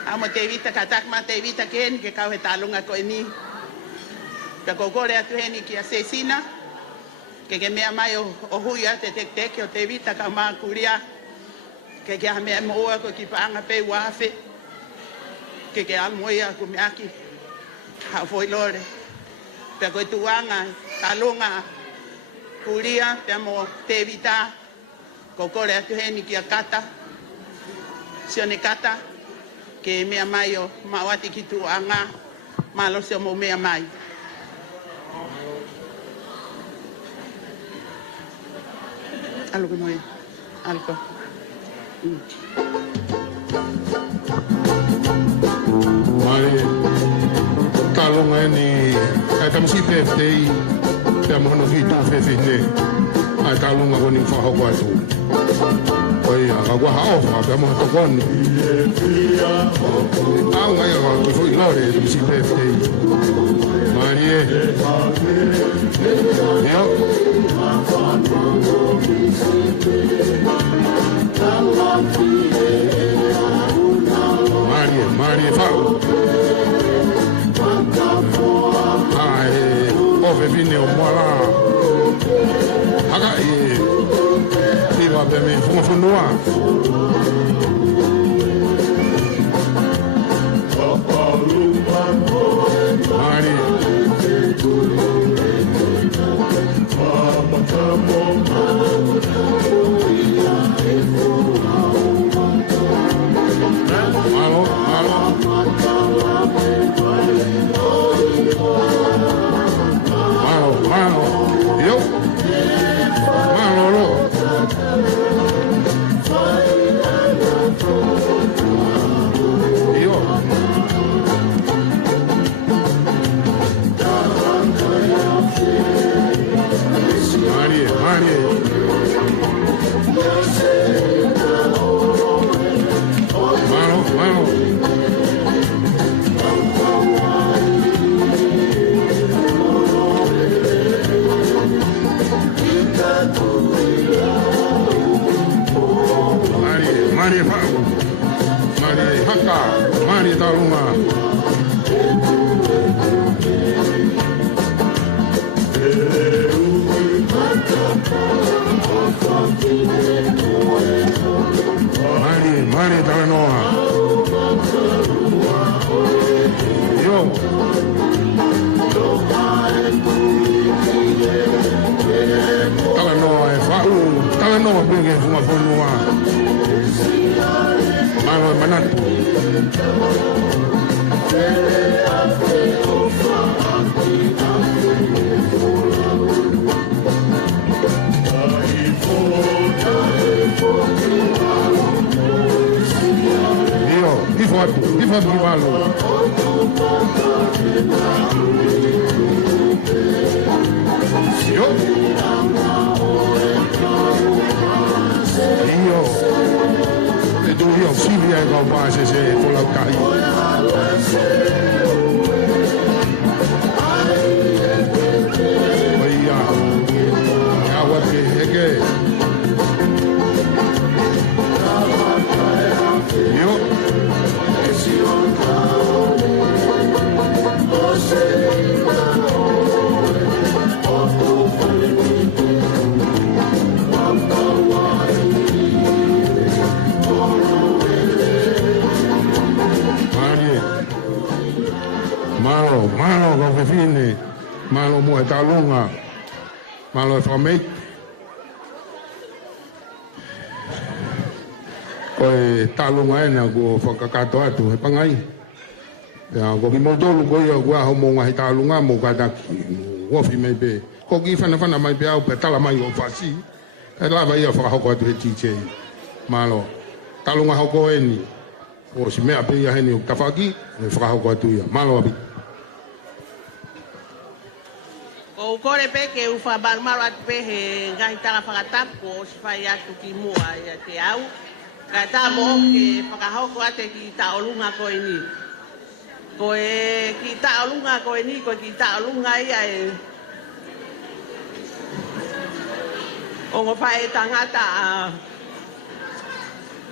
Amo Tevita katakma Tevita ken ke kau he talunga ko ini. Ka kokore atu heni ki asesina. Ke mea mai o huia te tek o Tevita ka ma kuria. Ke mea moa ko ki paanga pe wafe. Ke almoia ko meaki. Ha foi lore. Pe ko tuanga talunga kuria pe mo Tevita. Kokore atu heni ki akata. Sione kata. Ke mea mai o mawati ki tuanga malo se mo mea mai. Algo noi. Algo. Mare talunga ni ai tamsi PFT te mo no ki tu fefine. Ai talunga ko ni fa ho kwa tu. Oi, agua haofa, vamos a tocar. Ah, ngai ga ko foi lore, si PFT. Marie. Yo. Marie fa. Ai, ove vine o mola. Aga va per me, fonua. Mari. Malo. Yo. Malo. Marie. Mari Pau, Mari Haka, Mari Talunga. Mari Talanoa. Yo. Talanoa e fa'u, Talanoa pege funga fonua. Mano manatu. Di foto di ballo. Io. E tu io Silvia e papà se con la cai. Oia. Agua che io Malo con che fine, malo mo talunga, malo e famei. Koe talunga ena ko whakakato atu he pangai. Pea ko ki motolu ko ia kua ho monga he talunga mo kataki, wofi mei pe. Ko ki whana mai pe au pe tala mai o whasi. E lava ia whakahoko atu he tiche. Malo, talunga hoko eni. O si mea pe ia heni o tawhaki, e whakahoko atu ia. Malo abi. O kore pe ke ufa barmaro atu pe he ngahi tala whakatapu o si whai atu ki mua ia te au. Ka tā mo ke whakahoko ate ki taolunga koe ni. Koe ki taolunga koe ni, koe ki taolunga ia e... O ngo whae tangata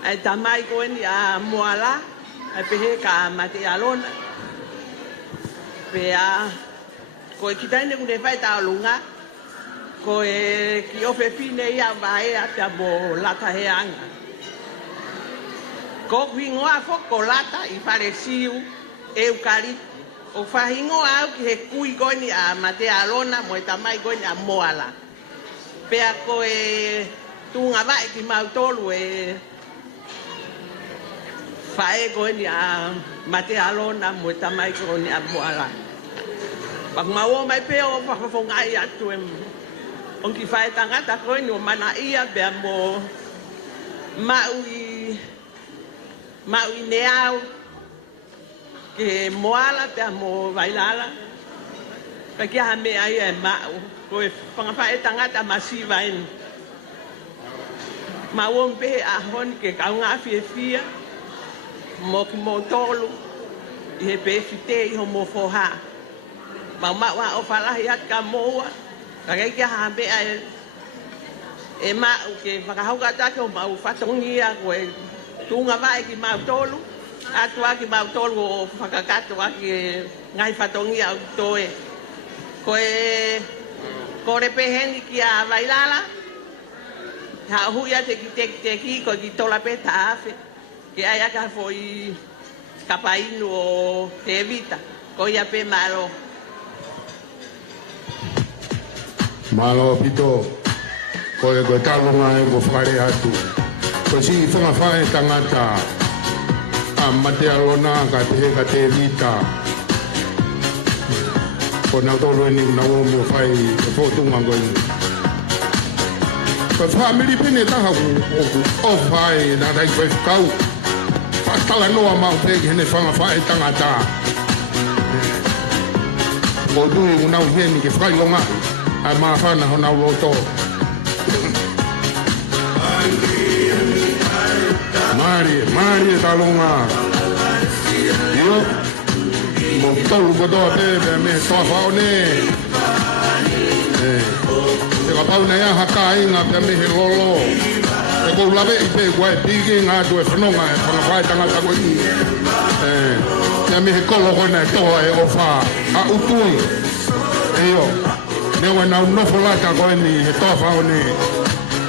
a tamai koe ni a moala, a pehe ka mate alona. Pea... Koe ki taine kune whae taolunga, koe ki ofe pine ia vae ate a mo lata he anga. Ko hingoa foko lata I whare siu eukariti. O whahingoa au ki he kui goni a mate alona mo e tamai goni a moala. Pea koe tunga vae ki mautolu e whae goni a mate alona mo e tamai goni a moala. Pag maua mai pea o whakafongai atu e onki whae tangata koe o mana ia bea mo Maui neau ke moala pe mo vailala pe kia me ai e mau ko whangawha e tangata masiva en mau pe a hon ke kaunga fia mo ki mo tolu I he pe fite I ho mo foha mau o whalahi at ka moa ka kia me ai e mau ke whakahauka take o mau whatongia koe tunga vai ki mautolu, atua ki mautolu o whakakato aki ngai whatongi au toe. Kore peheni ki a vailala, ha huia te ki ko ki tola pe taafe, ki aia ka foi kapainu o Tevita, ko ia pe malo. Malo pito, koe koe talunga e ko whare atu. Ko si whangawhae tangata a mate alona ka tehe ka Tevita. Ko nau tolu eni na o whai e whotunga koe ni. Ko whamiri pene taha o whai na rai koe whakau. Whatala noa mau pegi hene whangawhae tangata. Ko tui unau heni ke whailonga a maa whana honau loto. Mari talunga. Yo, mo tolu kotoa pepe me toa whaone. Te ka pauna ia haka inga pe me he lolo. Te ko lave I pe wai pigi ngā tu e whanonga e whanawhai tangata ko I. Ia me he kolo kona e toa e ofa a utui. Eo, ne wai nau nofo lata ko ni he toa whao ni.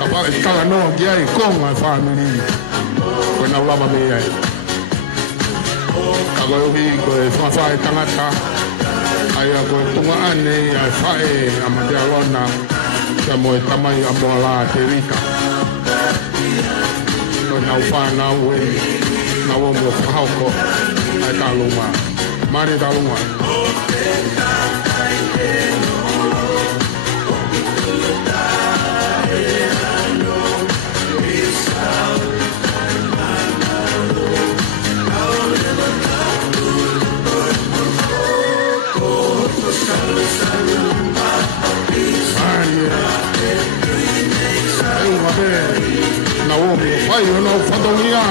Apa e kala noa ki ai konga e whanini. Ko nau lava me ai. Ka koe uhi ko e whanawhai tangata. Ai a koe tunga ane ai whae a mate alona. Kia moe tamai a moa la Tevita. Koe nau whanau e nau o mo whahauko. Ai talunga. Mare talunga. Naomi, vai, eu não fadonia.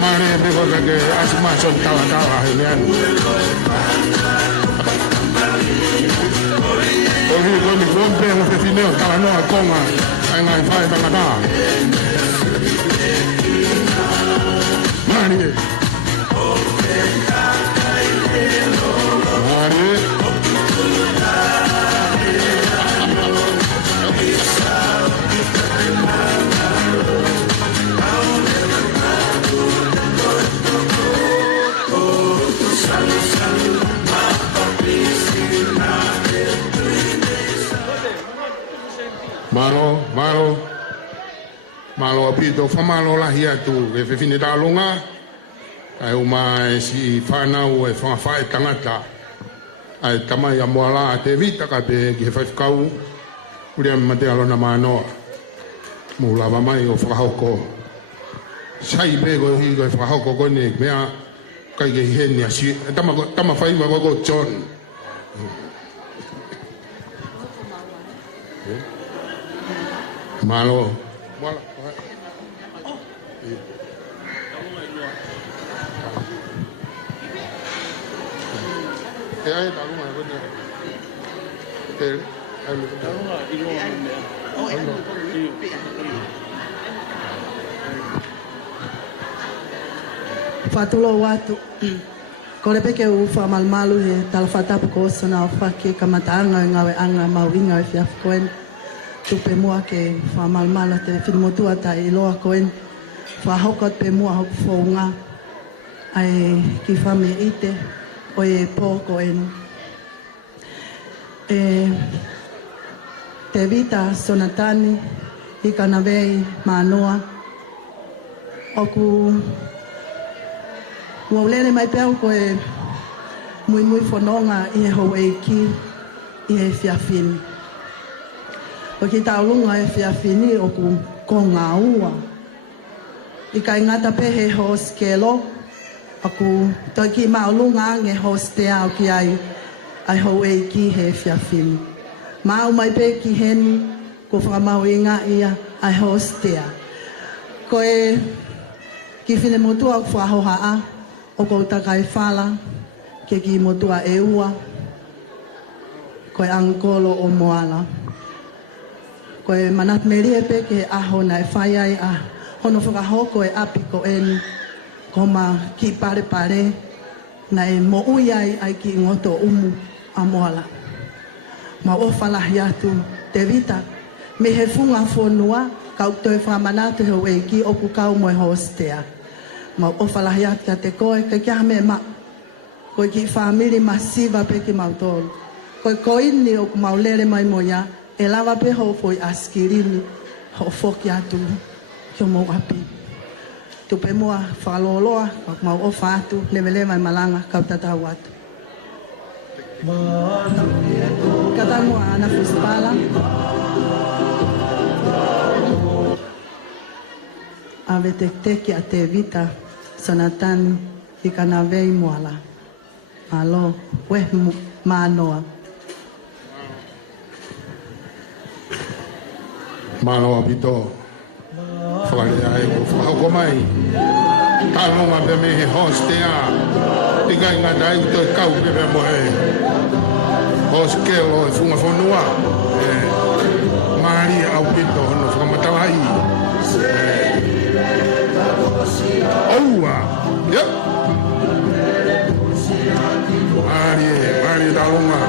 Mare, bego que as maços cala, Helena. Hoje quando comprei um pepinho, cala não coma, aí não vai para cá. Mare. Malo apito famalo la hiatu e fine da lunga ai uma si fana o e fa tangata ai tamai a moala Tevita ka pe ki fa kau uri mate alona manoa mo lava mai o fa hoko sai bego hi go fa hoko ko ne mea kai ge henia si tama fai ma go John malo mola ai talunga ko ni ai lu talunga Fatulo watu kore peke u fa malmalu he talfata ko sona fa ke kamatanga ngawe anga mawinga fi afkoen tupe mua ke fa malmala te filmotu ata iloa koen fa hokot pe mua hok fonga ai ki fa me ite oe poko enu. Tevita Zontani Ikanavei Manoa. Oku waulele mai pēu koe mui whanonga I he hou eiki I he whiawhini. O ki taulunga e whiawhini oku ko ngā ua. I kai ngata pehe ho skelo aku toi ki maulunga nge hostea o ki ai hou eiki he whiawhini. Mau mai pe ki heni ko whakamau inga ia ai hostea. Koe ki whine motua o whahohaa o kou takai whala ke ki motua e ua koe angkolo o moala. Koe manat merie pe ke aho na e whai ai a hono whakahoko e api ko eni ko ma ki pare na e mo ui ai ki ngoto umu a moala. Ma o whalahi atu Tevita me he funga whonua kau toi whamanatu heo e ki oku kau mo e hostea. Ma o whalahi atu ka te koe ka kia me ma koe ki whamiri masiva pe ki mautolu. Koe koini oku maulere mai moia e lava pe ho foi askirini ho foki atu ki o mo api. Tupe mua whaloloa kau mau o whatu levele mai malanga kau tatau atu. Kata mua ana fuspala. Ave teki a Tevita Zontani Ikanavei Manoa. Alo, we Manoa. Manoa pito. Whakare ai ko whakako mai. Talonga pe me he hostea. Tika inga dai to kau pepe mo e. Os kelo e funga fonua. Mari au pito no whakamatawai. Oua. Yep. Mari talonga.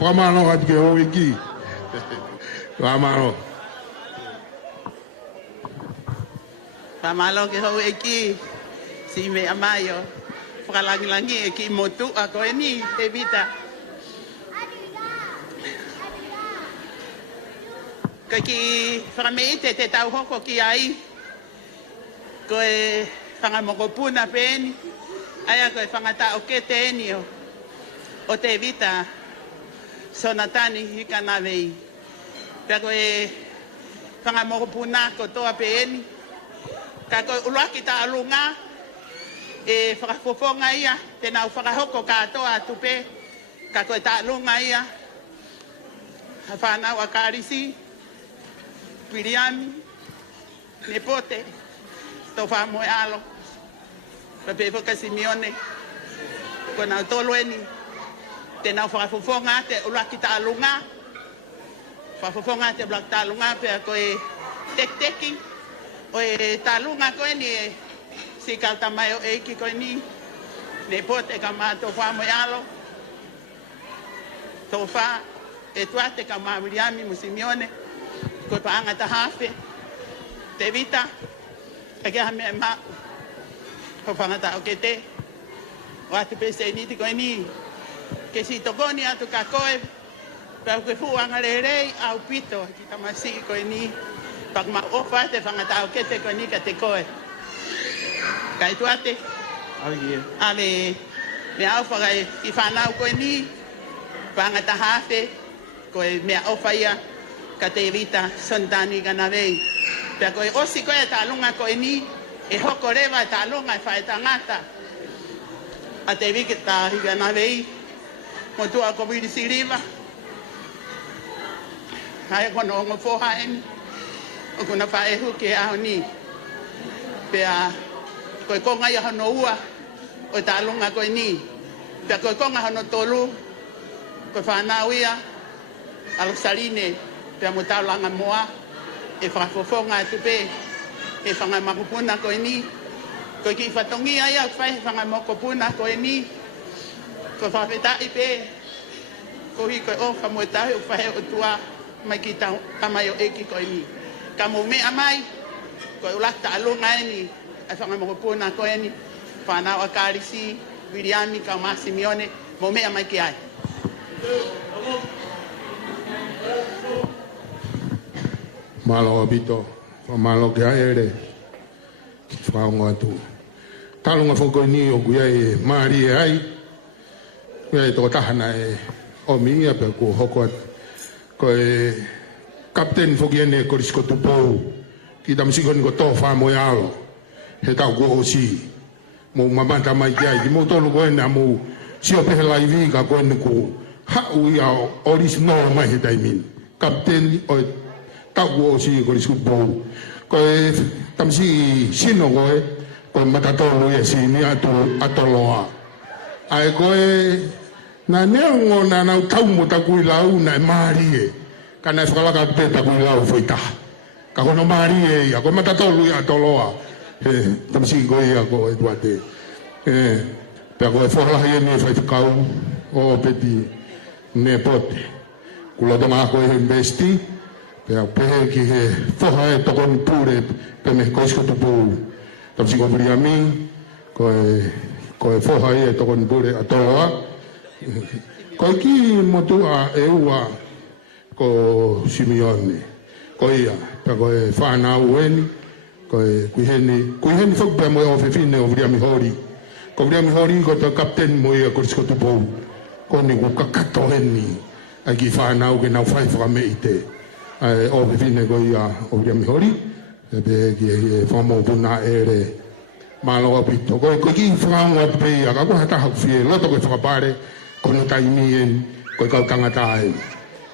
Pamalo at ke hoiki. Pamalo ke hoiki. Si me amayo. Whakalangilangi e ki motu a koe ni, Tevita. Ka ki whakameite te tau hoko ki ai. Koe whangamokopuna pēni. Aia koe whangata o ke tēni o Tevita Zontani Ikanavei. Pea koe whangamokopuna ko toa pēni. Ka koe uruaki ta alunga. E whakafofonga ia, te nau whakahoko katoa tupe, ka koe tālunga ia, whanau a karisi, piriami, nepote, tō whamoe alo, papepo ka Simeone, ko nau toloeni, te nau whakafofonga te ulaki tālunga, whakafofonga te ulaki tālunga, pea koe tek-teki, oe tālunga koe ni si kalta mai o eiki koe ni, ne pote ka maa tō wha mo alo, tō wha e tuate ka maa Miriami mo Simeone, koe pa anga ta hafe, Tevita, e kia me maa, ko whangata o ke te, o atu pese niti koe ni, ke si tokoni atu ka koe, pa koe fuanga rei au pito, ki tamasi koe ni, pak ma ofa te whangata o ke te koe ni ka te koe. Kai tuate. Ale me au whakai I whanau koe ni. Whangata hafe. ko e mea ofaia ka Tevita Zontani Ikanavei. Pea ko e osi ko e talunga ko e ni e hoko rewa e talunga e whae tangata. A Tevita Ikanavei mo tua ko viri siriva. Hai kono ongo foha eni. O kuna whae huke aho ni. Pea ko e konga ia hono ua o e talunga ko e ni. Pea ko e konga hono tolu ko e whanau ia alo saline pea mo taulanga moa e whakafofonga e tupe e whanga makupuna ko e ni ko ki whatongia ia whai whanga makupuna ko e ni ko whawhetai pe ko hi ko e ofa mo e tahi o whahe o tua mai ki tamai o eki ko e ni ka mo mea mai ko e ulata alunga e ni e whanga makupuna ko e ni whanau a karisi Viriami ka Massimione mo mea mai ki ai malo abito malo ke aere faunga tu talunga foko ni o kuia e mari ai kuia to tahana e o minga pe ko hoko ko e captain fogiene ko risko tu po ki dam singo ni ko to fa mo yalo he ta go osi mo mamata mai ai mo to lu ko na mo si o pe lai vi ka ko ni ko ha u ya oris no mai he dai min captain o tau o si ko risu bo ko tamsi sino ko matato lo ye si ni atoloa ai ko na nengo na tau mo ta ku lau na mari kana fala ka te ta ku lau foita ka ko no mari ya ko matato lo ya atoloa tamsi ko ya ko duate pe ko fala ye ni fa ka o peti ne pote ku lo doma ko investi pea pehe ki he whoha e tokon pūre pe me koisko tupu tamsi ko Viriami ko e whoha e tokon pūre a toroa ko ki motua e ua ko Simeone ko ia pea ko e whanau eni ko e kuiheni whuk pea mo e ofefine o Viriami hori ko Viriami hori ko ta kapten mo e koisko tupu ko ni ku kakato heni a ki whanau ke nau whai whakame i te o vine go ia o Viriami hori e be ki e famo puna ere malo apito ko ki whanga pe a ka ko hata hak fie loto ko whakapare ko no taimien ko ka tangata ai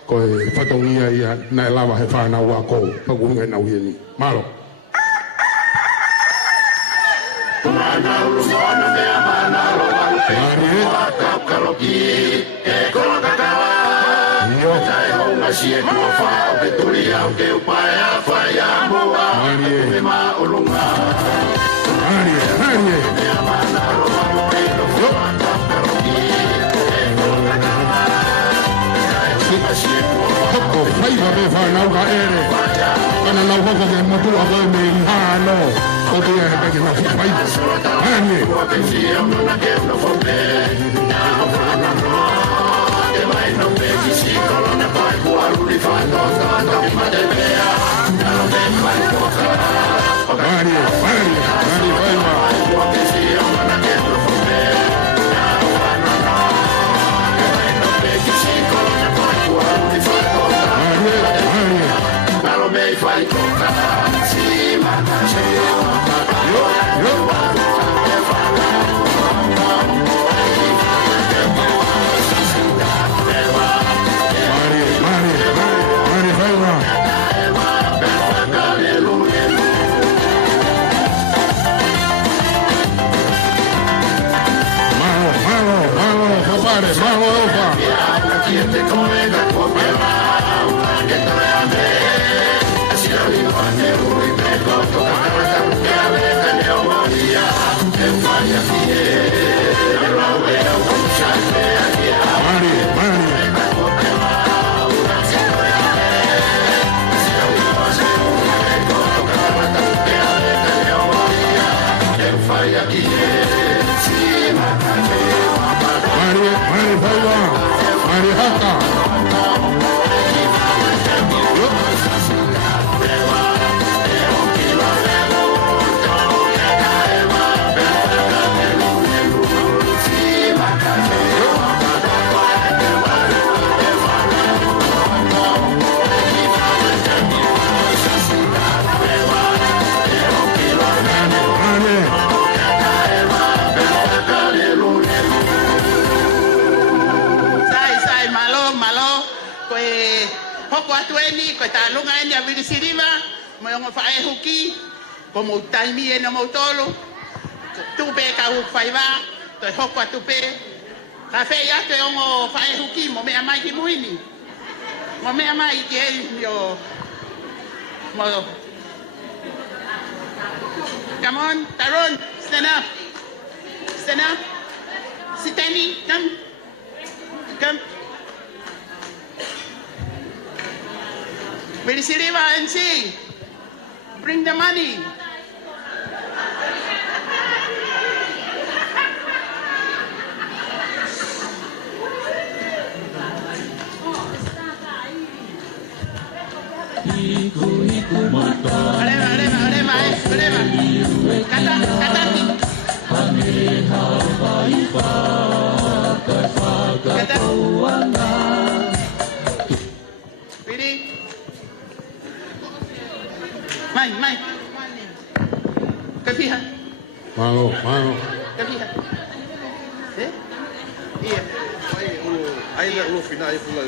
ko e whatongia ia na lava he whana ua ko pagunga na uieni malo Mana ulu mono mea mana lo walu pe Kau kaloki e kola kakawa Tai hau ngasi e kua whao ke turi au ke upai a whai a mua Me ma ulunga Mea mana lo walu pe Kau kaloki e kola kakawa Tai hau ngasi e kua hoko whai wa me whanau ka ere kana nau hoko ke motu a koe me ihano ko te e peke na whai hane Kua ke fia muna ke una whope Nā whana roa Ke mai no pe ki si kolona pai kua ruri whanto Kata ki mate mea Nā me mai koka Mari whai wa Kua ke fia muna ke una whope Nā whana roa Ke mai no pe ki si kolona pai kua ruri whanto Kata ki mate mea Nā me whai koka Si mana se Mari haka tu eni ko ta lunga eni a vili siriva mo ngo fa e huki ko mo taimi e no mo tolo tu pe ka u faiva to hoko tu pe ka fe ya te ngo fa e huki mo me amai ki muini mo me amai ki yo mo come on Taron stand up Sitani come Will Siriva and see. Bring the money. Mai. Kafiha. Malo. Kafiha. Iya. Ai le lo fina ai pula.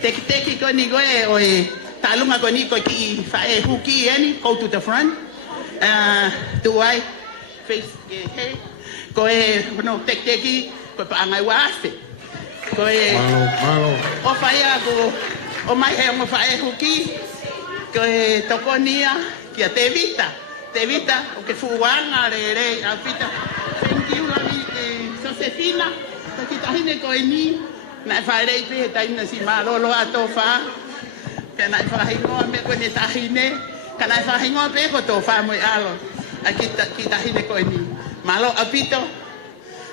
Teki ko ni goe talunga ko ni ko ki fa e huki ani go to the front. Do I face hey ko no teki ko pa ngai wafe. Ko malo. O fa ya go o mai he mo fa e huki. Ko tokonia ki Tevita o que fuanga re afita thank you la Josefina to kita hine ko ni na fa re pe ta ina si malo lo atofa pe na fa hingo me ko ni ta hine kana fa hingo pe ko to fa mo alo a kita hine ko ni malo apito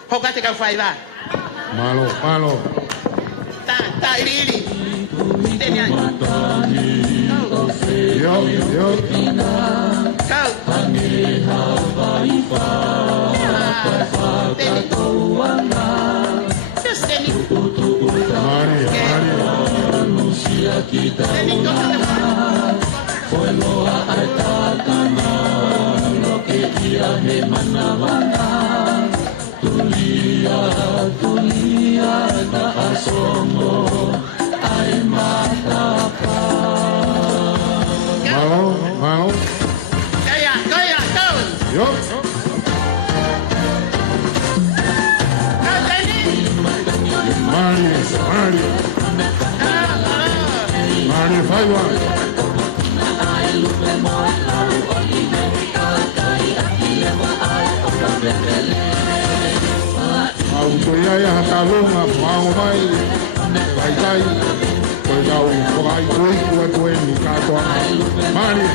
hokate ka fa ila malo ta riri tenia Yo. Malo. Kaya, go. Yo. Mari, faiwa. Autoia ya hatalunga mau mai. Vai. Koe kau koai koe ni katoa. Mari.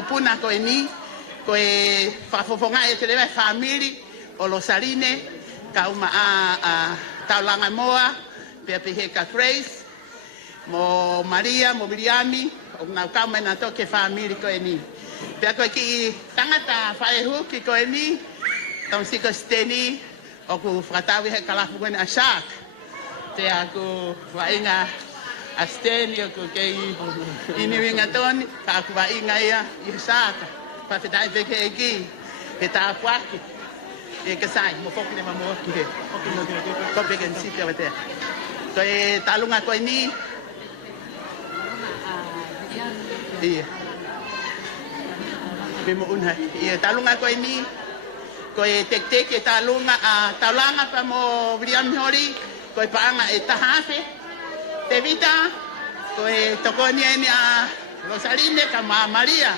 Puna ko ni ko fa fofonga e tele family o lo saline ka uma a taulanga moa pe he ka Grace mo Maria mo Miriami o na ka me na to ke family ko ni pe ko ki tangata fa e hu ki ko ni ton si ko steni o ku fratawi he kala fu ni asak te aku wa inga Astenio ko kay iniwingaton ka kuba ingaya isaka pa fitay veke eki eta kwaki e ke sai mo foki le mamo ki he ko pe ken sita wate ko e talunga ko ni iya be mo unha e talunga ko ni ko e tek e talunga talanga pa mo briam hori ko e paanga e tahafe Tevita ko e tokoni ni a Rosaline ka ma Maria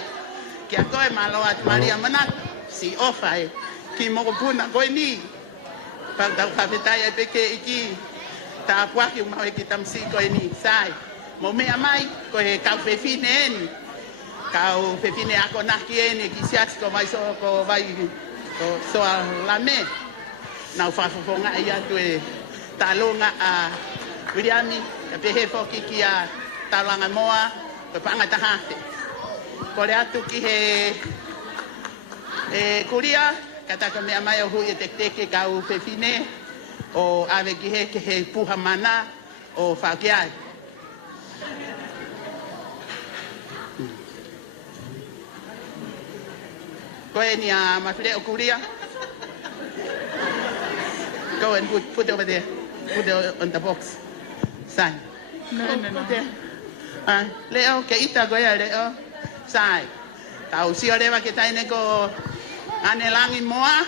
ki a koe malo at Maria manat si ofa e ki mo puna ko ni pa da favetai e peke iki ta kwa ki mo e ki tamsi ko ni sai mo me amai ko e ka fefine ni ka o fefine ako na ki eni ki siat ko mai so ko vai ko so la me na fa fo nga ia tu e talonga a Williami e pehe foki ki a talanga moa ko panga tahate ko le atu ki he kuria kata ka me mai o hu e teke ka u fefine o ave ki he ke he puha mana o fakiai ko e ni a mafile o kuria go and put over there put it on the box sign no leo ke ita go ya leo sai tau si ore va ke tai ne ko ane langi moa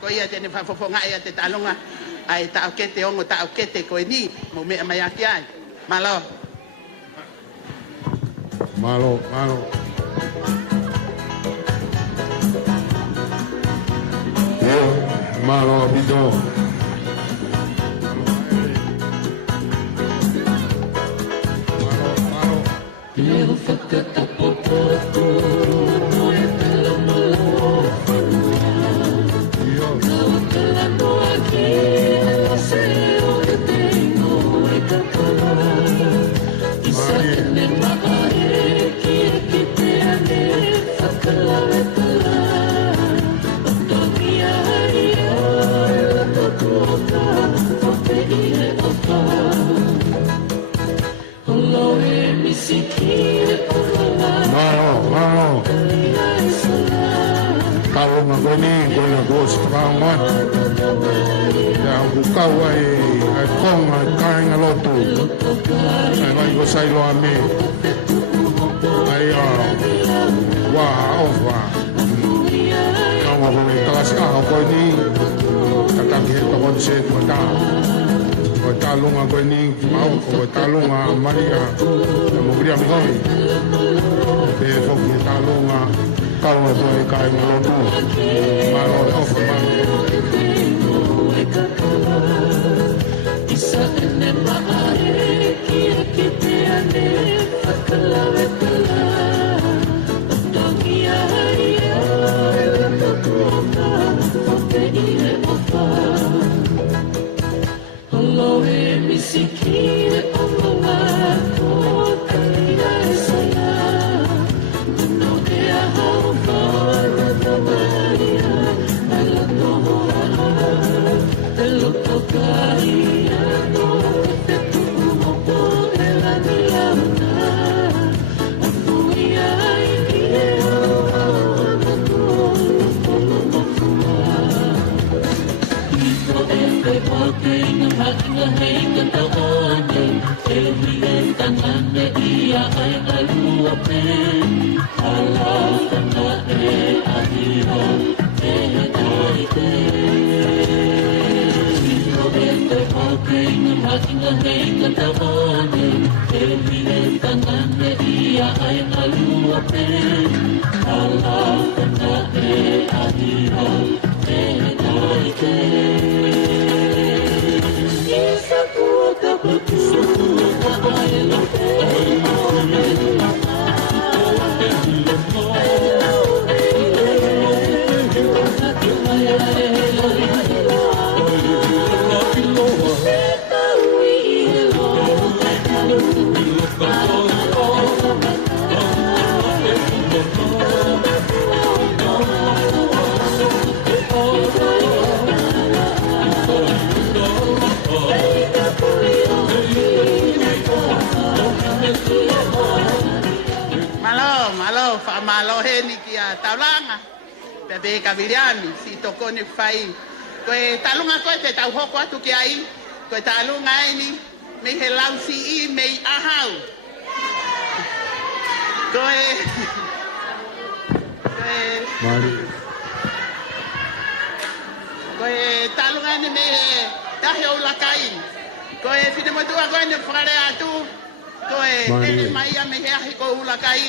ko ia te ne fa fo nga ia te talonga ai ta ke te ongo ta ke te ko ni mo me mai aki ai malo malo bido Eu fakata popo no e tela malo não tela no aqui sei o que tenho e kakala e sabe nem maare que te ane fakala tela otonia ia tokoka porque é opa Malo. Kalau ngako ni, kau nak bos perangat. Dah buka ai kong ai kai ngalotu. Ai mai ko sai lo ame. Ai wah. Kau ngako ni kelas kau ni kata kita konsep mata. Ko talunga ko ni mau ko talunga Maria mo bria mi koi pe fo ki talunga talunga to e kai mo lo malo of malo isa ene maare ki te ane fakala vetala otonia ia to kota porque ire ofa Loe misikire omato kalira saya no te ahova na Maria alto el tocaria no te tumo por la diana afuia y hei kata one e hine tangane ia ai alua pe ala kata e ahira e tai te hino e te hoke inga hei kata one e hine tangane ia ai alua pe ala kata e ahira e tai te Malo he ni ki a taulanga pe be ka biliani si toko ni fai Koe talunga koe te tau hoko atu ki ai. Koe talunga ai ni. Me he lausi I me I ahau. Koe... Mari. Koe talunga ni me he tahe o lakai. Koe whine motua koe ne whakare atu. Koe tene mai a me he ahi ko ulakai.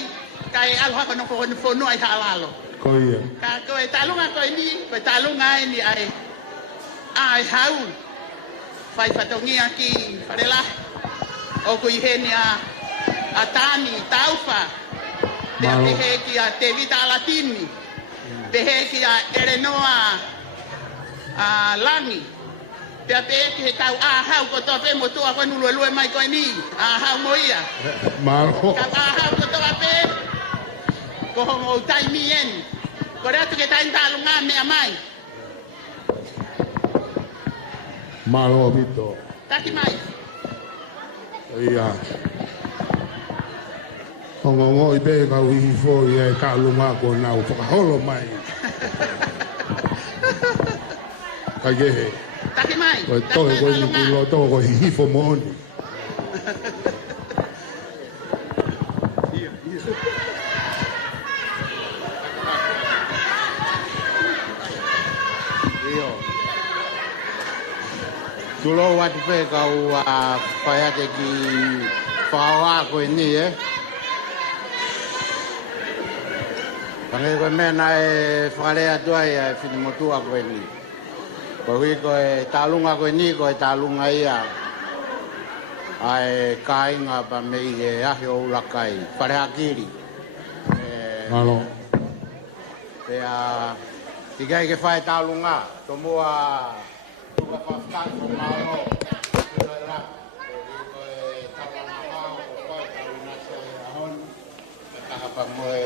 Kai aloha kono kono whonua I halalo. Koe. Ka koe talunga koe ni. Koe talunga ai ni ai. Ai hau. Whai whatongia ki wharela. O kui he ni a tani, tauwha. Pea pehe ki a Tevita Latini. Pehe ki a Erenoa Langi. Pea pehe ki he tau ahau ko toa pe mo tua koe nulue mai koe ni. Ahau mo ia. Malo. Ka ahau ko toa pe. Ko hongo tai mi en. Ko rea tu ke tain talunga mea mai. Malo Vito. Taki mai. Ia. Hongo I be ka uhi fo I ka lunga ko na u whakaholo mai. Ka gehe. Taki mai. Koe toe koe ni kulo tō koe hifo moni. Tulo watu pe kau whai ate ki whakaoa koe ni Pangai koe mena whakarea tuai whini motua koe ni. Koe hui koe tālunga koe ni koe tālunga ia. Ai kāinga pa mei he ahi o ulakai. Whareha kiri. Malo. Pea tikai ke whai tālunga. Tomua tuka whaftai ko malo. Apa moe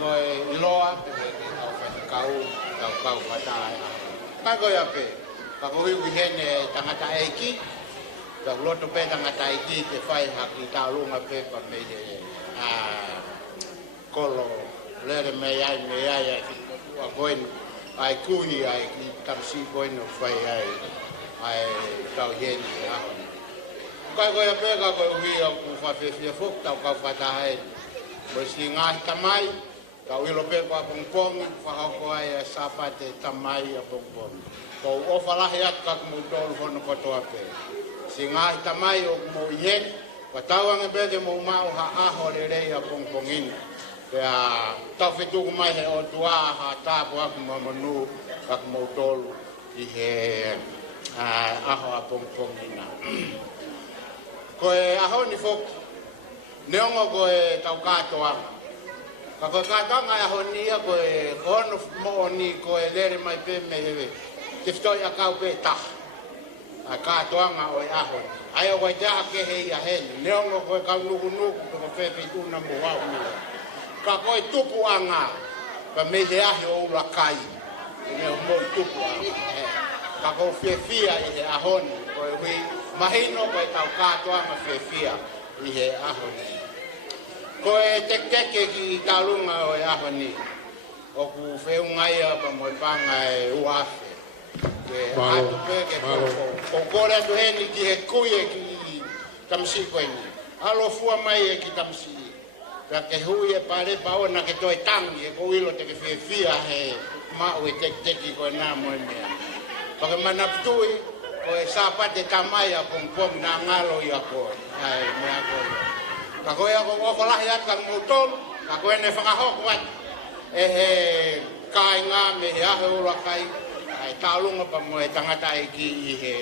Koe iloa, kau patai. Ka koe ape, ka koe hene tangata eiki, ka loto pe tangata eiki te whai haki tālunga pe pa mei kolo lere mei ai a koen ai kuhi ai ki tamsi koen o whai ai tau hene ahon. Ka koe ape, ka koe hui au ku whawhewhia fuk, tau kau patai. Mo si ngahi tamai, kau ilo pe ko pongpong, whahoko ai sapate tamai a pongpong. Kau ofalahi at kak mo dol hono kotoa pe. Si ngahi tamai o mo ien, watawang ebede mo mau ha aho le rei a pongpongin. Pea tau whetuku mai he o tua ha tāpu aku mo manu, kak mo dol I he aho a pongpongina. Koe aho ni fok, neongo koe tau katoa. Ka koe katoa ngai aho nia koe kono mo ni koe lere mai pe me hewe. Te whitoi a kau pe taha. A katoa nga oi aho. Ai o koe te aha ke hei a heni. Neongo koe kau nuku nuku koe pepe una mo wau nila. Ka koe tupu anga. Pa me he ahi o ula kai. Neo mo tupu anga. Ka koe whia I he ahoni. Koe hui mahino koe tau katoa ma whia I he ahoni. Koe teke ki tālunga o e ahoni. O ku wheungaia pa moe panga e uafe. Ke atu peke poko. O kore atu heni ki he kuie ki tamsi koe ni. Alo fua mai e ki tamsi. Pea ke hui e pare pa ona ke toi tangi e ko ilo teke whia he mau e teke koe nā moe mea. Pake manaptui koe sapate tamai a pongpong na ngalo I a koe. Ai mea koe. Ka koe ako ofalahi at kang mutol, ka koe ne whakahok wat. E he kai ngā me he ahe ura kai, ai tālunga pa mo e tangata e ki I he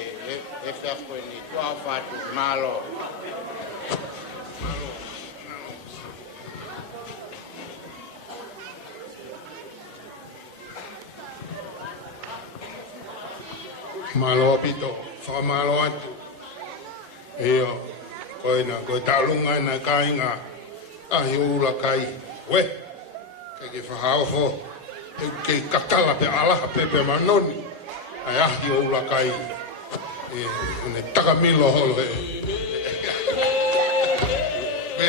whiaf koe ni tua whatu malo. Malo Vito, whakamalo atu. Eo. Koe na, koe tālunga na kāinga ahi ura kai. We, kei whahao fo, kei kakala pe alaha pepe manoni, ai ahi ura kai. Ne takamilo holo he. We.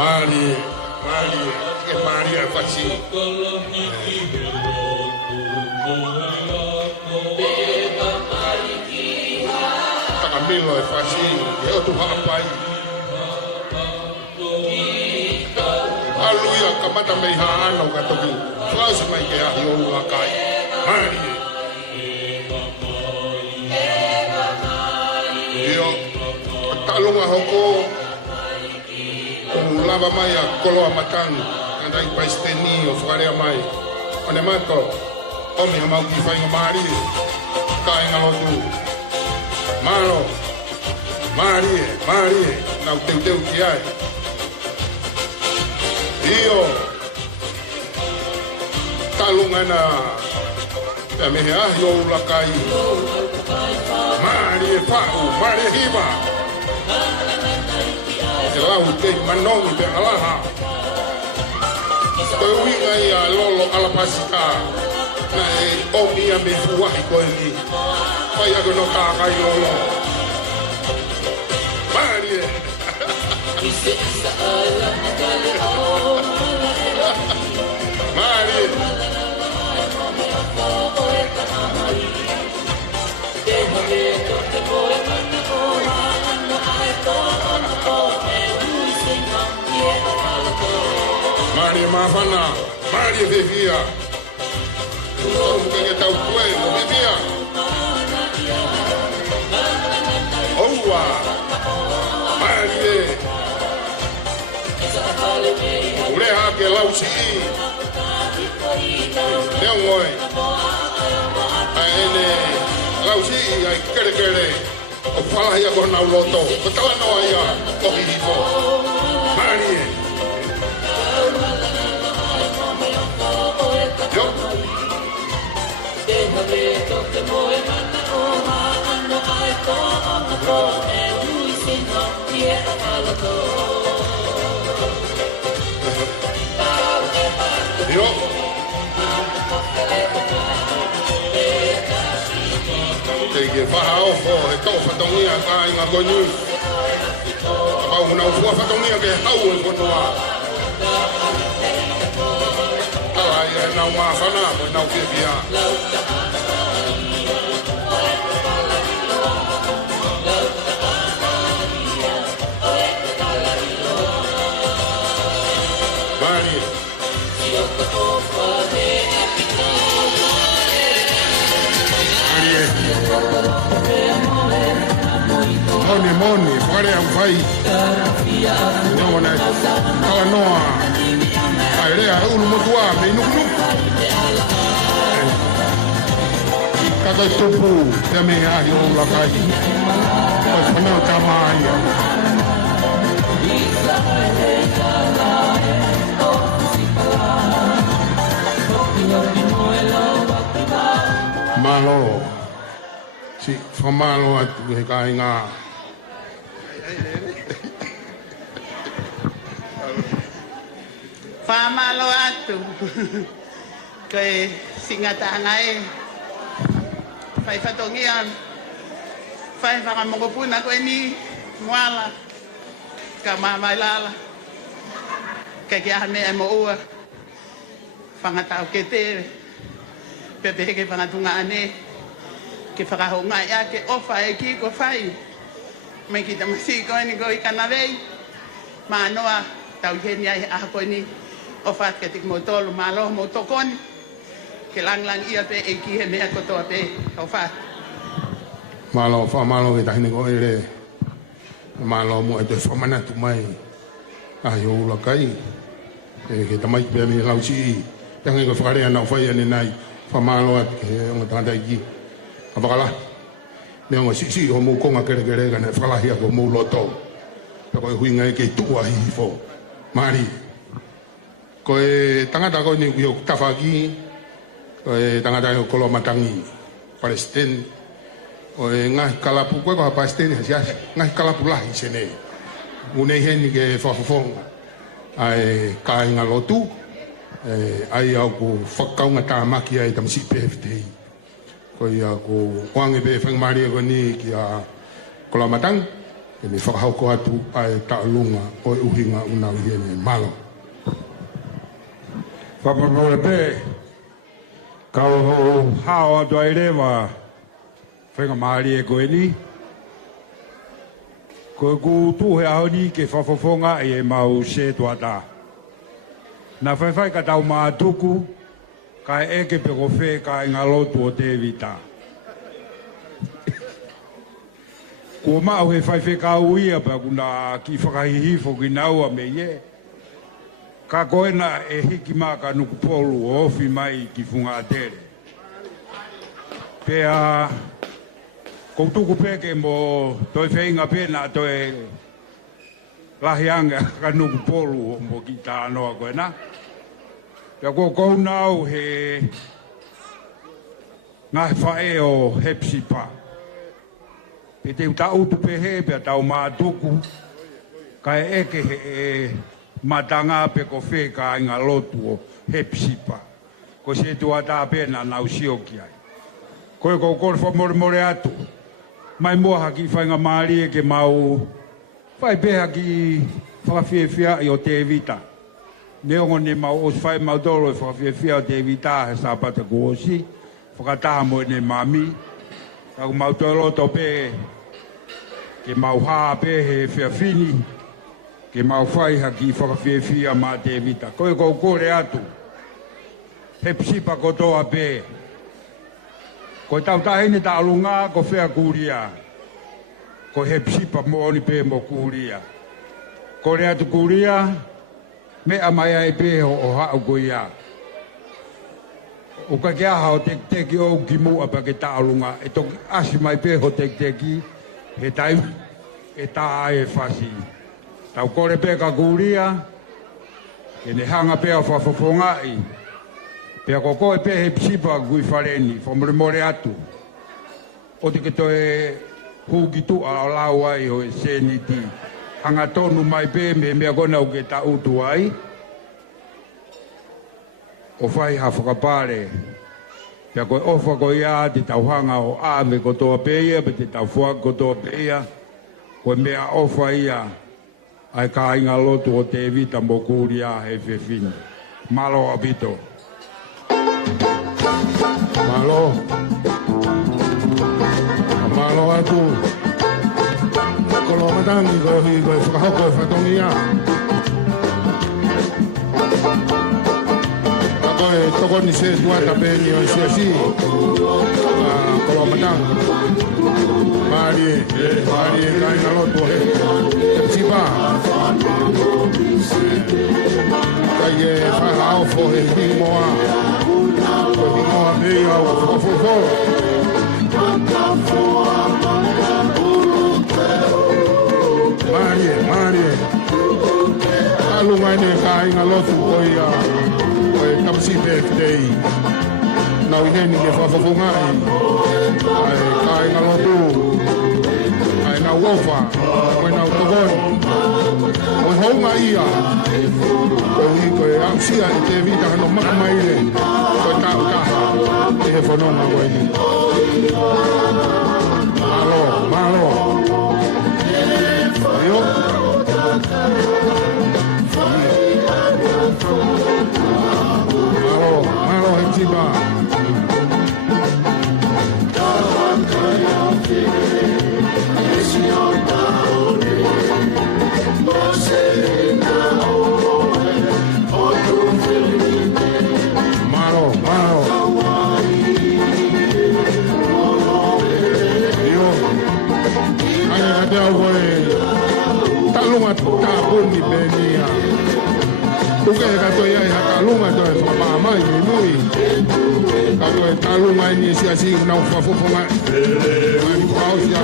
Che Maria facci. Camilo e facci, io tu hapai. Alleluia, kamata me haana o katoki. Flausi mai ke ahi o uakai. Maria. Io, talunga hoko. Lava mai a koloa matangi, andai paisteni o whakarea mai. Ane mato, omi ha mau ki whainga Marie, kai ngā hotu. Maro, Marie, nau teu ki ai. Io, talunga na, te mehe ahi o ulakai. Marie whau, Marie hiva. Te lau te manongi te alaha. Koe uinga i a lolo alapasika. Na e omi a me fuahi koe ni. Pai ako no kākai lolo. Marie. Marie. Maria Mafana, Maria vivia. Como que tá o coelho, vivia. Oua, Maria. Ureha que lausi. Não oi. Ele lausi ai querer. O fala ia com o loto. O tala no ia. O vivo. Maria. Yo. Te fahao fo e tau fatongia ka inga gonu. Au na ufua fatongia ke hau e konoa. Ai e nau mafana mo nau fifia. Moni, fare un fai. No, na. Noa. Ai rea, ulu motua, me nuk. Kaka tupu, te me ahi o la kai. Pai whanau ta maia. Malo. Si, whamalo atu he kai ngā. Whamalo atu. Koe singata ngai. Whai whatongian. Whai whakamongopuna koe ni moala. Ka mamai lala. Kai ki ahane e mo ua. Whangatau ke te. Pepe ke whangatunga ane. Ke whakahonga ia ke ofa e ki ko whai. Mai ki tamasi koe ni koe Ikanavei Manoa. Tau heni ai aha koe ni. Ofa ke tik mo tolu malo mo tokoni. Ke lang ia pe e ki he mea kotoa pe. Ofa. Malo, whamalo e tahine koe re. Malo mo e te whamanatu mai. Ahi o ula kai. E ke tamai pia mi lausi. Tangai ko whakarea nau whai ane nai. Whamalo at ke onga tangata iki. Apakala. Me onga sisi o mou konga kere kere gane whalahi ako mou loto. Peko e hui ngai ke tua hi fo. Mari. Koe tangata koe ni uiok tawhaki. Koe tangata koe kolo matangi. Palestine. Koe ngai kalapu koe koe Palestine hasiasi. Ngai kalapu lahi sene. Munei heni ke whafafonga. Ai ka inga lotu. Ai au ko whakaunga tāmaki ai tamsi PFTI. Koe ia ko wange pe whangmari ako ni ki a kolo matang. ke me whakahauko atu ai ta'alunga o uhinga una uhiene malo. Whapapore pe, kau ho hao atu ai rewa, whenga maari e koe ni. Koe ku tuhe aho ni ke whafafonga e mau se tuata. Na whaiwhai ka tau maa tuku, ka eke pe ko whe ka inga lotu o Tevita. Kua maa he whaiwhe ka uia pa kuna ki whakahihifo ki naua me ye. Ka koena e hiki maa ka nuku polu o ofi mai ki whunga atere. Pea koutuku peke mo toi whainga pena toi lahianga ka nuku polu o mo ki tā anoa koena. Pea kua kounau he ngahe whae o hepsipa. Pe te uta utu pehe pea tau maa tuku ka eke he matanga pe ko whe ka inga lotu o hepsipa. Ko se tua tā pena nau sioki ai. Koe ko kore whamore atu. Mai mua haki whainga maari e ke mau whai peha ki whakawhiawhia i o Tevita. Neongo ne mau os whai mau dolo e whakawhiawhia o Tevita he sāpata kuosi. Whakataha mo ne mami. Kaku mau toloto pe ke mau haa pe he whiawhini. Ke mau whai haki whakawhiawhia ma Tevita. Koe ko kore atu. He psipa kotoa pe. Ko tau tahine ta alunga ko whea kuria. Ko he psipa mooni pe mo kuria. Ko rea tu kuria, me amaya e pe o hao koia. O ka kia hao tek teki o ki mua pa ke ta alunga. E toki asi mai pe ho tek teki, he taim e ta ae whasi. Tau kore pe ka kuria, ke ne hanga pe o whafofongai. Pea ko koe pe he psipa gui whareni, whamore atu. O te ke toe huki tu a lau ai o e seniti. Hanga tonu mai pe me mea kona u ke ta utu ai. O whai ha whakapare. Pea koe ofa ko ia te tauhanga o ave ko toa peia, pe te tauwhua ko toa peia. Koe mea ofa ia. Ai ka inga lotu o Tevita mo kuria he whewhini. Malo abito. Malo. Malo atu. Kolo matangi ko hi ko whakahoko e whatongia. Ako e toko ni se tuata peni o se si. Kolo matangi. Mari e kaina lotu he. Sipa. Kai e whakao fo he himoa. Himoa mea o whakafofo. Marie. Alunga ne ka inga lotu koi kamsi birthday. Nau heni ne whafafongai. Ka inga lotu. Ai na wofa. Koe nau togoi. O honga ia. O hi koe amsia e Tevita hano makamaile. Koe tau taha. E he whanonga koe ni. Malo. Yo. Malo hemsiba. Talunga tapun ni benia. Tuke kato ia talunga to mama ni mui. Kato talunga ni si na ufafofonga. Ni pausia.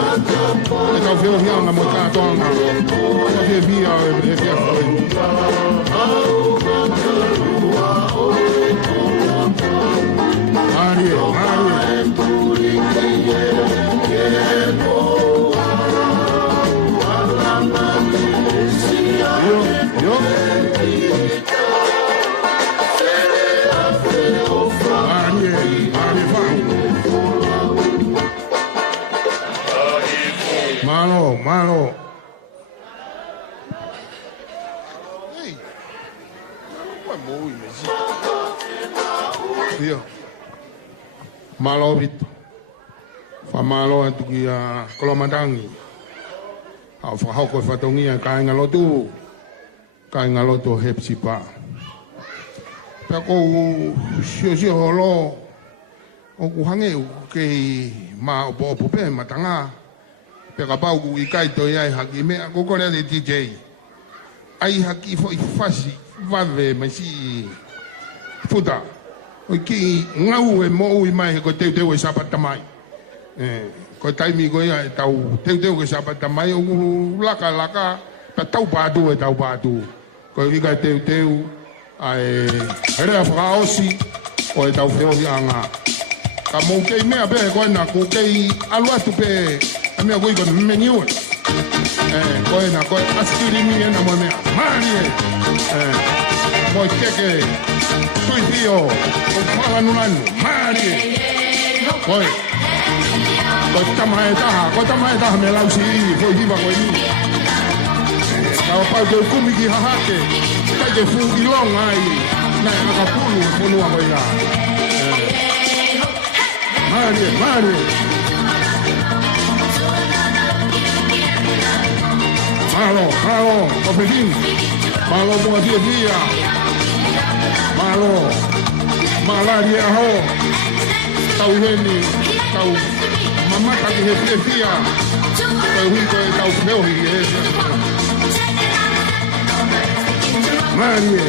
E tau feo fia na mota tonga. Ko fia via e fia foi. Marie. Malo. Ia. Malo vito. Fa malo atu ki a Kolomatangi. Au fa hau ko fatongia ka inga lotu. Ka inga lotu hepsipa. Pe ko sio holo. O ku hange ke ma opo pe matanga. Pe ka pau ku ikai to ia haki me ko ko le DJ. Ai haki fo fasi vave masi futa. O ki ngau e mo i mai ko te e sapata mai. Ko taimi ko ia tau te e sapata mai o laka pa tau patu e tau patu. Ko ika te ai era fraosi o e tau feo anga. Ka mo ke mea be ko na ko ke alu atu pe a mea ko i menu. Ko na ko askiri mi na mo mea. Mani mo keke Soy tío, con pagan un año, Mari. Voy. Kota maetaha me lausi, foi viva con mí. Kau pau ke kumi ki hahake, kai ke fu ilong ai, na kapulu monua ko ina. Mari. Malo, Cofedín. Malo como dia. Malo, malaria ho, tau heni, tau mamata ki he fia, tau hiko e tau feo hi e esa. Marie,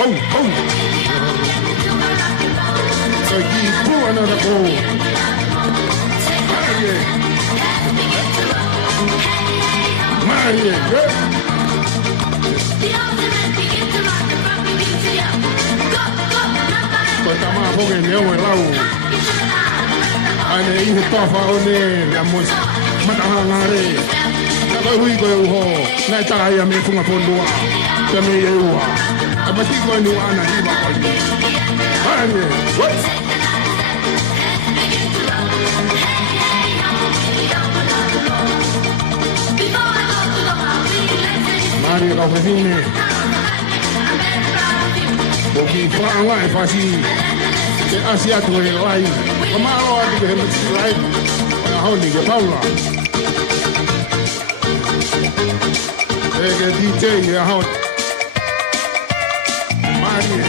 oh, tau ki pua na rako. Marie, Tama hoge leo e lau. Ane ihe tofa one ya mos mataha ngare. Ka hui ko ho na ta ya me funga pondua. Ka me ye wa. Abati ko ni ana hi ba ko. Ane, what? Mari ka fine. Boki fa angai fa si ke asia tu le lai kamalo ati ke mesti lai na honi ke paula ke DJ ya hot Mari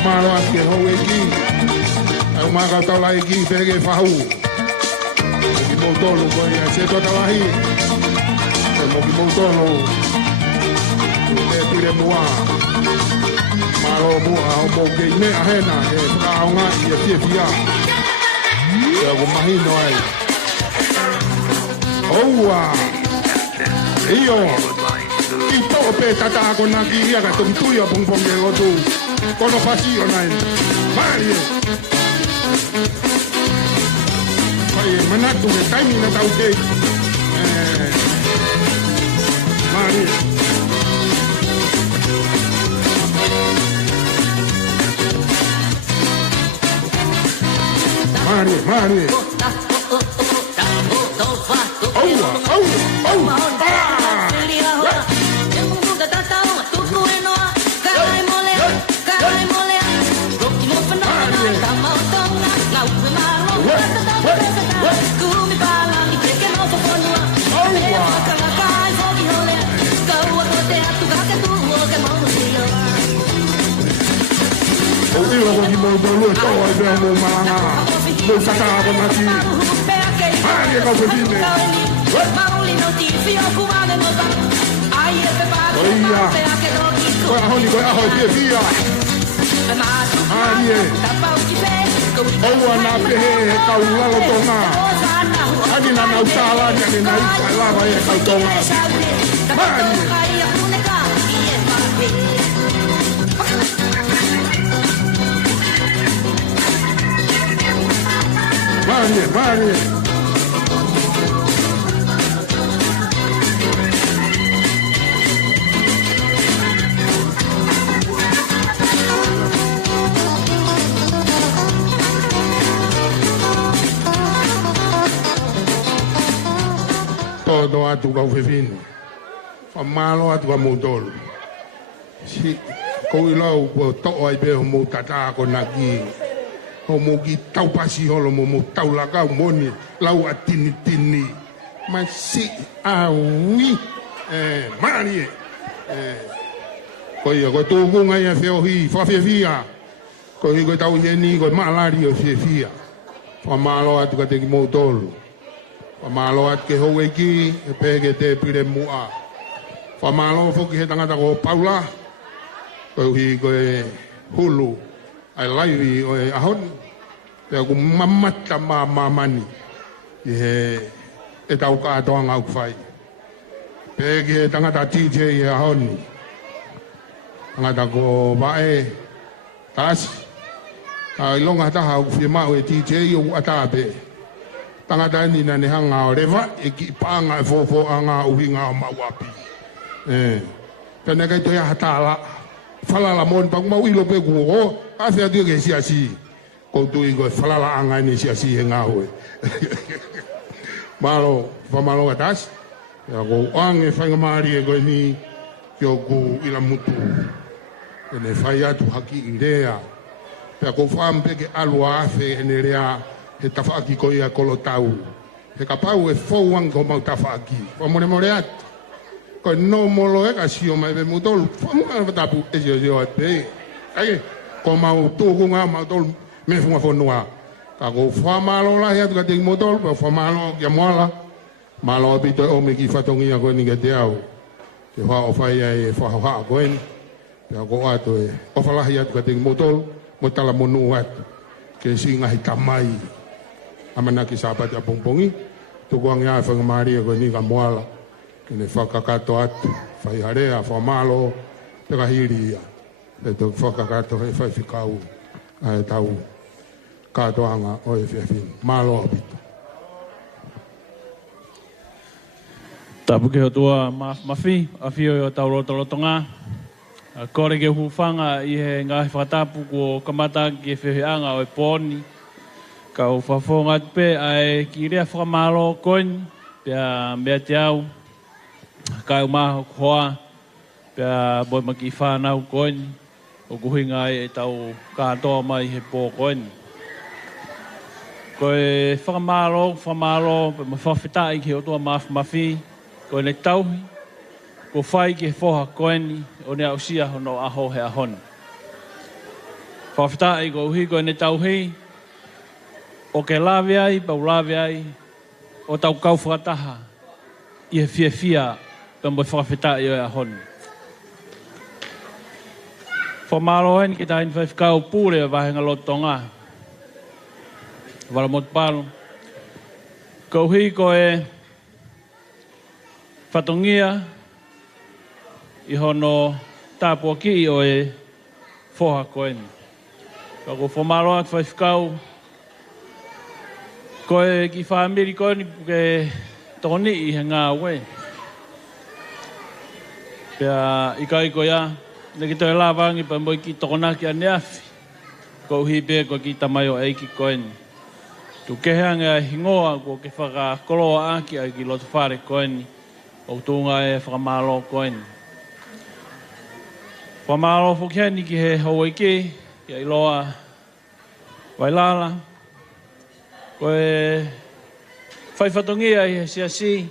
malo ati ho eki au maga ta lai ki pege fa hu Moutolo ko ia se to tawahi mo ki moutolo e tire mua malo mua o mo ke me ahena e ka nga ia fia ya go mahino ai oua io i to pe tata ko na ki ia ka tum ya pong pong lo tu kono fasio nai Mario Manatu ke taimi na tau te Mari Io con il mondo lui to abbiamo malanga non sacava mati che cosa fine Mauli non ti fio cubane no va ai e preparo ora honi ko a hoi via oh na pe ka ula lo tona ani na usala ni na usala va e ka tona Mari. todo atu kau fefini. Whamalo atu ka motolu. Si kou ilau ko to'o ai pe mo tata ko naki. Ho mo ki tau pasi holo mo tau laka moni lau atini tini. Ma si awi mari ko ia ko tu kunga ia feo hi fa fia ko i ko tau yeni ko malari o fia fa malo atu ka te ki motolu fa malo at ke ho ki e pe ke te pire mua fa malo fo ki he tangata ko paula ko hi ko hulu ai laivi o ahon te ko mamata mani e tau ka toanga au fai pege tangata TJ e ahoni tangata ko vae tas ai longa taha au fima o TJ o atabe tangata ni na ne hanga o reva e ki panga e fofo anga uhinga o mawapi tana kai to ya hatala fala la mon pang mau ilo pe ko a fe adu ke si ko tu i go fala la anga ni si nga ho malo famalo atas ya go ang e fanga mari e go ni yo go ila mutu ene faya tu haki idea ya go fam pe ke alwa fe ene rea e tafaki ko ia kolotau e kapau e fo wan go mau tafaki o more at ko no molo e kasi o mai be mutol fo mo tapu e yo ate ai ko mau tu go nga mau tol me fo fo noa ka go fa malo la ya tu ka te motol pa fa malo ya mola malo bito o me ki fatongi ko ni ke te au te fa o fa ya e fa ha ko en ya go ato e o fa la ya tu ka te motol mo tala monu at ke singa hitamai amana ki sabat ya pongpongi tu ko nga fa ngari ko ni ka mola ke ne fa ka to at fa harea fa malo te ka hiria te to fa ka to e fa fikau ai tau ka toanga o e fiafin malo abito tapu ke hotua mafi afio o tau rotolotonga kore ke hufanga i he ngahi whatapu ko kamata ke whianga o e poni ka ufafonga pe ai ki rea whamalo koin pia mea te au ka umaho koa pia boi maki whanau koin o kuhinga e tau katoa mai he pō koin ko e whamalo pe ma whawhitai ki hotua mafi ko ne tauhi ko whai ki he whoha koini o ne ausia hono aho he ahon whawhitai ko uhi ko ne tauhi o ke lawe ai pau lawe ai o tau kau whakataha i he fia pe mo whawhitai o e ahon whamalo hen ki tahin whaifkau pūre wahenga lotonga wala mot palo ko hi ko e fatongia i hono tapua ki o e foha koen ko fomalo at faifkau ko e ki family koen ke toni i hanga we pia ikai ko ya ne ki to lavangi pa mo ki tona ki aneafi ko hi be ko ki tamayo e ki koen tu kehanga hingoa ko ke whaka koloa aki ai ki loto whare koeni o tunga e whakamalo koeni. Whamalo whukeni ki he hauiki ki ai loa wailala ko e whaifatongia i he siasi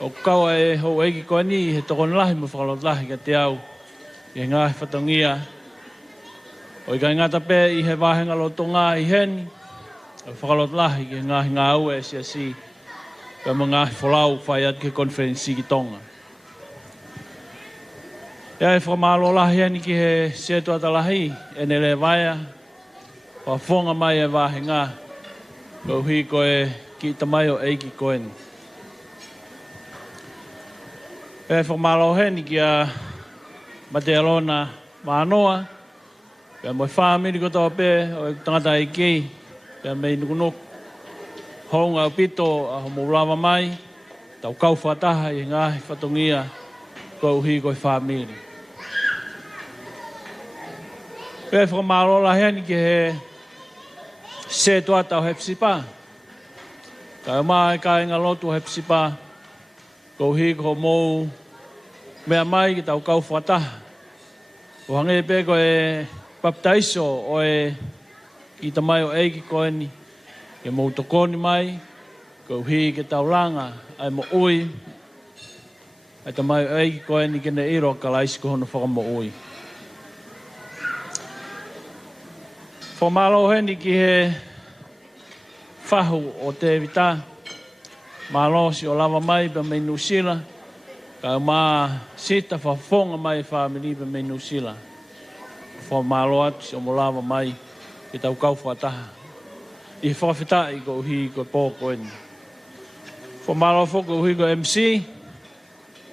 o kaua e hauiki koeni he tokon lahi mo whakalot lahi ka te au i he ngā whatongia o i ka ingata pē i he wahenga loto ngā i heni whakalot lahi ki ngāhi ngā ue e siasi ka mga ngāhi wholau whai at ke konferensi ki tonga. Ia e whamalo lahi ani ki he setu atalahi e nere vaia wa whonga mai e wahe ngā ko hui ko e ki tamai o eiki koeni. Ia e whamalo heni ki a Matealona Manoa pia moi whamiri ko toa pē o e tangata i kei pia mei nukunuk honga o pito a homo ulawa mai tau kau whataha i ngāhi whatongia ko uhi ko i whamiri. Pea whamaro la heani ki he se toa tau hepsipa Ka mai ka inga lotu he psipa. Ko hi ko mo mea mai ki tau kau whataha. Ko hange pe ko e baptaiso o e ki ta mai o eiki koe ni. Ke mou tokoni mai. Ko hi ke tau langa ai mo ui. Ai ta mai o eiki koe ni kene iro ka laisi ko hono whaka mo ui. Whamalo heni ki he whahu o Tevita. Malo si o lava mai pa me Nusila. Ka ma sita whafonga mai whamiri pa me Nusila. Whamalo atu si o mo lava mai ki tau kau whataha. I whawhita i ko hi ko pōko eni. Whamalo whoko hi ko MC.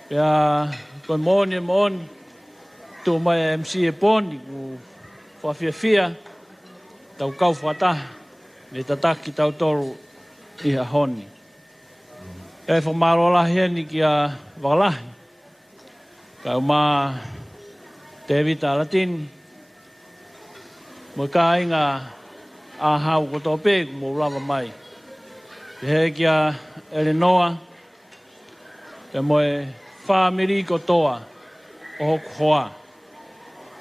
Pea ko moni moni. Tu mai MC e poni ku whawhiawhia. Tau kau whataha. Me tataki tau toru i ha honi. E whamaro lahi eni ki a wakalahi. Kau mā Tevita Latini. Mo ka inga a hau ko tō pēku mo lava mai. Te he ki a Eleanor. Te moe whamiri ko toa o hoku hoa.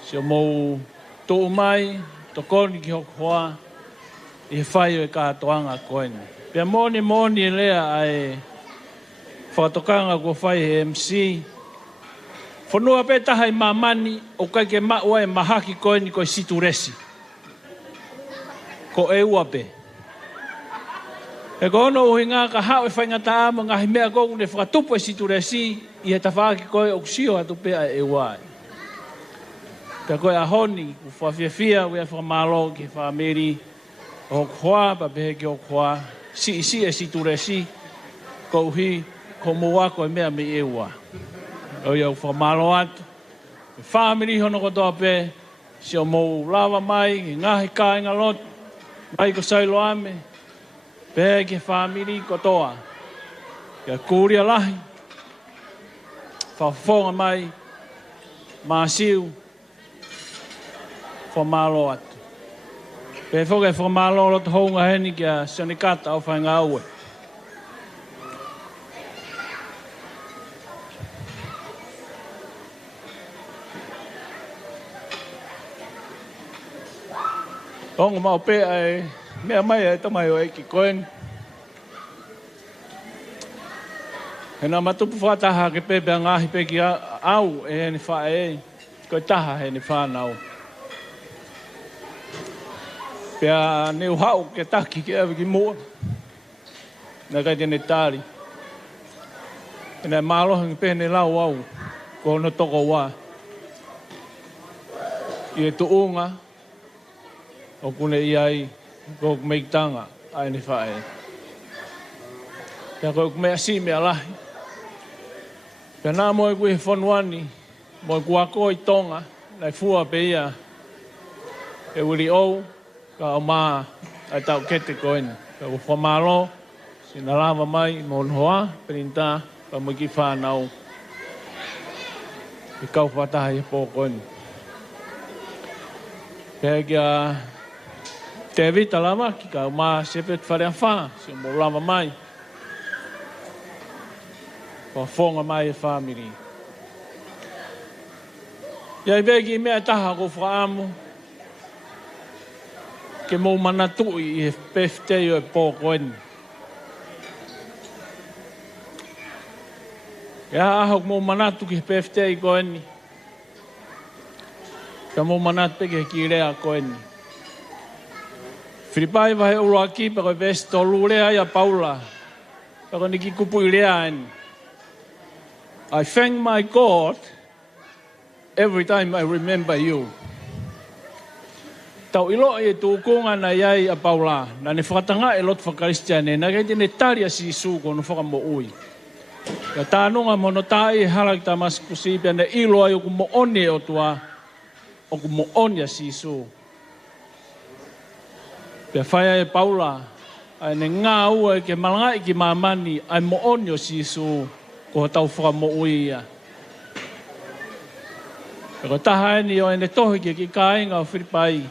Se mo tō mai, tō koni ki hoku hoa. I he whai o e kātoanga koeni. Pea moni e lea ai whakatokanga ko whai he MC. Whanua pe taha i mamani o kai ke maua e mahaki koeni ko i situ resi. Ko e ua pe. E ko ono uhi ngā ka hao e whaingata ama ngahi mea koku ne whakatupu e situ resi i he tawhaki koe o kusio atu pea e ua. Pea koe a honi ku whawhiawhia wea whamalo ki whamiri o hoa pa pehe ki o hoa. Si e situ resi ko uhi ko mua ko e mea me e ua. O iau whamalo atu. E whamiri hono kotoa pe si o mou lava mai i ngahi kāinga lot. Mai ko sailo ame. Pehe ki whamiri kotoa. Ia kūria lahi. Whawhonga mai. Māsiu. Whamalo atu. Pehe whoke whamalo loto hounga heni ki a Sanikata au whainga aue. Tonga mau pe ai mea mai ai tamai o eki koen. Hena matupu whataha ke pepe a ngahi pe ki au e heni wha e. Koe taha heni whanau. Pea neu hau ke taki ke awe ki mua. Nā kai tene tāri. Hena mālohangi pe hene lau au. Ko no toko wā. I e tuunga. O kune iai, ko meitanga, ai ni whae. Pea ko mea si mea lahi. Pea nā moe kui he whanuani, moe kua koi tonga, nai fua pe ia, e uri ou, ka o maa, ai tau kete koeni. Pea ko whamalo, si na lava mai, mo nhoa, perinta, pa mo ki whanau. I kau whataha i pō koeni. Pea kia, Tevita lama ki ka ma sepet whare wha, si mo lama mai. Wa whonga mai e whamiri. Iai begi mea taha ko whaamu. Ke mou manatui i he peftei o e pōkoeni. Ke ahok mou manatu ki he peftei koeni. Ka mou manatu peke ki rea koeni. Whiripai wahe ulo aki pa koe vesi tolu rea ia Paula. Pa koe niki kupu i rea en. I thank my God every time I remember you. Tau ilo e tūkunga na iai a Paula. Na ne whakatanga e lot whakaristiane. Na kei tine taria si isu kono whakamo ui. Ka tānunga mono tāi e halak tamaskusi pia ne ilo ai oku mo one o tua. Oku mo onia si isu. Pea whaia e Paula, ai ne ngā ua e ke malangai ki mamani, ai mo onio si isu, ko tau whaka mo ui ia. E ko taha eni o ene tohi ki kāinga o Whiripai.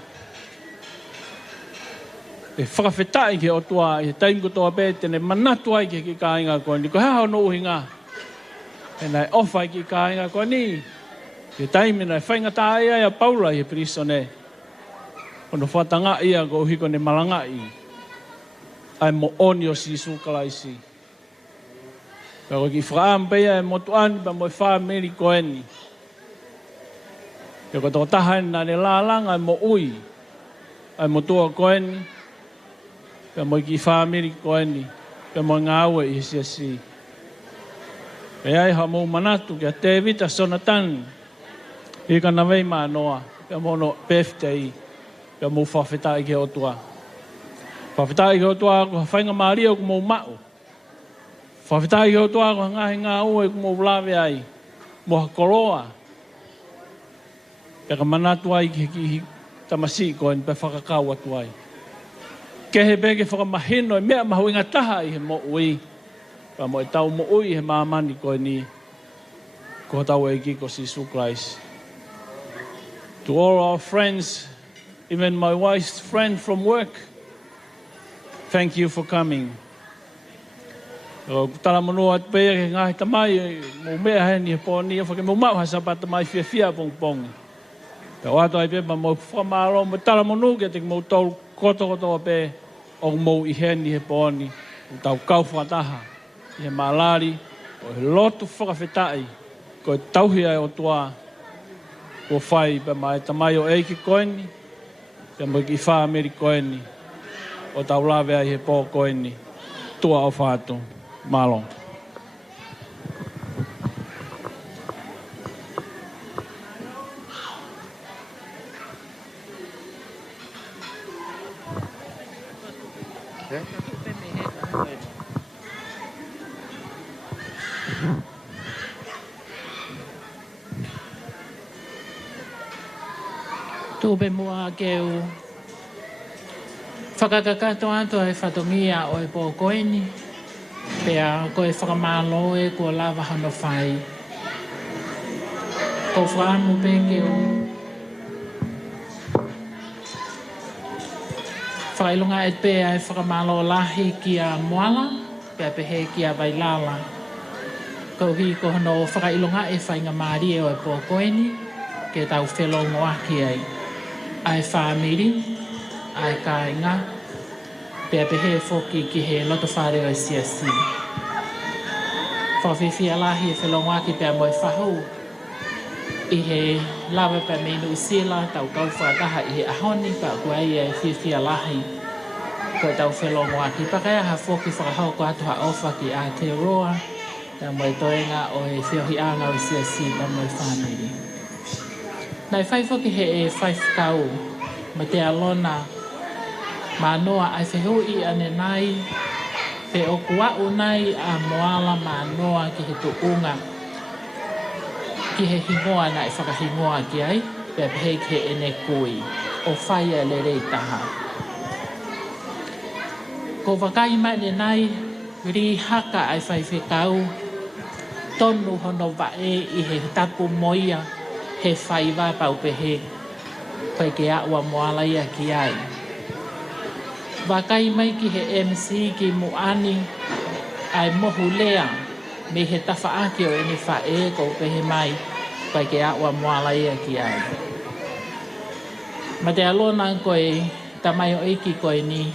e whakawhetai ke o tua i he taim kotoa pē tene manatu ai ke ki kāinga koe ni. Ko hea no uhinga. E nai ofa ki kāinga koe ni. Ke taim e nai whaingata ai a Paula i he prisone. Kono whatanga ia ko uhiko ne malanga i. Ai mo oni o si sukalaisi. Pero ki whaampeia e motuani pa mo wha meri koe ni. Ke koto tahan na ne lalanga ai mo ui. Ai mo tua koe ni. Pe mo ki whaamiri koe ni. Pe mo ngāue i si. Pe ai ha mo manatu kia Tevita Zontani Ikanavei Manoa. Pe mo no birthday. Pe mo whawhetai ke o tua. Whawhetai ke o tua ko whainga maria ko mo mau. Whawhetai ke o tua ko ngahi ngā ue ko mo ulawe ai. Mo hakoroa. Pe ka manatu ai ki tamasi koe ni pe whakakau atu ai. Ke he peke whakamahino e mea mahu inga taha i he mo ui. Pa mo e tau mo ui he maamani koe ni. Ko tau e ki ko Jesus Christ. To all our friends, even my wife's friend from work, thank you for coming. O tala monua at pea ke ngahi tamai, mo mea he ni he pōni, o whake mo mau ha sapa tamai fia pong pong. Ka wato ai pepa mo whamaro, mo tala monu ke te mo tau koto a pe, o mo i he ni he pōni, o tau kau whataha, i he malari, o he lotu whakawhetai, ko e tauhi ai o tua, ko whai pe mai tamai o eiki koeni, pe mo ki wha meri koeni, o tau lawe ai he pō koeni, tua o whātu, malong. Tūpe mua ke u whakakakato ato e whatongia o e pō koeni. Pea ko e whakamalo e kua lava hano whai. Ko whaamu pe ke u whailunga e pea e whakamalo lahi ki a moala. Pea pehe ki a vailala. Ko hi ko hono whakailunga e whainga maari o e pō koeni. Ke tau whelongo aki ai. Ai whaamiri, ai kāinga, pea pehe whoki ki he loto whare o siasi. Whawhiwhi alahi e whelongwaki pea moe whahu. I he lawa pea meinu i sila, tau kau whataha i he ahoni, pa kuai e whiwhi alahi. Ko tau whelongwaki, pa kaya ha whoki whakahau ko atu ha ofa ki Aotearoa, pea moe toenga o he whiohi anga o siasi pa moe whamiri. Nai whaifoki he e whaifkau ma te alona Manoa ai whehui ane nai pe o kuau nai a moala Manoa ki he tuunga ki he hingoa nai whakahingoa ki ai pe pehe ke ene kui o whaia le rei taha. Ko wakai mai ne nai ri haka ai whaifkau tonu hono wae i he tapu moia he whaiwa pau pehe, koe ke aua moala ia ki ai. Wakai mai ki he MC ki muani, ai mohu lea, me he tawhaaki o ene whae ko pehe mai, koe ke aua moala ia ki ai. Ma te alona koe, tamai o eiki koe ni,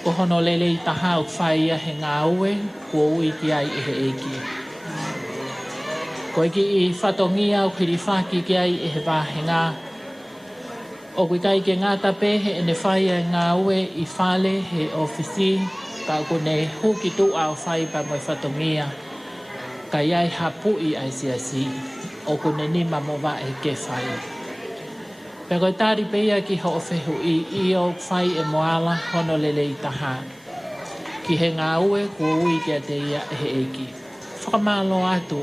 ko hono lele i taha o whaia he ngā ue, kua ui ki ai i he eiki. Ko iki i whatongia o kiri whaki ki ai e he wāhenga. O kui kai ke ngā tape he ene whaia ngā ue i whale he ofisi. Ka kune huki tu au whai pa moi whatongia. Ka iai hapui ai siasi. O kune nima mo wa e ke whai. Pe koe tāri peia ki ho o whehu i o whai e moala hono lele i taha. Ki he ngā ue kua ui kia te ia e he eiki. Whakamalo atu.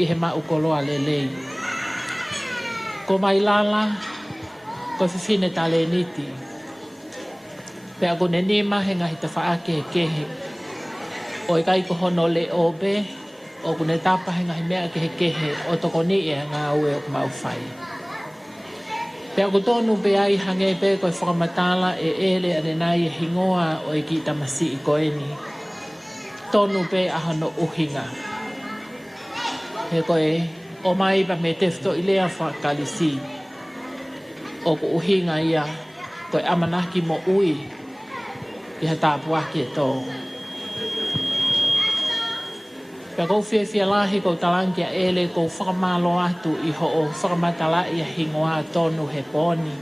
I he maukoloa lelei. Ko mai lala, ko whiwhine tale niti. Pea ko ne nima he ngahi te whaake he kehe. O i kai ko hono le obe, o ko ne tapa he ngahi mea ke he kehe, o toko ni e ngā ue o mau whai. Pea ko tonu pe ai hange pe koe whakamatala e ele ane nai e hingoa o e ki tamasi I koeni. Tonu pe ahano uhinga. He koe o mai pa me tefto I lea whakalisi. O ko uhinga ia koe amanaki mo ui I ha tāpuaki e tō. Pea kou whiawhia lahi kou talangia ele kou whakamalo atu I ho o whakamatala I a hingoa tonu he pōni.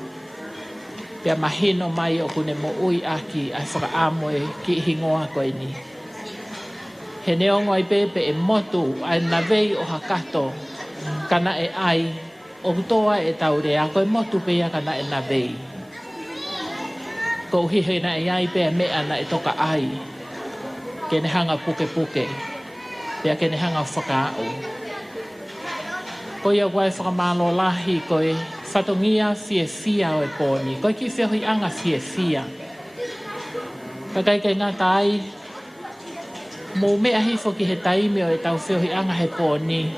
Pea mahino mai o kune mo ui aki ai whakaamoe ki hingoa koe ni. He neongo ai pepe e motu ai nawei o hakato kana e ai o kutoa e taurea koe motu pea kana e nawei. Kou hihe na e ai pea mea na e toka ai. Kene hanga puke puke. Pea kene hanga whakaau. Koe au wai whakamalo lahi koe whatongia fia o e pōni. Koe ki whiahui anga fia. Pakai kai ngā tai. Mō mea hifo ki he taimi o e tau whiahui anga he pōni.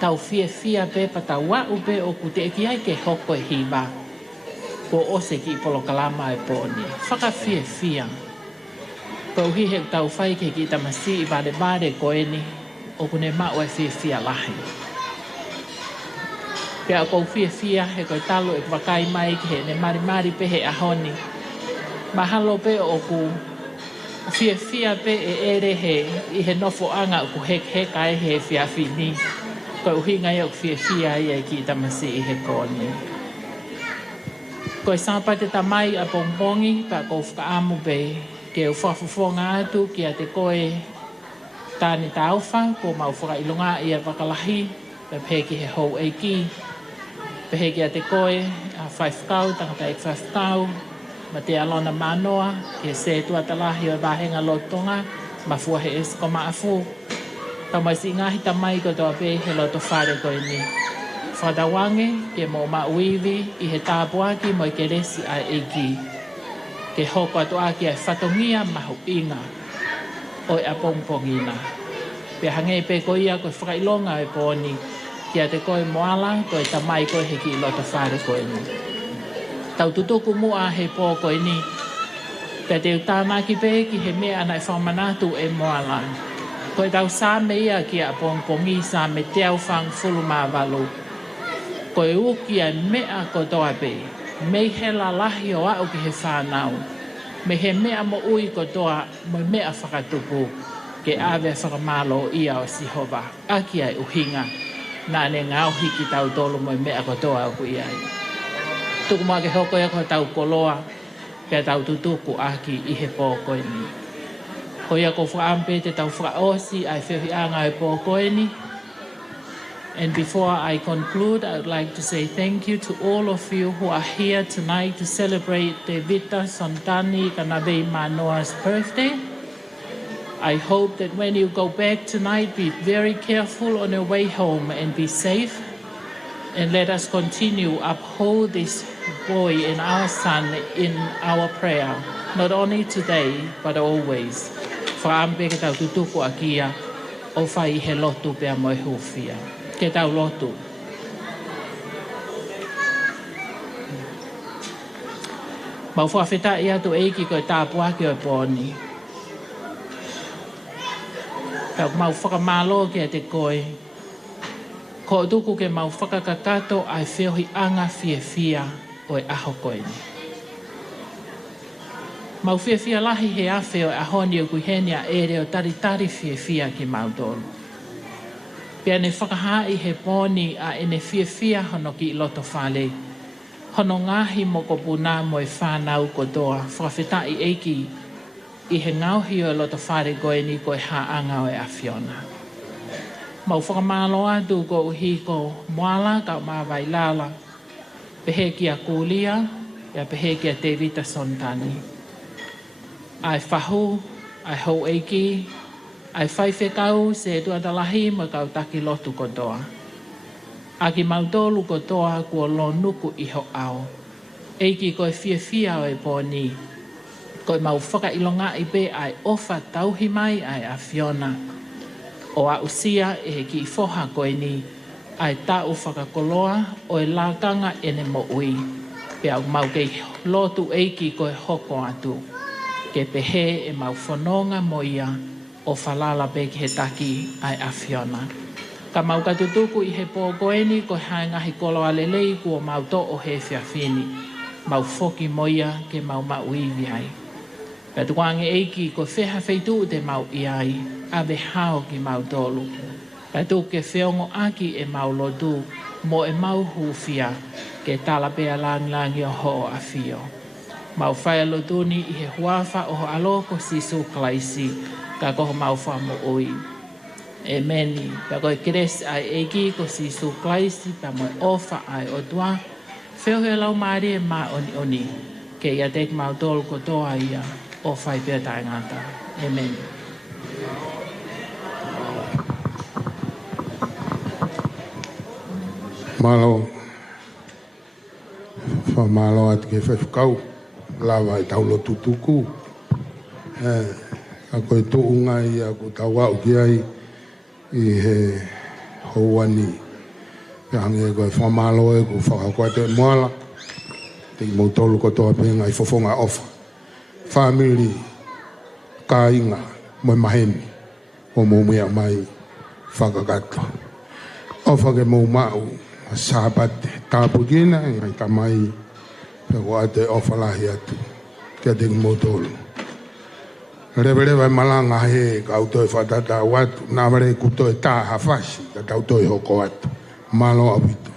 Tau fia pe pa tau wau pe o kute e ki ai ke hoko e hiba. Ko ose ki polo kalama e pōni. Whaka fia. Ko uhi he tau whai ke ki tamasi I vare koe ni. O kune mau e fia lahi. Pea kou fia he koe talo e wakai mai ki he ne mari pe he ahoni. Mahalo pe o ku fia pe e ere he I he nofo anga ku hek ai he fia fini. Koe uhi ngai o fia I e ki tamasi I he koni. Koe sāpa te tamai a pongpongi pa kou whakaamu pe ke u whafufonga atu ki a te koe tāni tāuwha ko mau whakailunga I a wakalahi pe peki he hou eiki. Pe heki a te koe a whaifkau, tangata e whaifkau ma te alona manoa ke se tuatalahi o wahenga lotonga ma fua he esko maafu. Tau mai si ngahi tamai ko toa pe he loto whare koe ni. Whadawange ke mō mauiwi I he tāpuaki mo I ke resi a eiki. Ke hoko atu aki ai whatongia mahu inga o e apongpongina. Pe hange pe ko ia koe whakailonga e pōni ki a te koe moala koe tamai koe he ki loto whare koe ni. Tau tutuku mua he pō koe ni. Pe te utānaki pe ki he mea ana e whamanatu e moala. Koe tau sā me ia ki a pongpongi sā me te au whang fulu māwalu. Koe uki ai mea ko toa pe. Mei he la lahi o au ki he whānau. Me he mea mo ui ko toa mo mea whakatupu. Ke awe whakamalo ia o Sihova. Aki ai uhinga. Nā ne ngauhi ki tau tolu mo mea ko toa au kui ai. Tuku mua ke hoko ia ko tau koloa. Pea tau tutuku aki I he pō koe ni. Ko ia ko whaampe te tau whaosi ai whiwhi anga e pō koe ni. And before I conclude, I would like to say thank you to all of you who are here tonight to celebrate Tevita Zontani Ikanavei Manoa's birthday. I hope that when you go back tonight, be very careful on your way home and be safe. And let us continue uphold this boy and our son in our prayer, not only today, but always. Whaampe ke tau tutuku a kia, o whai he lotu pea moe hufia. Ke tau lotu. Mau whawheta I atu eiki koe tāpua ki o pōni. Kau mau whakamalo ki a te koe. Ko tuku ke mau whakakakato ai whiohi anga fia o e aho koe ni. Mau fia lahi he awhi o e ahoni o kuheni a ere o taritari fia ki mautolu. Pea ne whakahai he pōni a ene fia hono ki I loto whale. Hono ngahi mo ko puna mo e whanau ko toa. Whakawhetai eiki I he ngauhi o loto whare koe ni ko e haanga o e awhiona. Mau whakamalo atu ko uhi ko moala ka mawai lala. Pehe ki a kulia, ia pehe ki a Tevita Zontani. Ai whahu, ai hou eiki, ai whaiwhekau se tuatalahi mo kau taki lotu kotoa. Aki mautolu kotoa kua lo nuku iho au. Eiki koe fia o e pōni. Koe mau whakailonga I pe ai ofa tauhi mai ai a Fiona. O a usia e ki foha koe ni ai ta u whakakoloa o e lākanga ene mo ui. Pe au mau kei lotu eiki ko e hoko atu. Ke pehe e mau whanonga mo ia o whalala pe ke he taki ai awhiona. Ka mau katutuku i he pōkoeni ko hae ngahi kolo alelei kua mau to o he whiawhini. Mau whoki mo ia ke mau mauiwi ai. Ka tuange eiki ko wheha wheitu te mau iai, abe hao ki mau tolu. Ka tu ke whiongo aki e mau lotu, mo e mau huwhia, ke tala pea langi o ho a whio. Mau whaia lotuni i he huafa o ho aloko sisu klaisi, ka koho mau whamo ui. E meni, ka koe kres ai eiki ko sisu klaisi, pa mo ofa ai o tua, whio he lau maari e ma oni, ke ia tek mau tolu ko toa ia, o whai pia tae ngata. Amen. Malo, malo at ke whewhkau, lawa i taulo tutuku. Ako i tuungai, ako tawau ki ai, i he houani. Ka hangi e koe whamalo e, ko whakakoate moala. Te i mautolu ko toa penga i fofonga ofa. Family, ka inga, moi maheni, o mumia mai whakakato. Ofa ke mou mau, sabate, tāpukina, ngai kamai, peko ate ofa lahi atu, kia te mautolu. Rewe malanga he, ka autoi whatata watu, nā ware kutoe tā hawhasi, ka tautoi hoko atu, malo awito.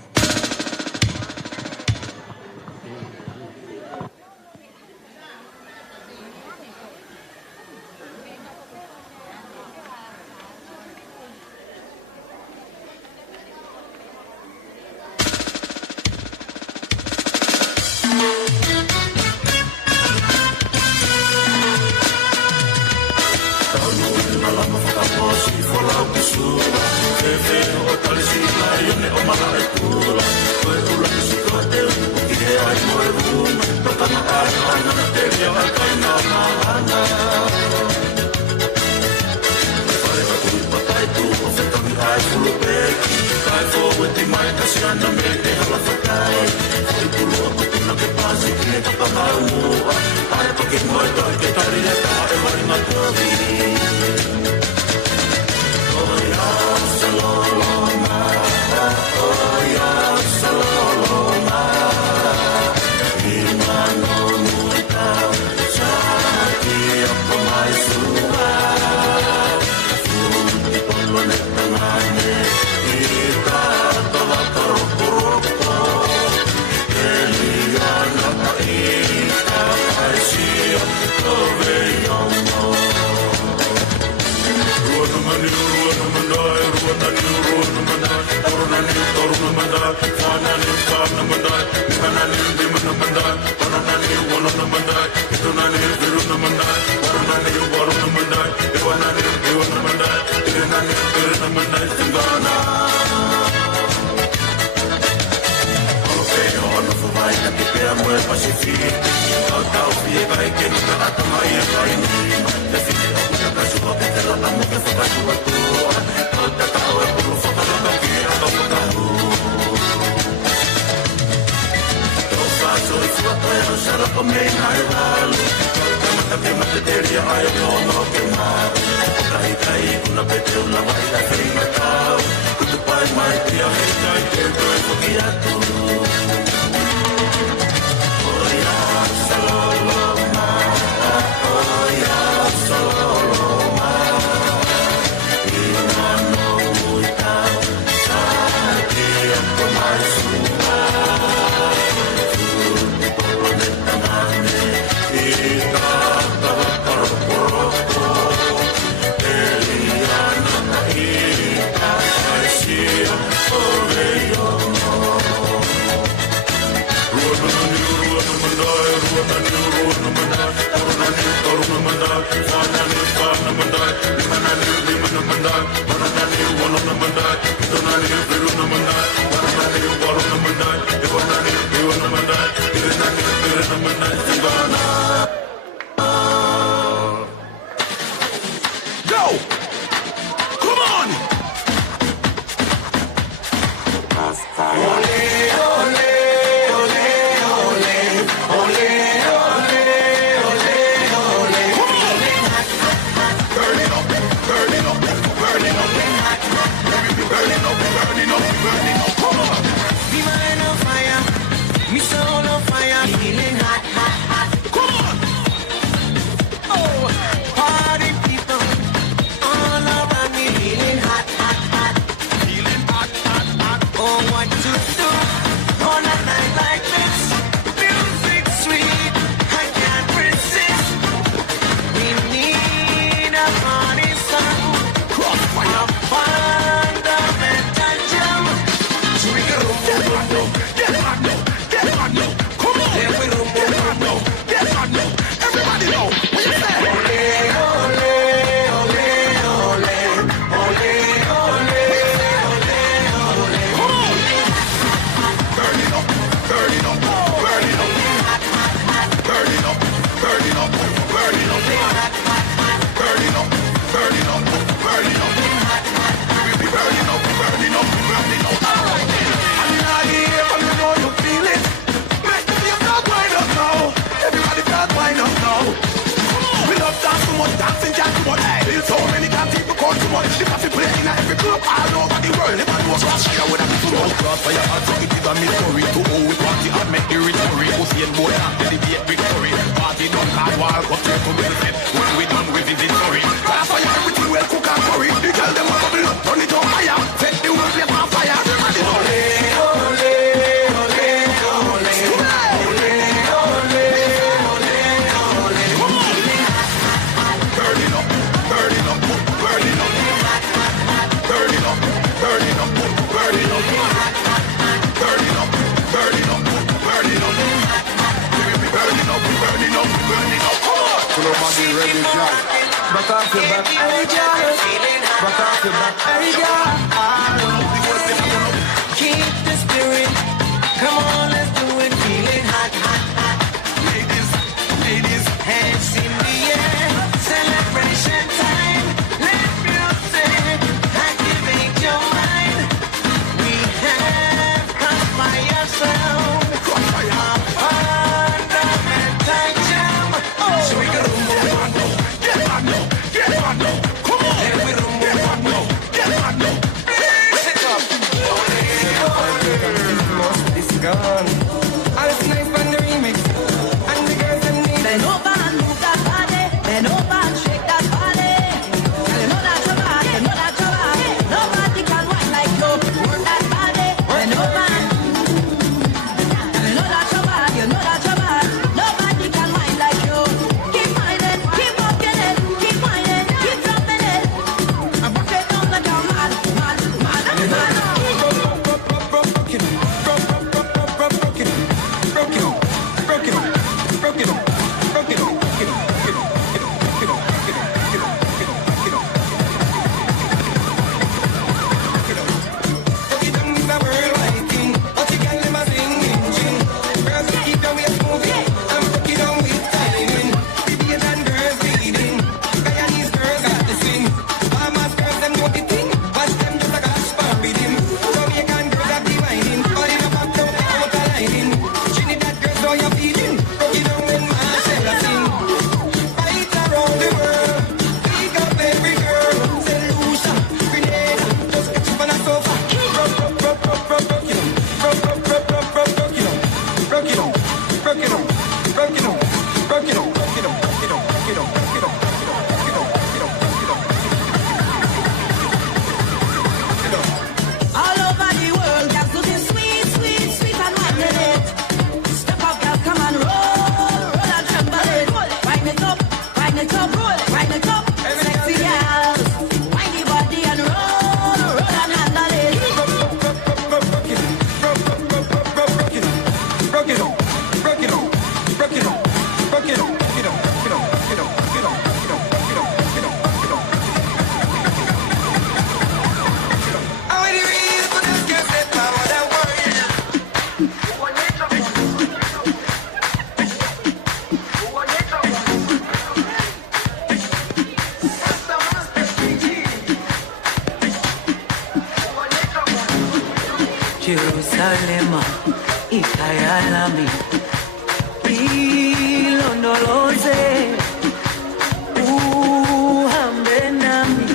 off your back. Hey, girl. Back off your back. Hey, girl. Keep the spirit. Come on, let's do it. Feeling hot, hot, hot. Ladies, ladies, hands in the air. Celebration time. Let music activate your mind. We have a fire sound. A fundamental jam. So we go rumbo, get back now, get back now. Come on, and we rumbo, get back now. Sit up. It's gone. All it's nice on the remix. And the girls that need Bend over and move that body. Bend over and shake that body. And you know that you're bad. You know that you're bad. Nobody can whine like you. Work that body. Bend over. And you know that you're bad. You know that you're bad. Nobody can whine like you. Keep whining. Keep walking it. Keep whining. Keep dropping it. And rock it down like you're mad, mad, mad, mad. All over the world, girls looking sweet, sweet, sweet and whining it. Step up, girls, come and roll, roll and tremble it. Wind it up, wind it up, wind it up. Sexy girls, wind the body and roll, roll and handle it. Jerusalem, ikayalami, ilondoloze, uhambe nami,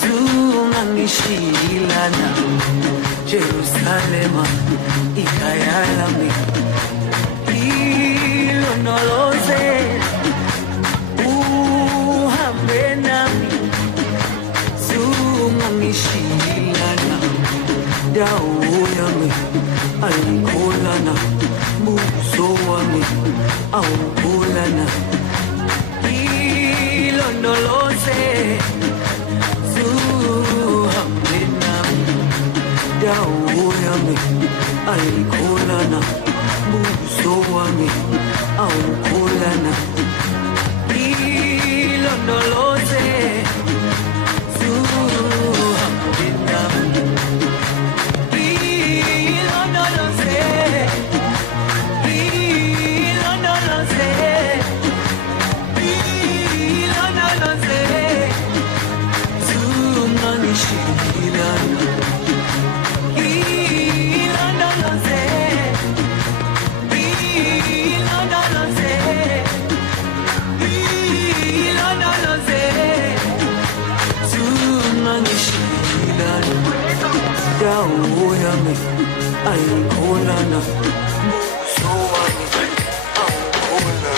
zungangishilana. Jerusalem, ikayalami, ilondoloze, uhambe nami, zungangishilana. Dawo yami ayikholana, buso wami awukholana. Ilondoloze, zuhambe nami. Dawo yami ayikholana, buso wami awukholana. Ilondoloze, zuhambe nami. Dawo yami ayikholana, buso wami awukholana.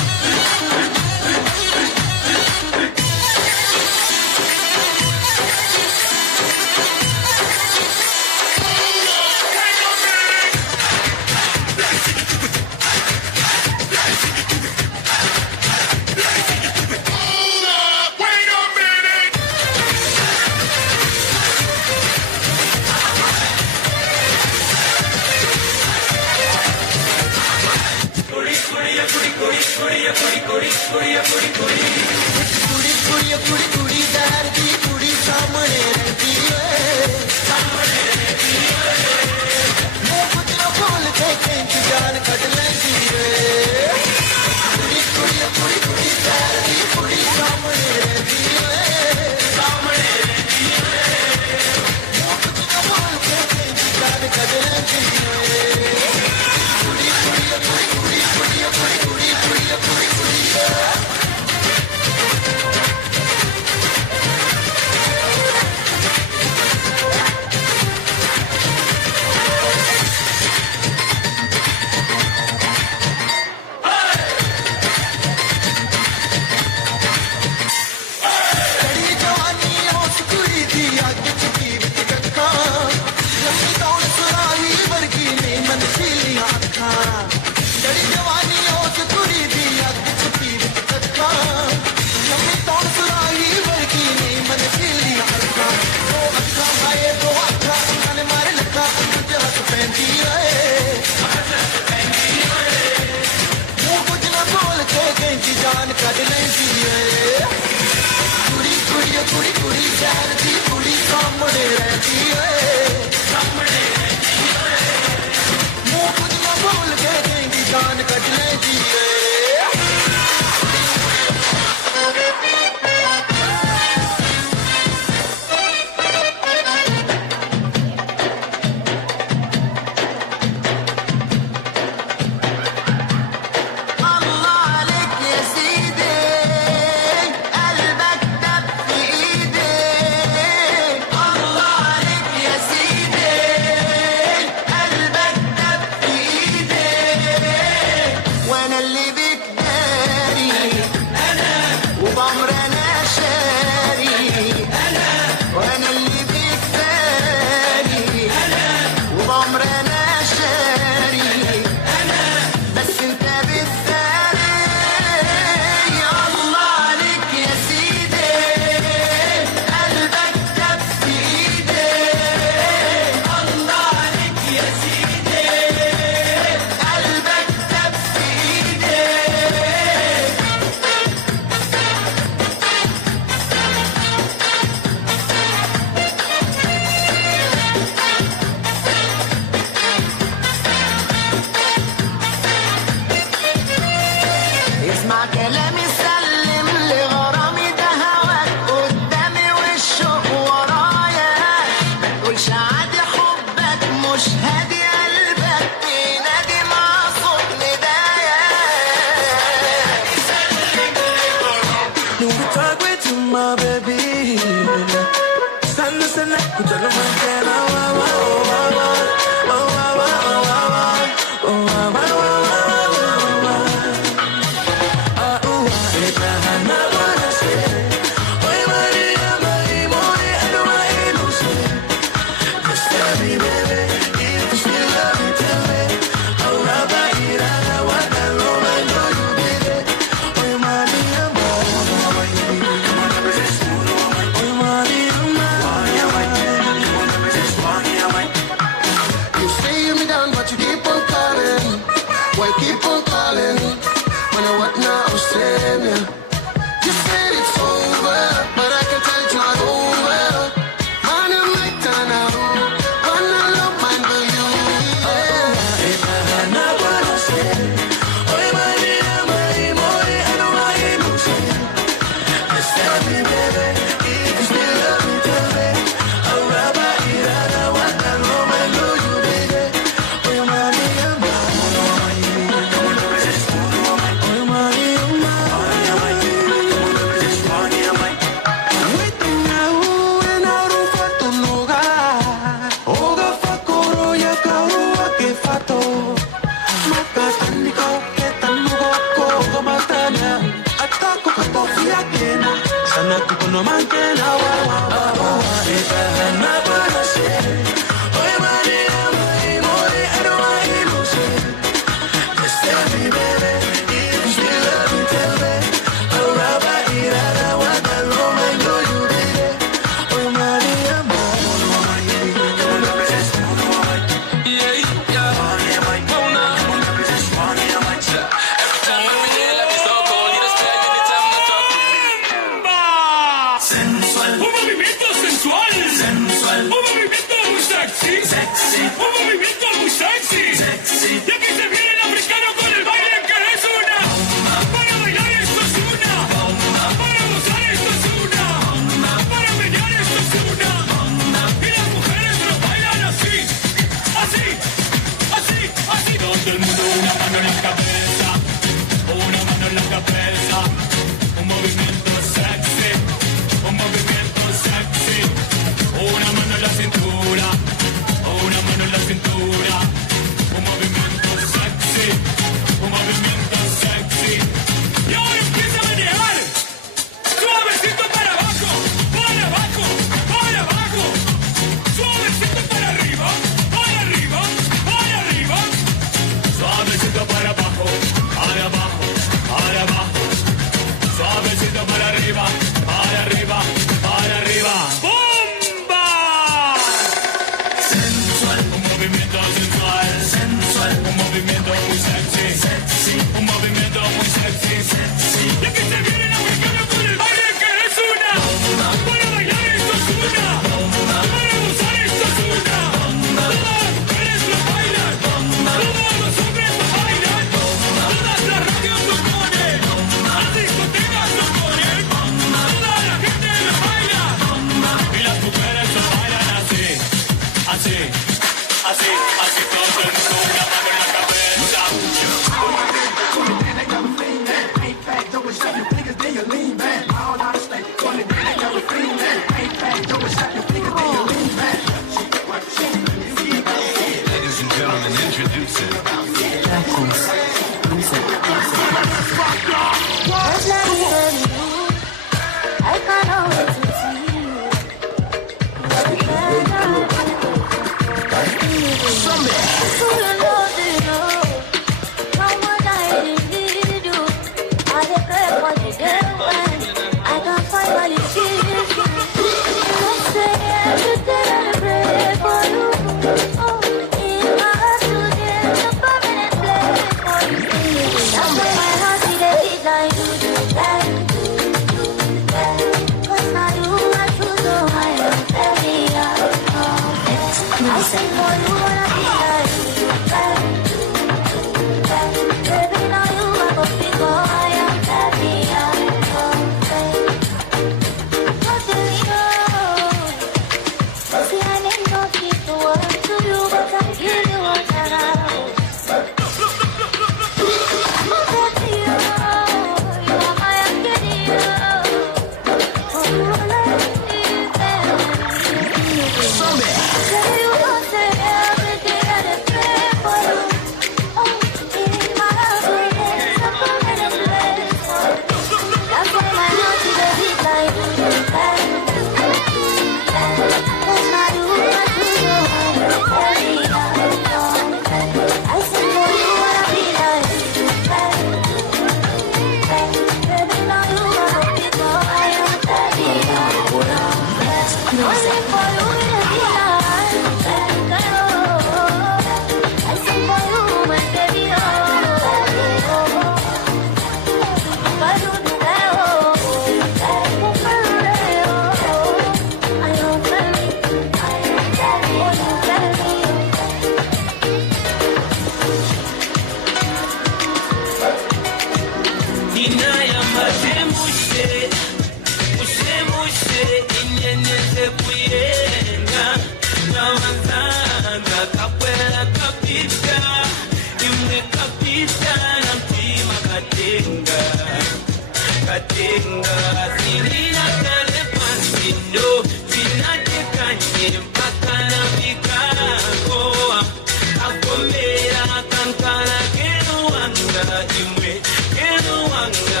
Kankana kenu wanga imwe kenu wanga